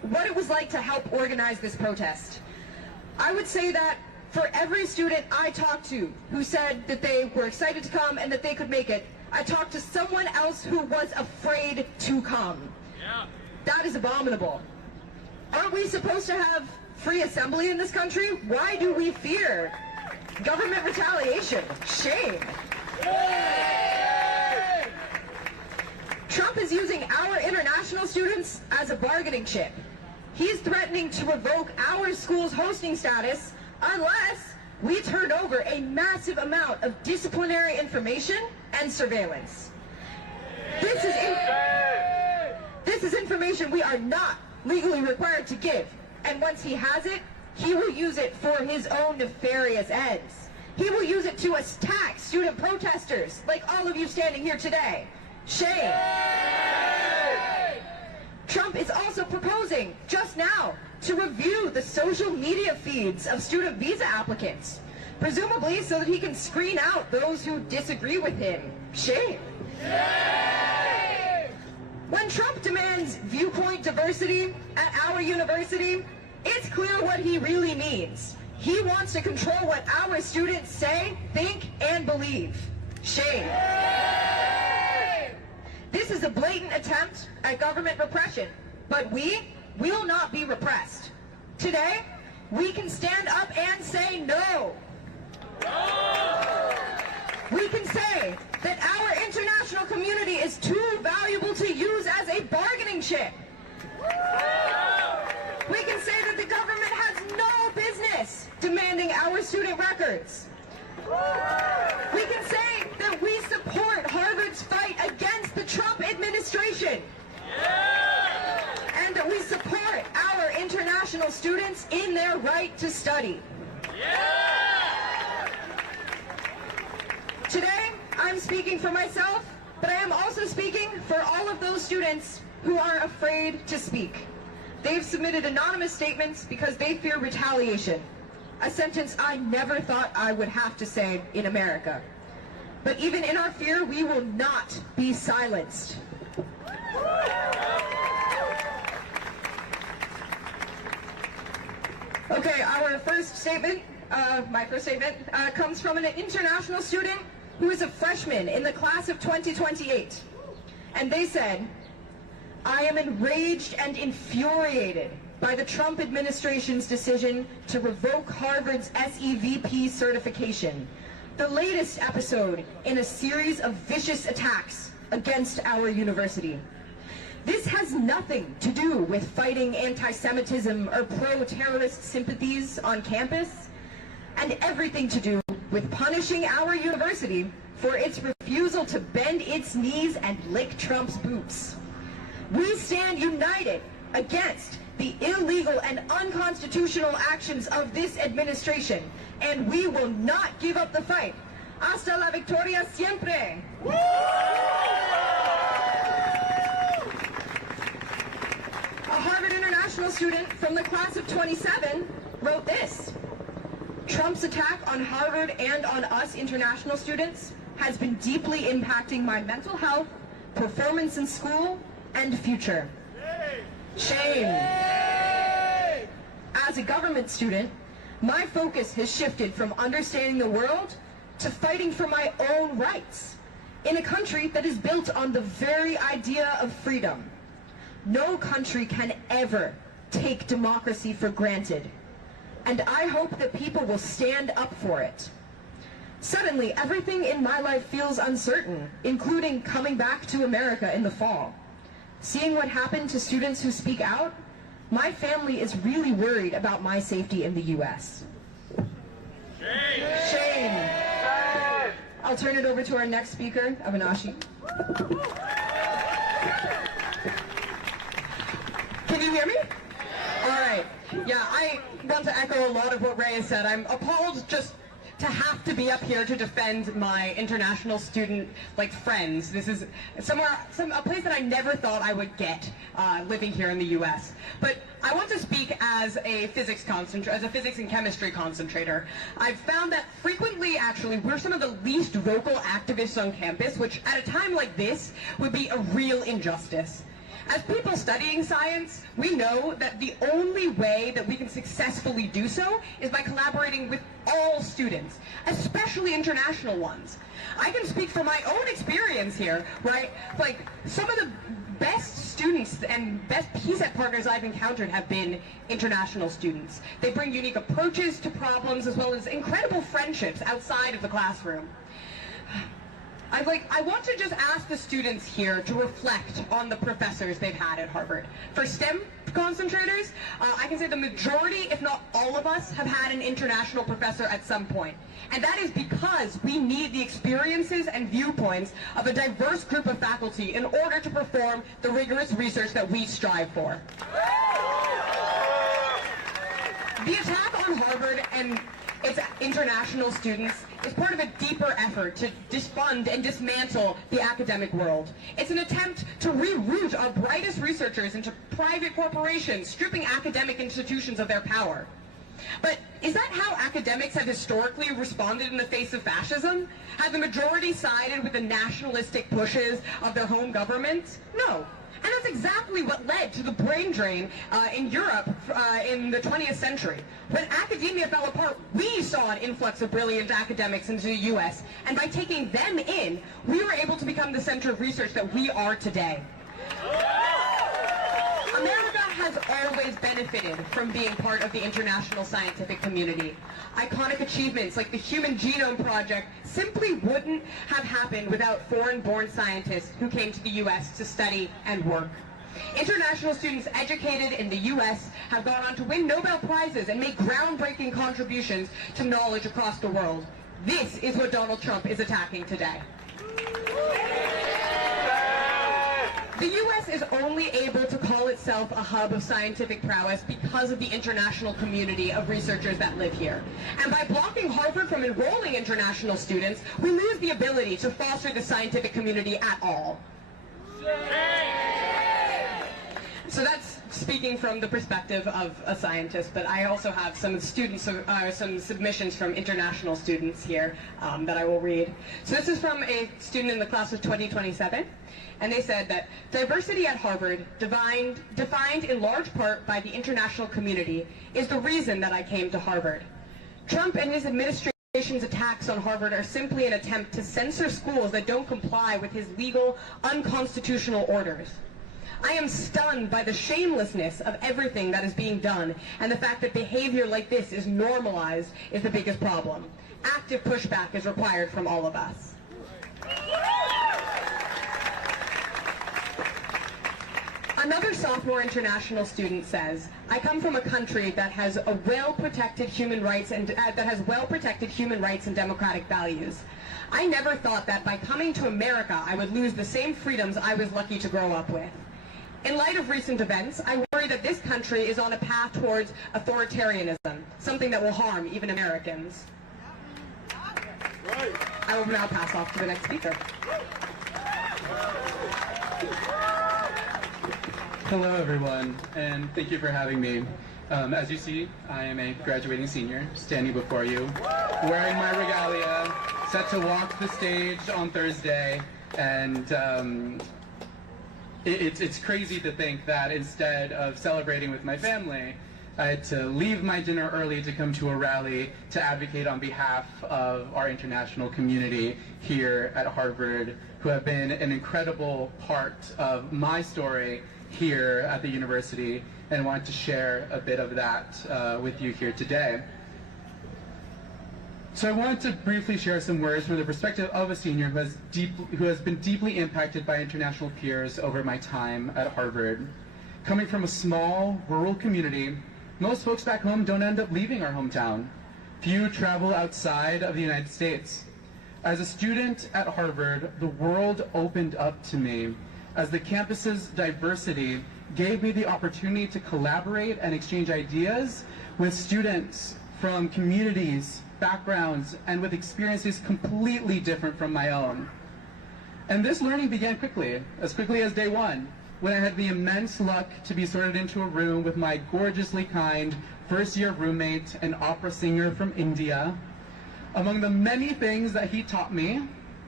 what it was like to help organize this protest. I would say that for every student I talked to who said that they were excited to come and that they could make it, I talked to someone else who was afraid to come. Yeah. That is abominable. Aren't we supposed to have free assembly in this country? Why do we fear government retaliation? Shame. Yay! Trump is using our international students as a bargaining chip. He's threatening to revoke our school's hosting status unless we turn over a massive amount of disciplinary information and surveillance. This is information we are not legally required to give, and once he has it, he will use it for his own nefarious ends. He will use it to attack student protesters, like all of you standing here today. Shame. Trump is also proposing, just now, to review the social media feeds of student visa applicants, presumably so that he can screen out those who disagree with him. Shame. Yay! When Trump demands viewpoint diversity at our university, it's clear what he really means. He wants to control what our students say, think, and believe. Shame. Yay! This is a blatant attempt at government repression, but we will not be repressed. Today, we can stand up and say no. No! We can say that our international community is too valuable to use as a bargaining chip. We can say that the government has no business demanding our student records. We can say that we support Harvard's fight against the Trump administration. And that we support our international students in their right to study. Today, I'm speaking for myself, but I am also speaking for all of those students who are afraid to speak. They've submitted anonymous statements because they fear retaliation, a sentence I never thought I would have to say in America. But even in our fear, we will not be silenced. Okay, our first statement, my first statement, comes from an international student who is a freshman in the class of 2028. And they said, "I am enraged and infuriated by the Trump administration's decision to revoke Harvard's SEVP certification, the latest episode in a series of vicious attacks against our university. This has nothing to do with fighting anti-Semitism or pro-terrorist sympathies on campus, and everything to do with punishing our university for its refusal to bend its knees and lick Trump's boots. We stand united against the illegal and unconstitutional actions of this administration, and we will not give up the fight. Hasta la victoria siempre." A Harvard International student from the class of 27 wrote this: "Trump's attack on Harvard and on us international students has been deeply impacting my mental health, performance in school, and future. Shame. As a government student, my focus has shifted from understanding the world to fighting for my own rights in a country that is built on the very idea of freedom. No country can ever take democracy for granted, and I hope that people will stand up for it. Suddenly, everything in my life feels uncertain, including coming back to America in the fall. Seeing what happened to students who speak out, my family is really worried about my safety in the U.S. Shame. Shame. I'll turn it over to our next speaker, Avinashi. Can you hear me? All right. Yeah, I want to echo a lot of what Ray has said. I'm appalled just to have to be up here to defend my international student, friends. This is a place that I never thought I would get living here in the U.S. But I want to speak as a physics and chemistry concentrator. I've found that frequently, actually, we're some of the least vocal activists on campus, which at a time like this would be a real injustice. As people studying science, we know that the only way that we can successfully do so is by collaborating with all students, especially international ones. I can speak from my own experience here, right? Like, some of the best students and best PSET partners I've encountered have been international students. They bring unique approaches to problems as well as incredible friendships outside of the classroom. I want to just ask the students here to reflect on the professors they've had at Harvard. For STEM concentrators, I can say the majority, if not all of us, have had an international professor at some point. And that is because we need the experiences and viewpoints of a diverse group of faculty in order to perform the rigorous research that we strive for. The attack on Harvard and its international students is part of a deeper effort to defund and dismantle the academic world. It's an attempt to reroute our brightest researchers into private corporations, stripping academic institutions of their power. But is that how academics have historically responded in the face of fascism? Have the majority sided with the nationalistic pushes of their home governments? No. And that's exactly what led to the brain drain in Europe in the 20th century. When academia fell apart, we saw an influx of brilliant academics into the US, and by taking them in, we were able to become the center of research that we are today. America has always benefited from being part of the international scientific community. Iconic achievements like the Human Genome Project simply wouldn't have happened without foreign-born scientists who came to the US to study and work. International students educated in the US have gone on to win Nobel Prizes and make groundbreaking contributions to knowledge across the world. This is what Donald Trump is attacking today. The U.S. is only able to call itself a hub of scientific prowess because of the international community of researchers that live here. And by blocking Harvard from enrolling international students, we lose the ability to foster the scientific community at all. So that's speaking from the perspective of a scientist, but I also have some students, some submissions from international students here that I will read. So this is from a student in the class of 2027. And they said that diversity at Harvard, defined in large part by the international community, is the reason that I came to Harvard. Trump and his administration's attacks on Harvard are simply an attempt to censor schools that don't comply with his legal, unconstitutional orders. I am stunned by the shamelessness of everything that is being done, and the fact that behavior like this is normalized is the biggest problem. Active pushback is required from all of us. Another sophomore international student says, I come from a country that has a well-protected human rights and democratic values. I never thought that by coming to America, I would lose the same freedoms I was lucky to grow up with. In light of recent events, I worry that this country is on a path towards authoritarianism, something that will harm even Americans. I will now pass off to the next speaker. Hello everyone, and thank you for having me. As you see, I am a graduating senior, standing before you, wearing my regalia, set to walk the stage on Thursday, and it's crazy to think that instead of celebrating with my family, I had to leave my dinner early to come to a rally to advocate on behalf of our international community here at Harvard, who have been an incredible part of my story here at the university, and wanted to share a bit of that with you here today. So I wanted to briefly share some words from the perspective of a senior who has been deeply impacted by international peers over my time at Harvard. Coming from a small, rural community, most folks back home don't end up leaving our hometown. Few travel outside of the United States. As a student at Harvard, the world opened up to me as the campus's diversity gave me the opportunity to collaborate and exchange ideas with students from communities, backgrounds, and with experiences completely different from my own. And this learning began quickly as day one, when I had the immense luck to be sorted into a room with my gorgeously kind first-year roommate, an opera singer from India. Among the many things that he taught me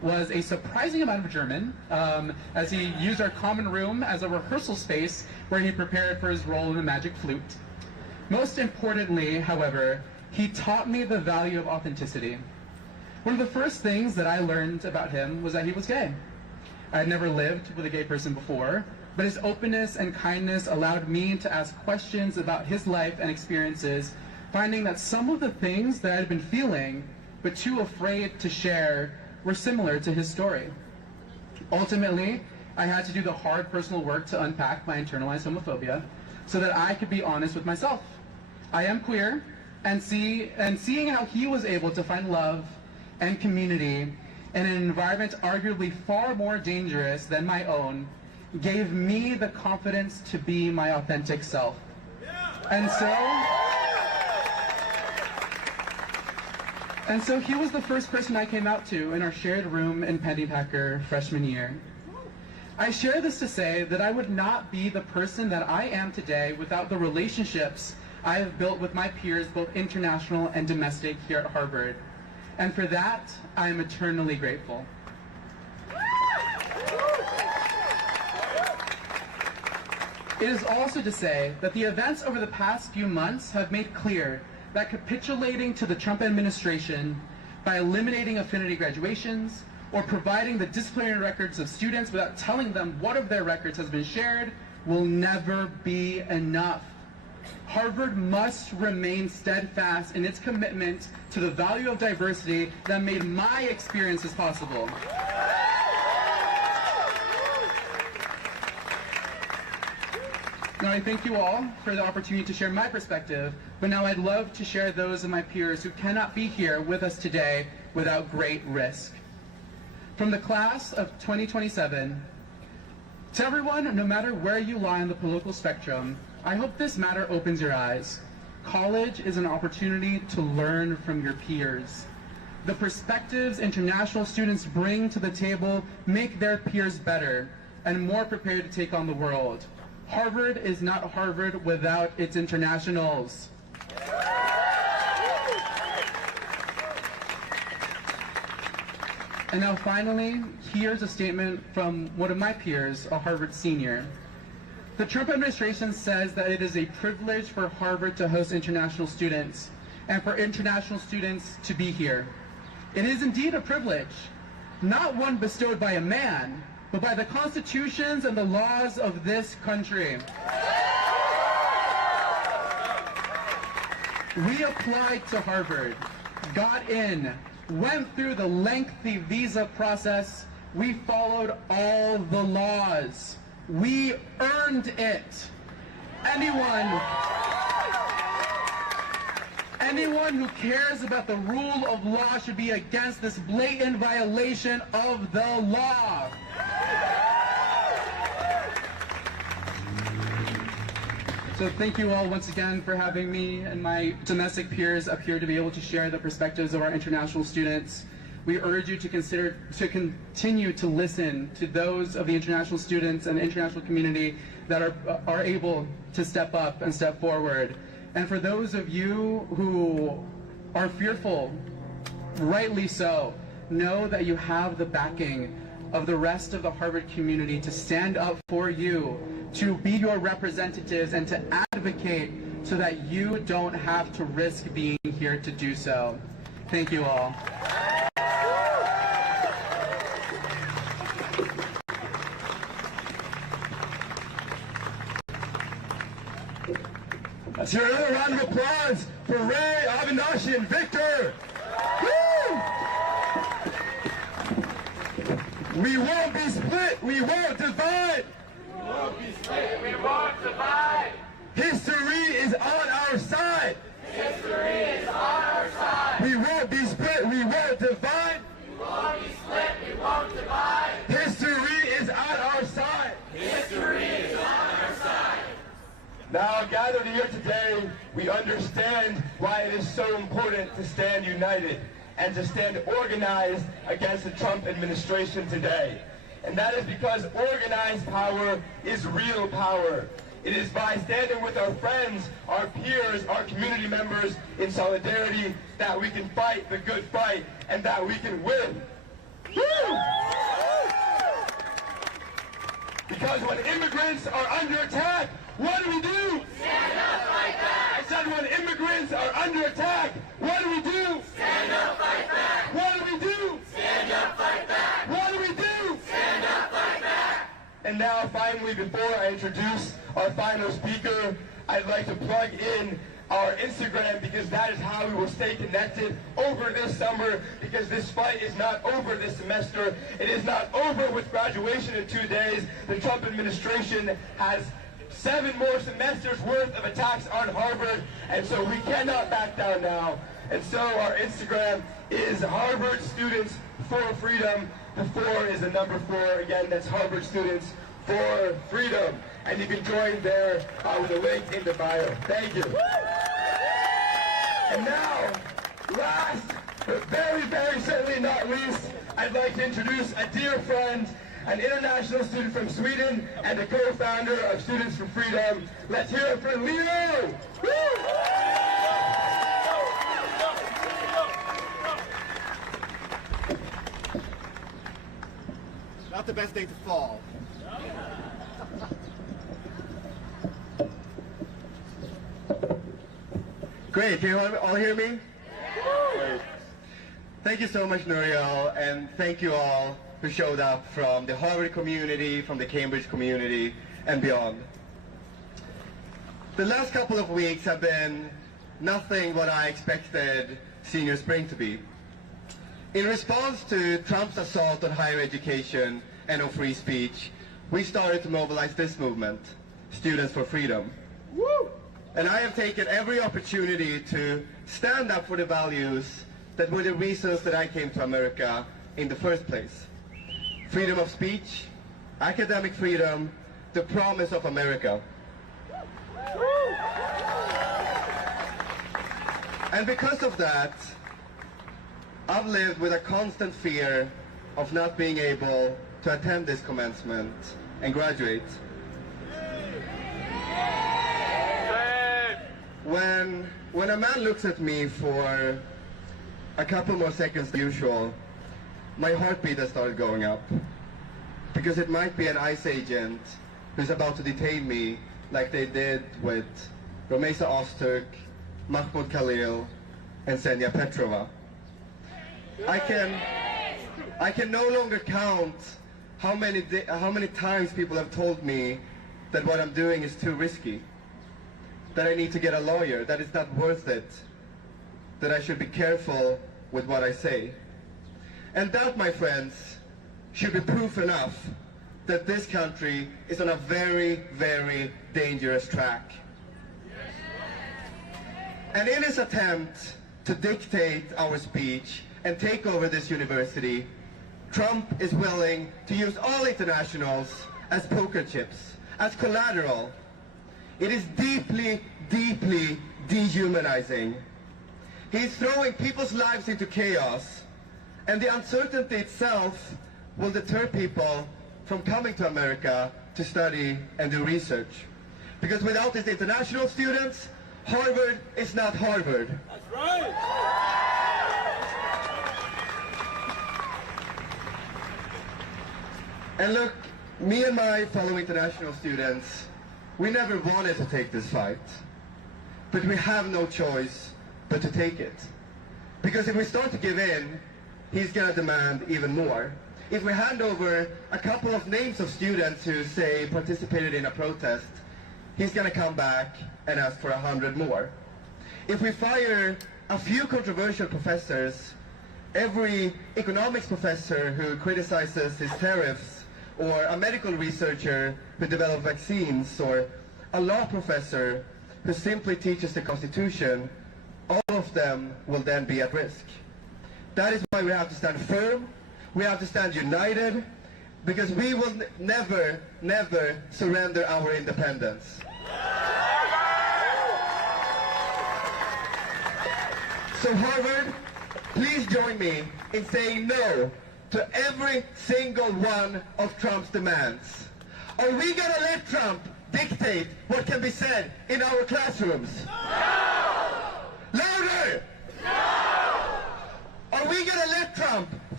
was a surprising amount of German, as he used our common room as a rehearsal space where he prepared for his role in the magic flute. Most importantly, however, he taught me the value of authenticity. One of the first things that I learned about him was that he was gay. I had never lived with a gay person before, but his openness and kindness allowed me to ask questions about his life and experiences, finding that some of the things that I had been feeling, but too afraid to share, were similar to his story. Ultimately, I had to do the hard personal work to unpack my internalized homophobia so that I could be honest with myself. I am queer, and seeing how he was able to find love and community in an environment arguably far more dangerous than my own gave me the confidence to be my authentic self. And so he was the first person I came out to in our shared room in Pennypacker freshman year. I share this to say that I would not be the person that I am today without the relationships I have built with my peers, both international and domestic, here at Harvard. And for that, I am eternally grateful. It is also to say that the events over the past few months have made clear that capitulating to the Trump administration by eliminating affinity graduations or providing the disciplinary records of students without telling them what of their records has been shared will never be enough. Harvard must remain steadfast in its commitment to the value of diversity that made my experiences possible. Now, I thank you all for the opportunity to share my perspective, but now I'd love to share those of my peers who cannot be here with us today without great risk. From the class of 2027, to everyone, no matter where you lie on the political spectrum, I hope this matter opens your eyes. College is an opportunity to learn from your peers. The perspectives international students bring to the table make their peers better and more prepared to take on the world. Harvard is not Harvard without its internationals. And now finally, here's a statement from one of my peers, a Harvard senior. The Trump administration says that it is a privilege for Harvard to host international students and for international students to be here. It is indeed a privilege, not one bestowed by a man, but by the constitutions and the laws of this country. We applied to Harvard, got in, went through the lengthy visa process. We followed all the laws. We earned it. Anyone who cares about the rule of law should be against this blatant violation of the law. So thank you all once again for having me and my domestic peers up here to be able to share the perspectives of our international students. We urge you to continue to listen to those of the international students and the international community that are able to step up and step forward. And for those of you who are fearful, rightly so, know that you have the backing of the rest of the Harvard community to stand up for you, to be your representatives, and to advocate so that you don't have to risk being here to do so. Thank you all. Let's hear another round of applause for Ray, Avinash, and Victor. Woo! We won't be split, we won't divide. We won't be split, we won't divide. History is on our side. History is on our side. We won't be split, we won't divide. We won't be split, we won't divide. History is on our side. History is on our side. Now, gathered here today, we understand why it is so important to stand united and to stand organized against the Trump administration today. And that is because organized power is real power. It is by standing with our friends, our peers, our community members in solidarity that we can fight the good fight and that we can win. Woo! Because when immigrants are under attack, what do we do? Stand up, fight back! I said when immigrants are under attack, what do we do? Stand up, fight back! What do we do? Stand up, fight back! What do we do? Stand up, fight back! And now, finally, before I introduce our final speaker, I'd like to plug in our Instagram because that is how we will stay connected over this summer, because this fight is not over this semester. It is not over with graduation in 2 days. The Trump administration has 7 more semesters worth of attacks on Harvard, and so we cannot back down now. And so our Instagram is Harvard Students for Freedom. The 4 is the number 4. Again, that's Harvard Students for Freedom. And you can join there with the link in the bio. Thank you. And now, last but very, very certainly not least, I'd like to introduce a dear friend, an international student from Sweden and a co-founder of Students for Freedom. Let's hear it for Leo! Woo! Not the best day to fall. Great, can you all hear me? Great. Thank you so much, Nuriel, and thank you all who showed up from the Harvard community, from the Cambridge community, and beyond. The last couple of weeks have been nothing what I expected senior spring to be. In response to Trump's assault on higher education and on free speech, we started to mobilize this movement, Students for Freedom. Woo! And I have taken every opportunity to stand up for the values that were the reasons that I came to America in the first place. Freedom of speech, academic freedom, the promise of America. And because of that, I've lived with a constant fear of not being able to attend this commencement and graduate. When a man looks at me for a couple more seconds than usual, my heartbeat has started going up. Because it might be an ICE agent who's about to detain me like they did with Romesa Ozturk, Mahmoud Khalil, and Ksenia Petrova. I can no longer count how many times people have told me that what I'm doing is too risky, that I need to get a lawyer, that it's not worth it, that I should be careful with what I say. And that, my friends, should be proof enough that this country is on a very, very dangerous track. And in his attempt to dictate our speech and take over this university, Trump is willing to use all internationals as poker chips, as collateral. It is deeply, deeply dehumanizing. He's throwing people's lives into chaos, and the uncertainty itself will deter people from coming to America to study and do research. Because without these international students, Harvard is not Harvard. That's right! And look, me and my fellow international students, we never wanted to take this fight. But we have no choice but to take it. Because if we start to give in, he's going to demand even more. If we hand over a couple of names of students who, say, participated in a protest, he's going to come back and ask for 100 more. If we fire a few controversial professors, every economics professor who criticizes his tariffs, or a medical researcher who develops vaccines, or a law professor who simply teaches the Constitution, all of them will then be at risk. That is why we have to stand firm, we have to stand united, because we will never, never surrender our independence. So Harvard, please join me in saying no to every single one of Trump's demands. Are we going to let Trump dictate what can be said in our classrooms? No! Louder! No! Are we going to let Trump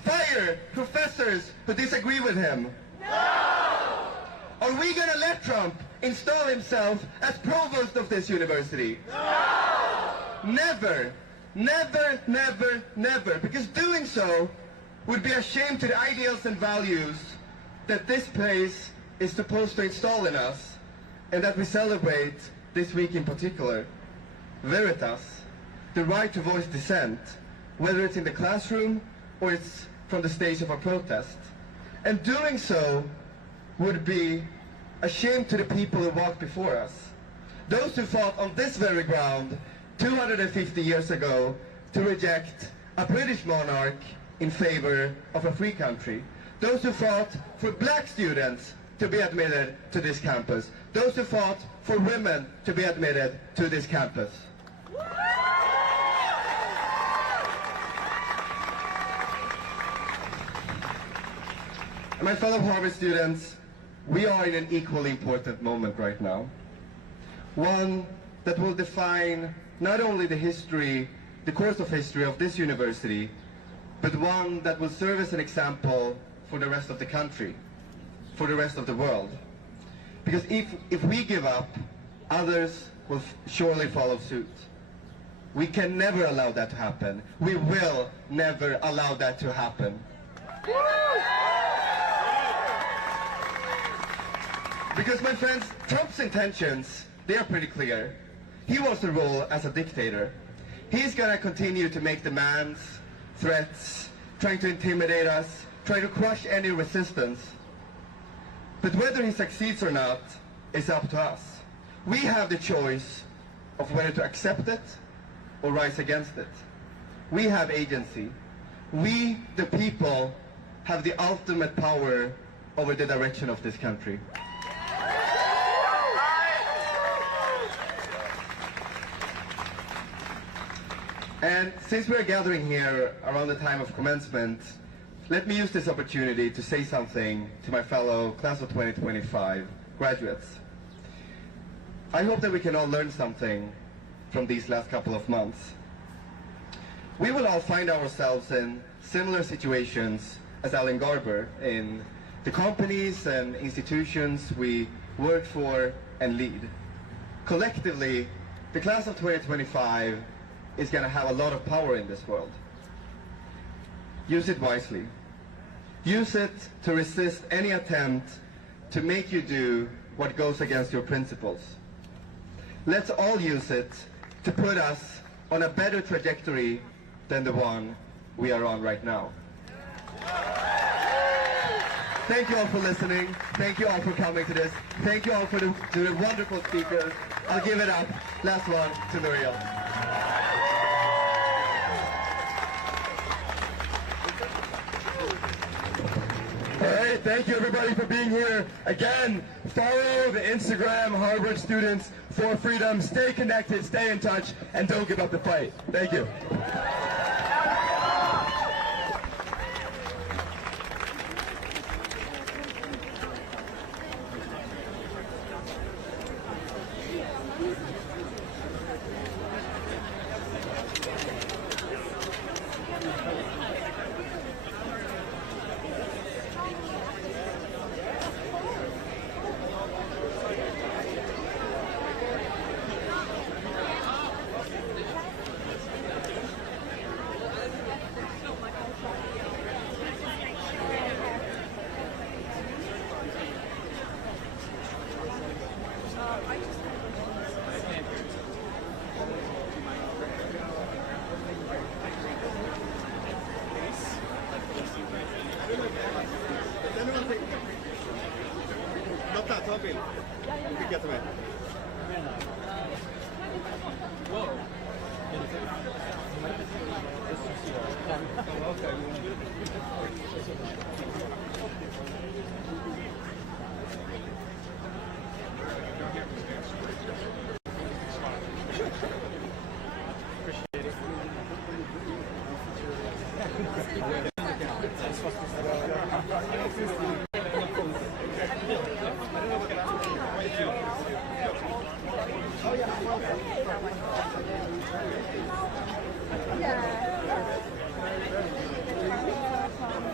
fire professors who disagree with him? No! Are we gonna let Trump install himself as provost of this university? No! Never, never, never, never, because doing so would be a shame to the ideals and values that this place is supposed to install in us, and that we celebrate this week in particular. Veritas, the right to voice dissent, whether it's in the classroom or it's from the stage of a protest. And doing so would be a shame to the people who walked before us. Those who fought on this very ground 250 years ago to reject a British monarch in favor of a free country. Those who fought for black students to be admitted to this campus. Those who fought for women to be admitted to this campus. My fellow Harvard students, we are in an equally important moment right now. One that will define not only the history, the course of history of this university, but one that will serve as an example for the rest of the country, for the rest of the world. Because if we give up, others will surely follow suit. We can never allow that to happen. We will never allow that to happen. Because, my friends, Trump's intentions, they are pretty clear. He wants to rule as a dictator. He's gonna continue to make demands, threats, trying to intimidate us, trying to crush any resistance. But whether he succeeds or not is up to us. We have the choice of whether to accept it or rise against it. We have agency. We, the people, have the ultimate power over the direction of this country. And since we're gathering here around the time of commencement, let me use this opportunity to say something to my fellow class of 2025 graduates. I hope that we can all learn something from these last couple of months. We will all find ourselves in similar situations as Alan Garber in the companies and institutions we work for and lead. Collectively, the class of 2025 is going to have a lot of power in this world. Use it wisely. Use it to resist any attempt to make you do what goes against your principles. Let's all use it to put us on a better trajectory than the one we are on right now. Thank you all for listening. Thank you all for coming to this. Thank you all for the wonderful speakers. I'll give it up. Last one to Nuriel. All right, thank you everybody for being here. Again, follow the Instagram Harvard Students for Freedom. Stay connected, stay in touch, and don't give up the fight. Thank you.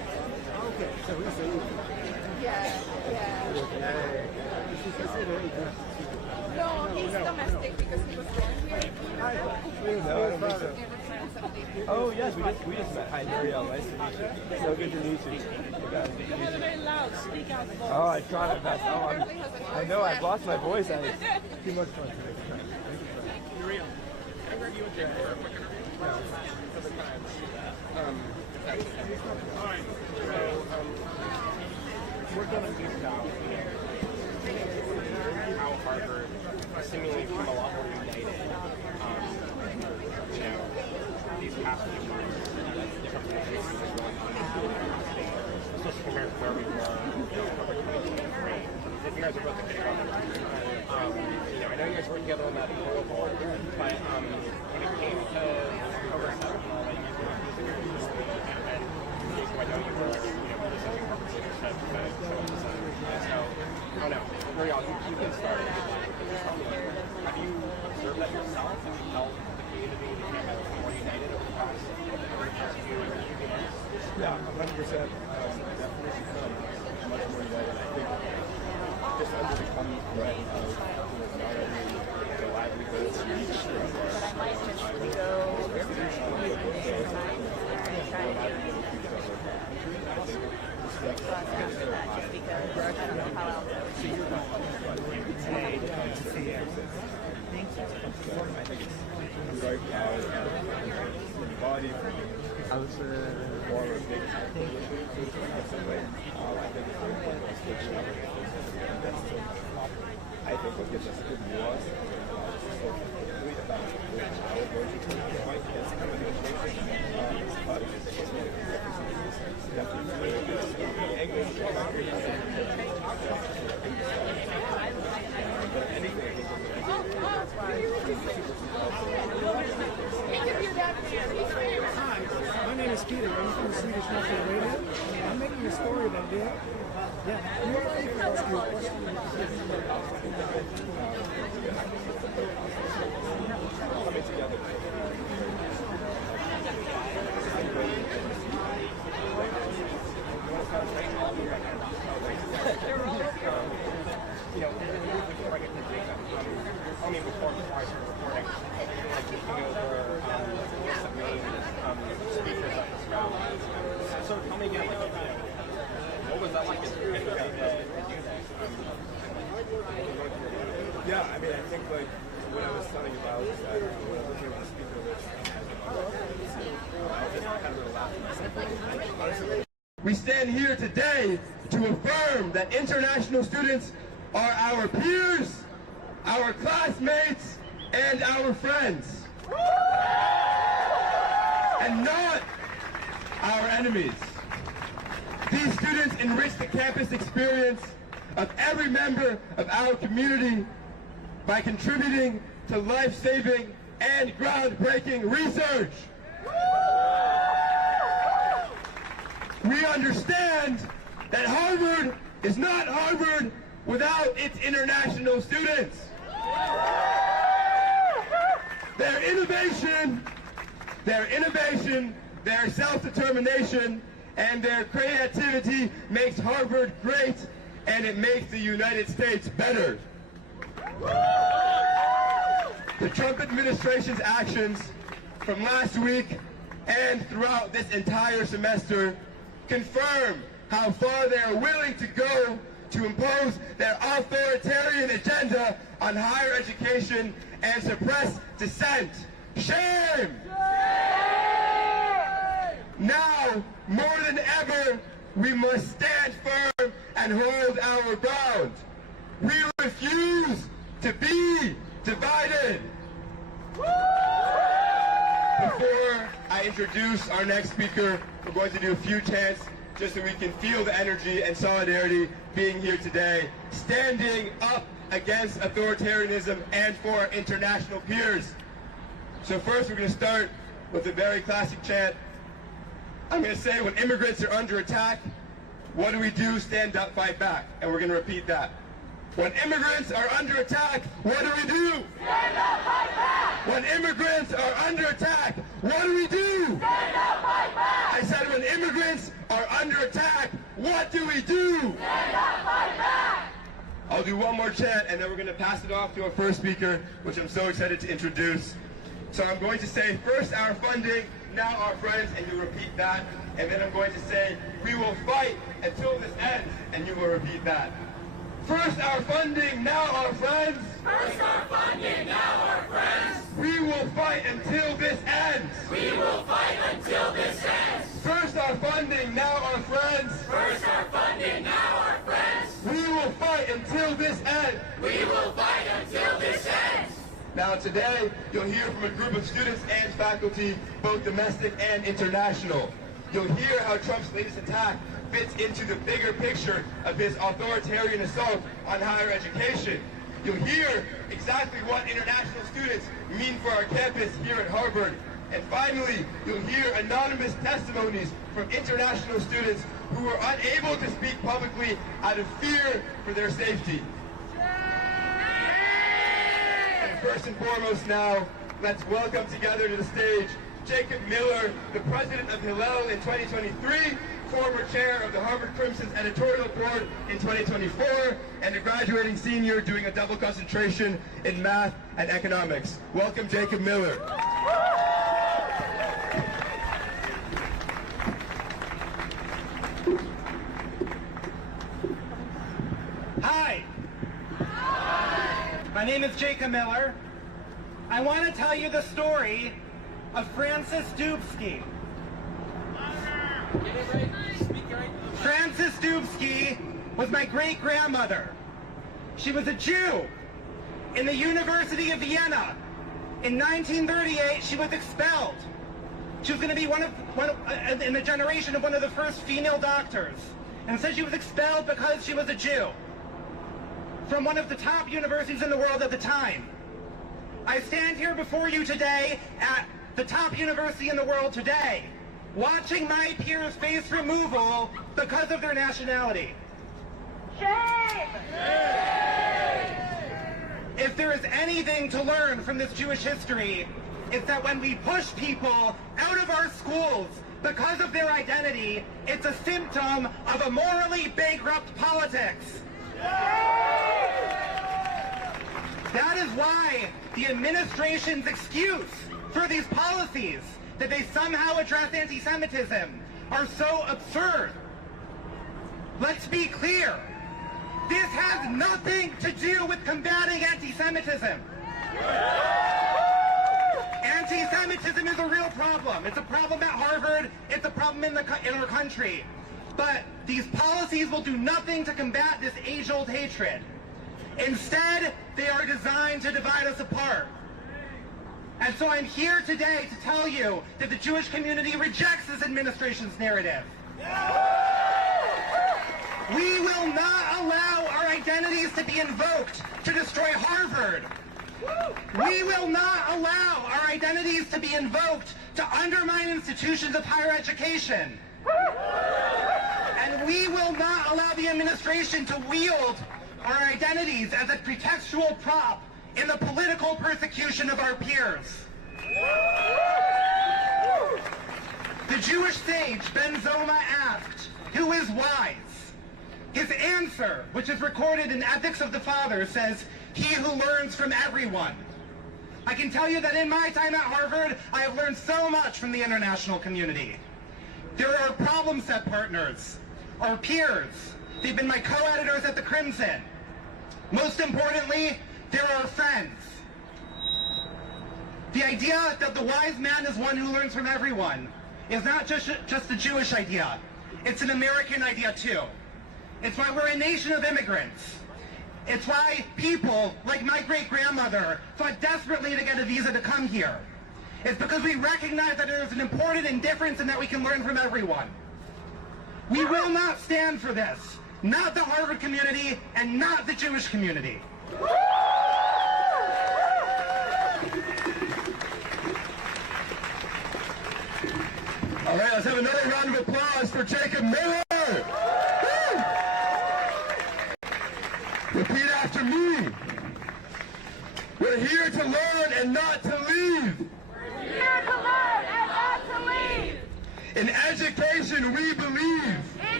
No, he's domestic because he was born here. No, I don't think so. Oh yes, we just met. Hi, Nuriel. Nice to meet you. So good to meet you. You guys are very loud. Speak out the voice. Oh, I try my best. Oh, I know. I've lost my voice. I was too much fun. Nuriel, I heard you and Jake for a quick interview. All right. So, we're going to do now how Harvard seemingly become a lot more united. These past few months, different things that are going on in the United States, especially compared to where we were, October 2023. You guys are both a big brother. I know you guys worked together on that oil board, but when it came to October 7th and all that, you guys were using your industry, and I know you were, researching Harvard leadership, but so I don't know. Nuriel, you can start. Just tell me, have you observed that yourself? Have you felt the community became more united over the past few months? Yeah, 100%. Definitely become much more united. I think just under the common threat of not only the livelihoods and the I think it's very proud of the body I was more of a big in some way. I think it's very important to switch up. I think what gives us good nuance specifically about our version of the fight is kind of the but it's definitely angry. But anything, Hi, my name is Peter. I'm from the Swedish National Radio. I'm making a story about it. Yeah, you are ready for ask you a question. Coming together. Only before I started recording, looking over some main speakers at this rally. So tell me again, what was that like as you do that? Yeah, I mean, I think what I was telling about is that when I'm looking at the speaker list, I was just kind of laughing. We stand here today to affirm that international students are our peers, our classmates, and our friends, and not our enemies. These students enrich the campus experience of every member of our community by contributing to life-saving and groundbreaking research. We understand that Harvard is not Harvard without its international students. Their innovation, their self-determination, and their creativity makes Harvard great, and it makes the United States better. The Trump administration's actions from last week and throughout this entire semester confirm how far they are willing to go to impose their authoritarian agenda on higher education and suppress dissent. Shame! Now, more than ever, we must stand firm and hold our ground. We refuse to be divided. Before I introduce our next speaker, we're going to do a few chants just so we can feel the energy and solidarity being here today, standing up against authoritarianism and for our international peers. So first we're going to start with a very classic chant. I'm going to say, when immigrants are under attack, what do we do? Stand up, fight back. And we're going to repeat that. When immigrants are under attack, what do we do? Stand up, fight back! When immigrants are under attack, what do we do? Stand up, fight back! I said, when immigrants are under attack, what do we do? Stand up, fight back! I'll do one more chant, and then we're going to pass it off to our first speaker, which I'm so excited to introduce. So I'm going to say, first our funding, now our friends, and you repeat that. And then I'm going to say, we will fight until this ends, and you will repeat that. First our funding, now our friends. First our funding, now our friends. We will fight until this ends. We will fight until this ends. First our funding, now our friends. First our funding, now our friends. We will fight until this ends. We will fight until this ends. Now today, you'll hear from a group of students and faculty, both domestic and international. You'll hear how Trump's latest attack fits into the bigger picture of his authoritarian assault on higher education. You'll hear exactly what international students mean for our campus here at Harvard. And finally, you'll hear anonymous testimonies from international students who were unable to speak publicly out of fear for their safety. And first and foremost now, let's welcome together to the stage Jacob Miller, the president of Hillel in 2023, former chair of the Harvard Crimson's editorial board in 2024, and a graduating senior doing a double concentration in math and economics. Welcome, Jacob Miller. Hi. My name is Jacob Miller. I want to tell you the story of Francis Dubsky. Francis Dubsky was my great-grandmother. She was a Jew in the University of Vienna. In 1938, she was expelled. She was going to be in the generation of one of the first female doctors. And said she was expelled because she was a Jew from one of the top universities in the world at the time. I stand here before you today at the top university in the world today, watching my peers face removal because of their nationality. Shame! If there is anything to learn from this Jewish history, it's that when we push people out of our schools because of their identity, it's a symptom of a morally bankrupt politics. That is why the administration's excuse for these policies, that they somehow address anti-Semitism, are so absurd. Let's be clear. This has nothing to do with combating anti-Semitism. Anti-Semitism is a real problem. It's a problem at Harvard. It's a problem in our country. But these policies will do nothing to combat this age-old hatred. Instead, they are designed to divide us apart. And so I'm here today to tell you that the Jewish community rejects this administration's narrative. We will not allow our identities to be invoked to destroy Harvard. We will not allow our identities to be invoked to undermine institutions of higher education. And we will not allow the administration to wield our identities as a pretextual prop in the political persecution of our peers. The Jewish sage Ben Zoma asked, "Who is wise?" His answer, which is recorded in Ethics of the Fathers, says, "He who learns from everyone." I can tell you that in my time at Harvard, I have learned so much from the international community. There are problem set partners, our peers. They've been my co-editors at the Crimson. Most importantly, there are friends. The idea that the wise man is one who learns from everyone is not just a Jewish idea. It's an American idea too. It's why we're a nation of immigrants. It's why people, like my great-grandmother, fought desperately to get a visa to come here. It's because we recognize that there is an important difference and that we can learn from everyone. We will not stand for this. Not the Harvard community and not the Jewish community. All right, let's have another round of applause for Jacob Miller. Woo! Repeat after me. We're here to learn and not to leave. We're here to learn and not to leave. In education, we believe. In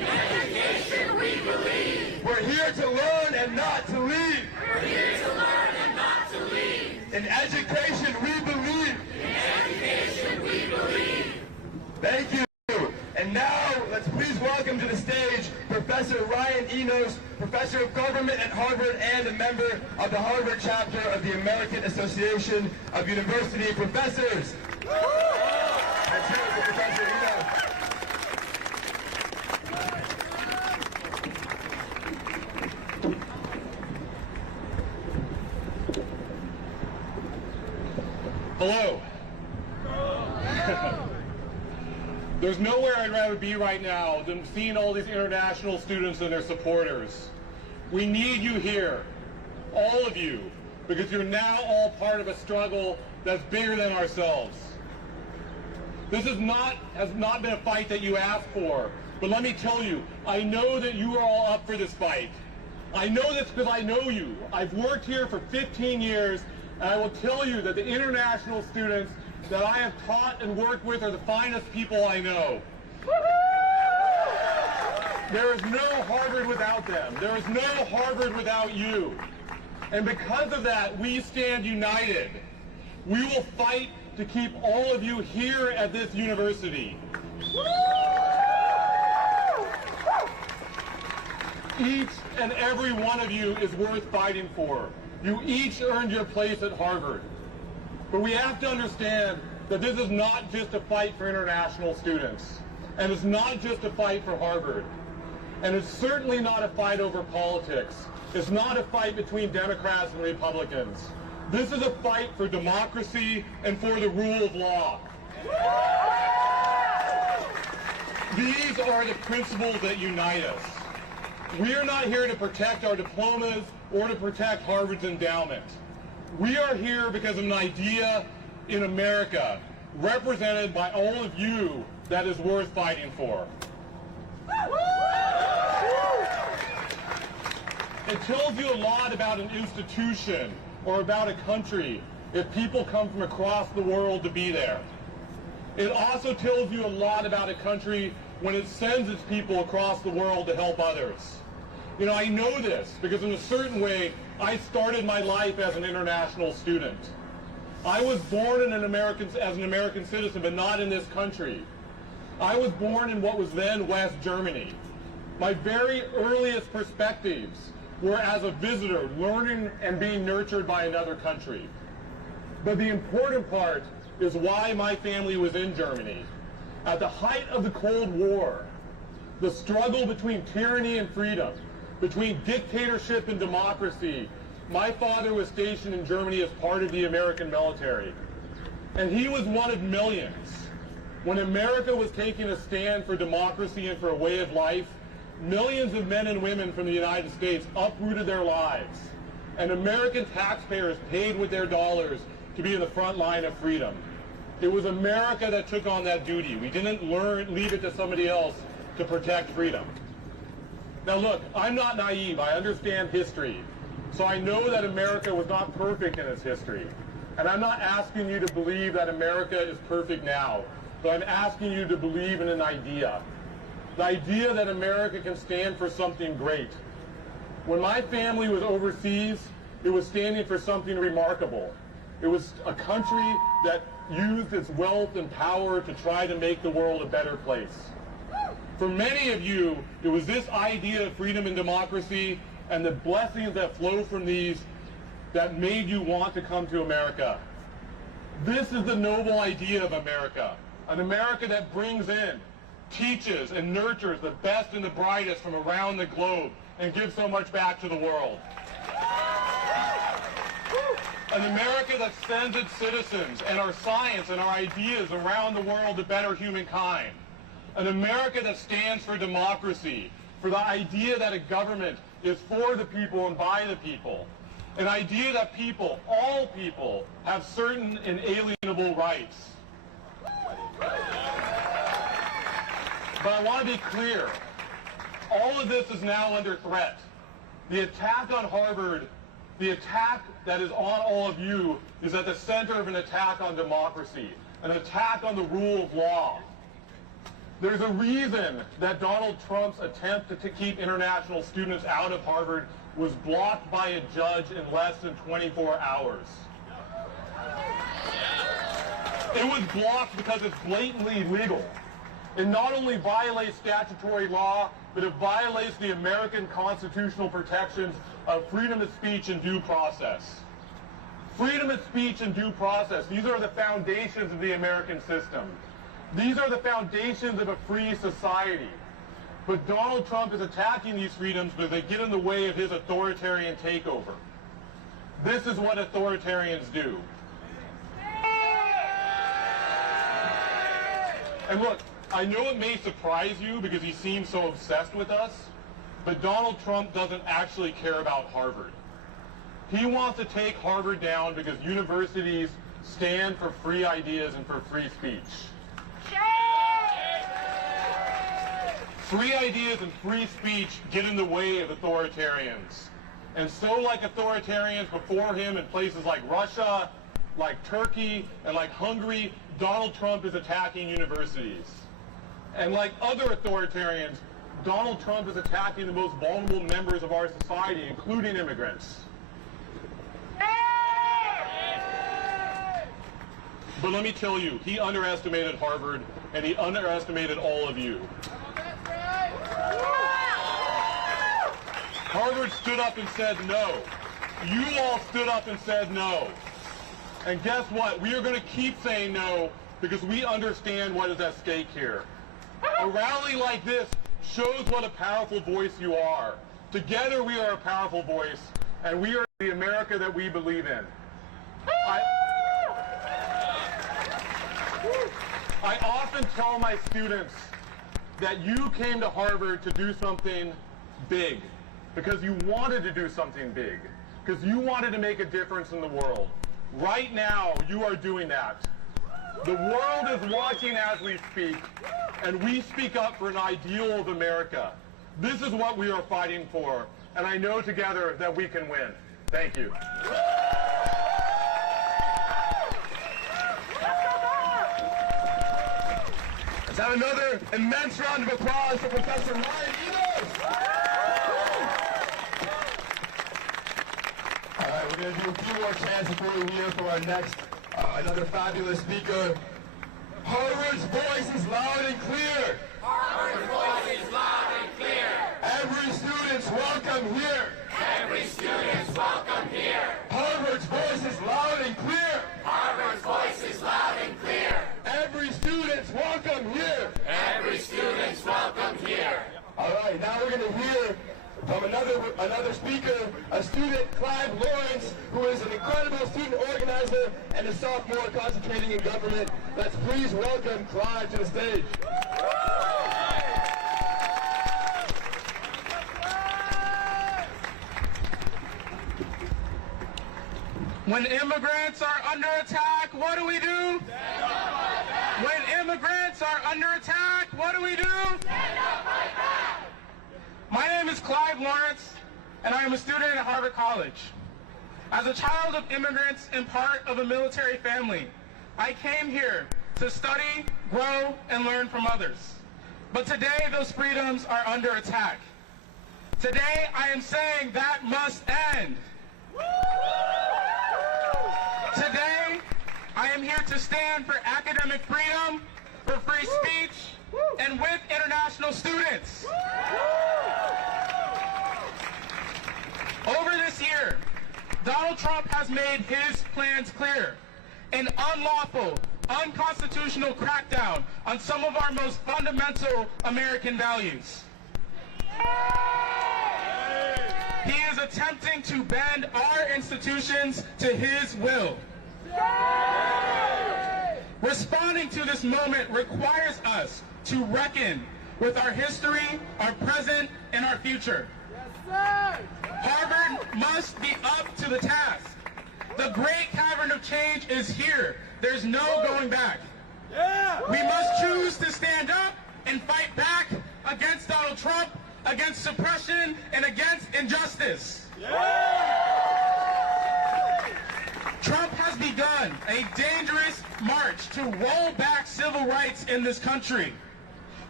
education we believe. We're here to learn and not to leave. We're here to learn and not to leave. In education we believe. In education we believe. Thank you. And now, let's please welcome to the stage Professor Ryan Enos, Professor of Government at Harvard and a member of the Harvard chapter of the American Association of University Professors. Let's hear it for Professor Enos. Hello. There's nowhere I'd rather be right now than seeing all these international students and their supporters. We need you here, all of you, because you're now all part of a struggle that's bigger than ourselves. This has not been a fight that you asked for, but let me tell you, I know that you are all up for this fight. I know this because I know you. I've worked here for 15 years, and I will tell you that the international students that I have taught and worked with are the finest people I know. There is no Harvard without them. There is no Harvard without you. And because of that, we stand united. We will fight to keep all of you here at this university. Each and every one of you is worth fighting for. You each earned your place at Harvard. But we have to understand that this is not just a fight for international students. And it's not just a fight for Harvard. And it's certainly not a fight over politics. It's not a fight between Democrats and Republicans. This is a fight for democracy and for the rule of law. These are the principles that unite us. We are not here to protect our diplomas or to protect Harvard's endowment. We are here because of an idea in America, represented by all of you, that is worth fighting for. It tells you a lot about an institution or about a country if people come from across the world to be there. It also tells you a lot about a country when it sends its people across the world to help others. You know, I know this because in a certain way, I started my life as an international student. I was born as an American citizen, but not in this country. I was born in what was then West Germany. My very earliest perspectives were as a visitor, learning and being nurtured by another country. But the important part is why my family was in Germany. At the height of the Cold War, the struggle between tyranny and freedom, between dictatorship and democracy, my father was stationed in Germany as part of the American military. And he was one of millions. When America was taking a stand for democracy and for a way of life, millions of men and women from the United States uprooted their lives. And American taxpayers paid with their dollars to be in the front line of freedom. It was America that took on that duty. We didn't leave it to somebody else to protect freedom. Now look, I'm not naive. I understand history. So I know that America was not perfect in its history. And I'm not asking you to believe that America is perfect now. But I'm asking you to believe in an idea. The idea that America can stand for something great. When my family was overseas, it was standing for something remarkable. It was a country that used its wealth and power to try to make the world a better place. For many of you, it was this idea of freedom and democracy and the blessings that flow from these that made you want to come to America. This is the noble idea of America, an America that brings in, teaches, and nurtures the best and the brightest from around the globe and gives so much back to the world. An America that sends its citizens and our science and our ideas around the world to better humankind. An America that stands for democracy, for the idea that a government is for the people and by the people. An idea that people, all people, have certain inalienable rights. But I want to be clear. All of this is now under threat. The attack on Harvard, the attack that is on all of you, is at the center of an attack on democracy, an attack on the rule of law. There's a reason that Donald Trump's attempt to keep international students out of Harvard was blocked by a judge in less than 24 hours. It was blocked because it's blatantly illegal. It not only violates statutory law, but it violates the American constitutional protections of freedom of speech and due process. Freedom of speech and due process, these are the foundations of the American system. These are the foundations of a free society. But Donald Trump is attacking these freedoms because they get in the way of his authoritarian takeover. This is what authoritarians do. And look, I know it may surprise you because he seems so obsessed with us, but Donald Trump doesn't actually care about Harvard. He wants to take Harvard down because universities stand for free ideas and for free speech. Free ideas and free speech get in the way of authoritarians. And so like authoritarians before him in places like Russia, like Turkey, and like Hungary, Donald Trump is attacking universities. And like other authoritarians, Donald Trump is attacking the most vulnerable members of our society, including immigrants. But let me tell you, he underestimated Harvard, and he underestimated all of you. Harvard stood up and said no. You all stood up and said no. And guess what? We are going to keep saying no because we understand what is at stake here. A rally like this shows what a powerful voice you are. Together we are a powerful voice, and we are the America that we believe in. I often tell my students that you came to Harvard to do something big, because you wanted to do something big, because you wanted to make a difference in the world. Right now, you are doing that. The world is watching as we speak, and we speak up for an ideal of America. This is what we are fighting for, and I know together that we can win. Thank you. Let's have another immense round of applause for Professor Ryan Enos. All right, we're going to do a few more chants before we hear from our next, another fabulous speaker. Harvard's voice is loud and clear. Harvard's voice is loud and clear. Every student's welcome here. Every student's welcome here. Harvard's voice is loud and clear. Harvard's voice is loud and clear. Every student's welcome here. Every student's welcome here. All right, now we're going to hear from another speaker, a student, Clive Lawrence, who is an incredible student organizer and a sophomore concentrating in government. Let's please welcome Clive to the stage. When immigrants are under attack, what do we do? When immigrants are under attack, what do we do? Stand up, fight back! My name is Clive Lawrence, and I am a student at Harvard College. As a child of immigrants and part of a military family, I came here to study, grow, and learn from others. But today, those freedoms are under attack. Today, I am saying that must end. Today, I am here to stand for academic freedom, for free speech, and with international students. Over this year, Donald Trump has made his plans clear. An unlawful, unconstitutional crackdown on some of our most fundamental American values. He is attempting to bend our institutions to his will. Responding to this moment requires us to reckon with our history, our present, and our future. Harvard must be up to the task. The great cavern of change is here. There's no going back. We must choose to stand up and fight back against Donald Trump, against suppression, and against injustice. Trump has begun a dangerous march to roll back civil rights in this country.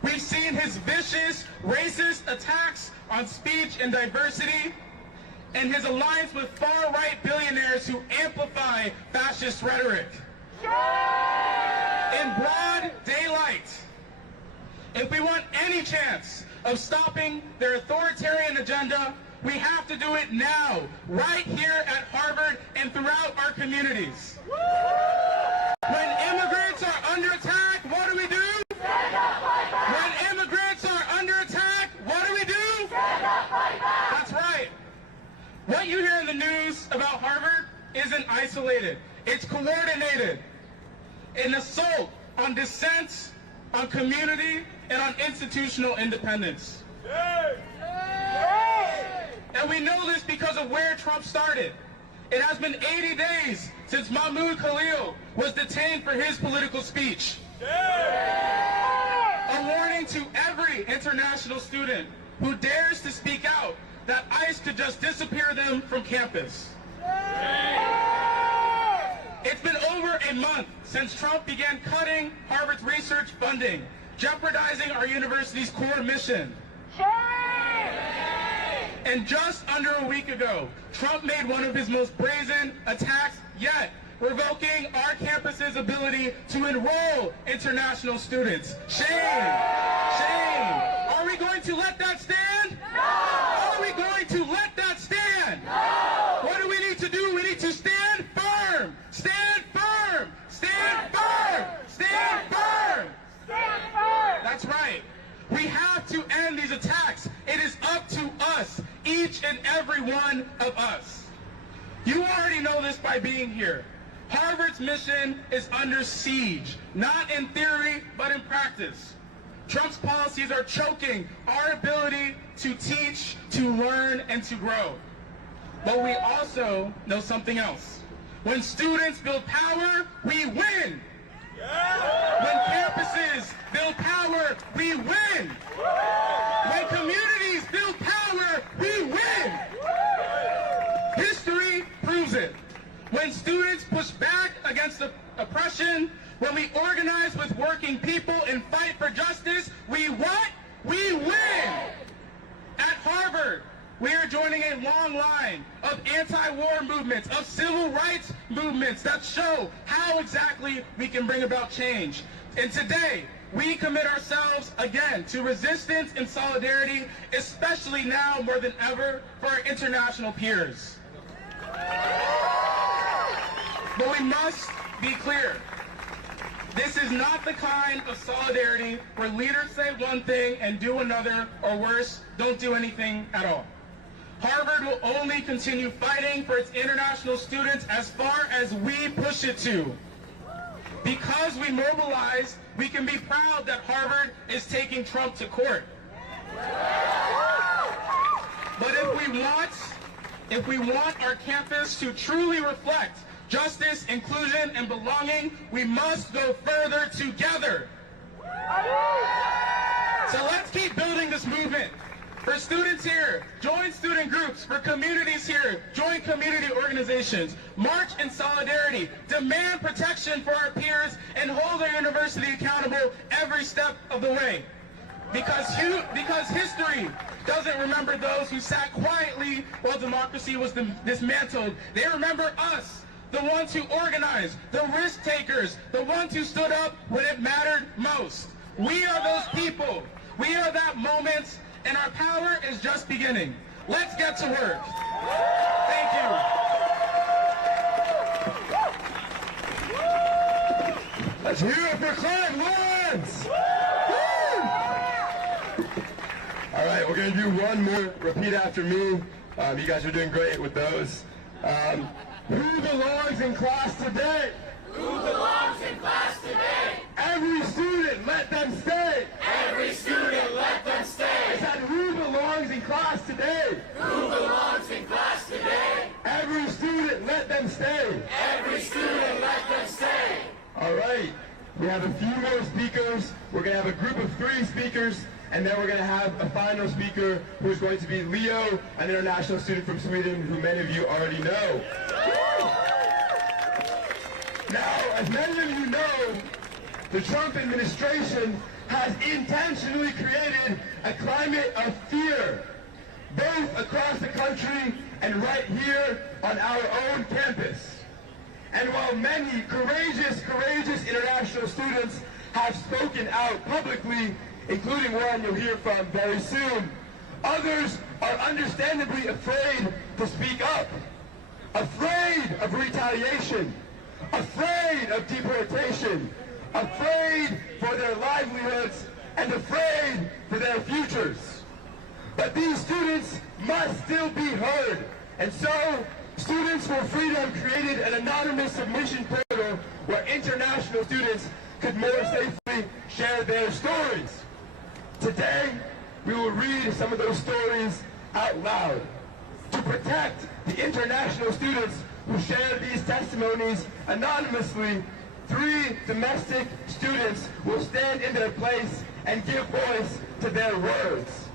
We've seen his vicious, racist attacks on speech and diversity, and his alliance with far-right billionaires who amplify fascist rhetoric. In broad daylight, if we want any chance of stopping their authoritarian agenda, we have to do it now, right here at Harvard and throughout our communities. When immigrants are under attack, what do we do? When immigrants are under attack, what do we do? That's right. What you hear in the news about Harvard isn't isolated. It's coordinated. An assault on dissent, on community, and on institutional independence. And we know this because of where Trump started. It has been 80 days since Mahmoud Khalil was detained for his political speech. A warning to every international student who dares to speak out that ICE could just disappear them from campus. It's been over a month since Trump began cutting Harvard's research funding, jeopardizing our university's core mission. And just under a week ago, Trump made one of his most brazen attacks yet, revoking our campus's ability to enroll international students. Shame! Shame! Are we going to let that stand? No! Are we going to let that stand? No! What do we need to do? We need to stand firm! Stand firm! Stand firm! Stand firm! Stand firm! That's right. We have to end these attacks. It is up to us, each and every one of us. You already know this by being here. Harvard's mission is under siege, not in theory, but in practice. Trump's policies are choking our ability to teach, to learn, and to grow. But we also know something else. When students build power, we win. When campuses build power, we win. When communities build power, we win. History proves it. When students push back against oppression, when we organize with working people and fight for justice, we what? We win. At Harvard, we are joining a long line of anti-war movements, of civil rights movements that show how exactly we can bring about change. And today, we commit ourselves again to resistance and solidarity, especially now more than ever for our international peers. But we must be clear. This is not the kind of solidarity where leaders say one thing and do another, or worse, don't do anything at all. Harvard will only continue fighting for its international students as far as we push it to. Because we mobilize, we can be proud that Harvard is taking Trump to court. But if we want our campus to truly reflect justice, inclusion, and belonging, we must go further together. So let's keep building this movement. For students here, join student groups. For communities here, join community organizations. March in solidarity. Demand protection for our peers and hold our university accountable every step of the way. Because history doesn't remember those who sat quietly while democracy was dismantled. They remember us, the ones who organized, the risk takers, the ones who stood up when it mattered most. We are those people. We are that moment, and our power is just beginning. Let's get to work. Thank you. Let's hear it for Clive Lawrence. All right, we're going to do one more. Repeat after me. You guys are doing great with those. Who belongs in class today? Who belongs in class today? Every student, let them stay. Every student, let them stay. I said, who belongs in class today? Who belongs in class today? Every student, let them stay. Every student, let them stay. All right, we have a few more speakers. We're going to have a group of 3 speakers, and then we're going to have a final speaker who's going to be Leo, an international student from Sweden, who many of you already know. Now, as many of you know, the Trump administration has intentionally created a climate of fear, both across the country and right here on our own campus. And while many courageous international students have spoken out publicly, including one you'll hear from very soon, others are understandably afraid to speak up, afraid of retaliation, afraid of deportation, afraid for their livelihoods, and afraid for their futures. But these students must still be heard, and so Students for Freedom created an anonymous submission portal where international students could more safely share their stories. Today, we will read some of those stories out loud. To protect the international students who share these testimonies anonymously, 3 domestic students will stand in their place and give voice to their words.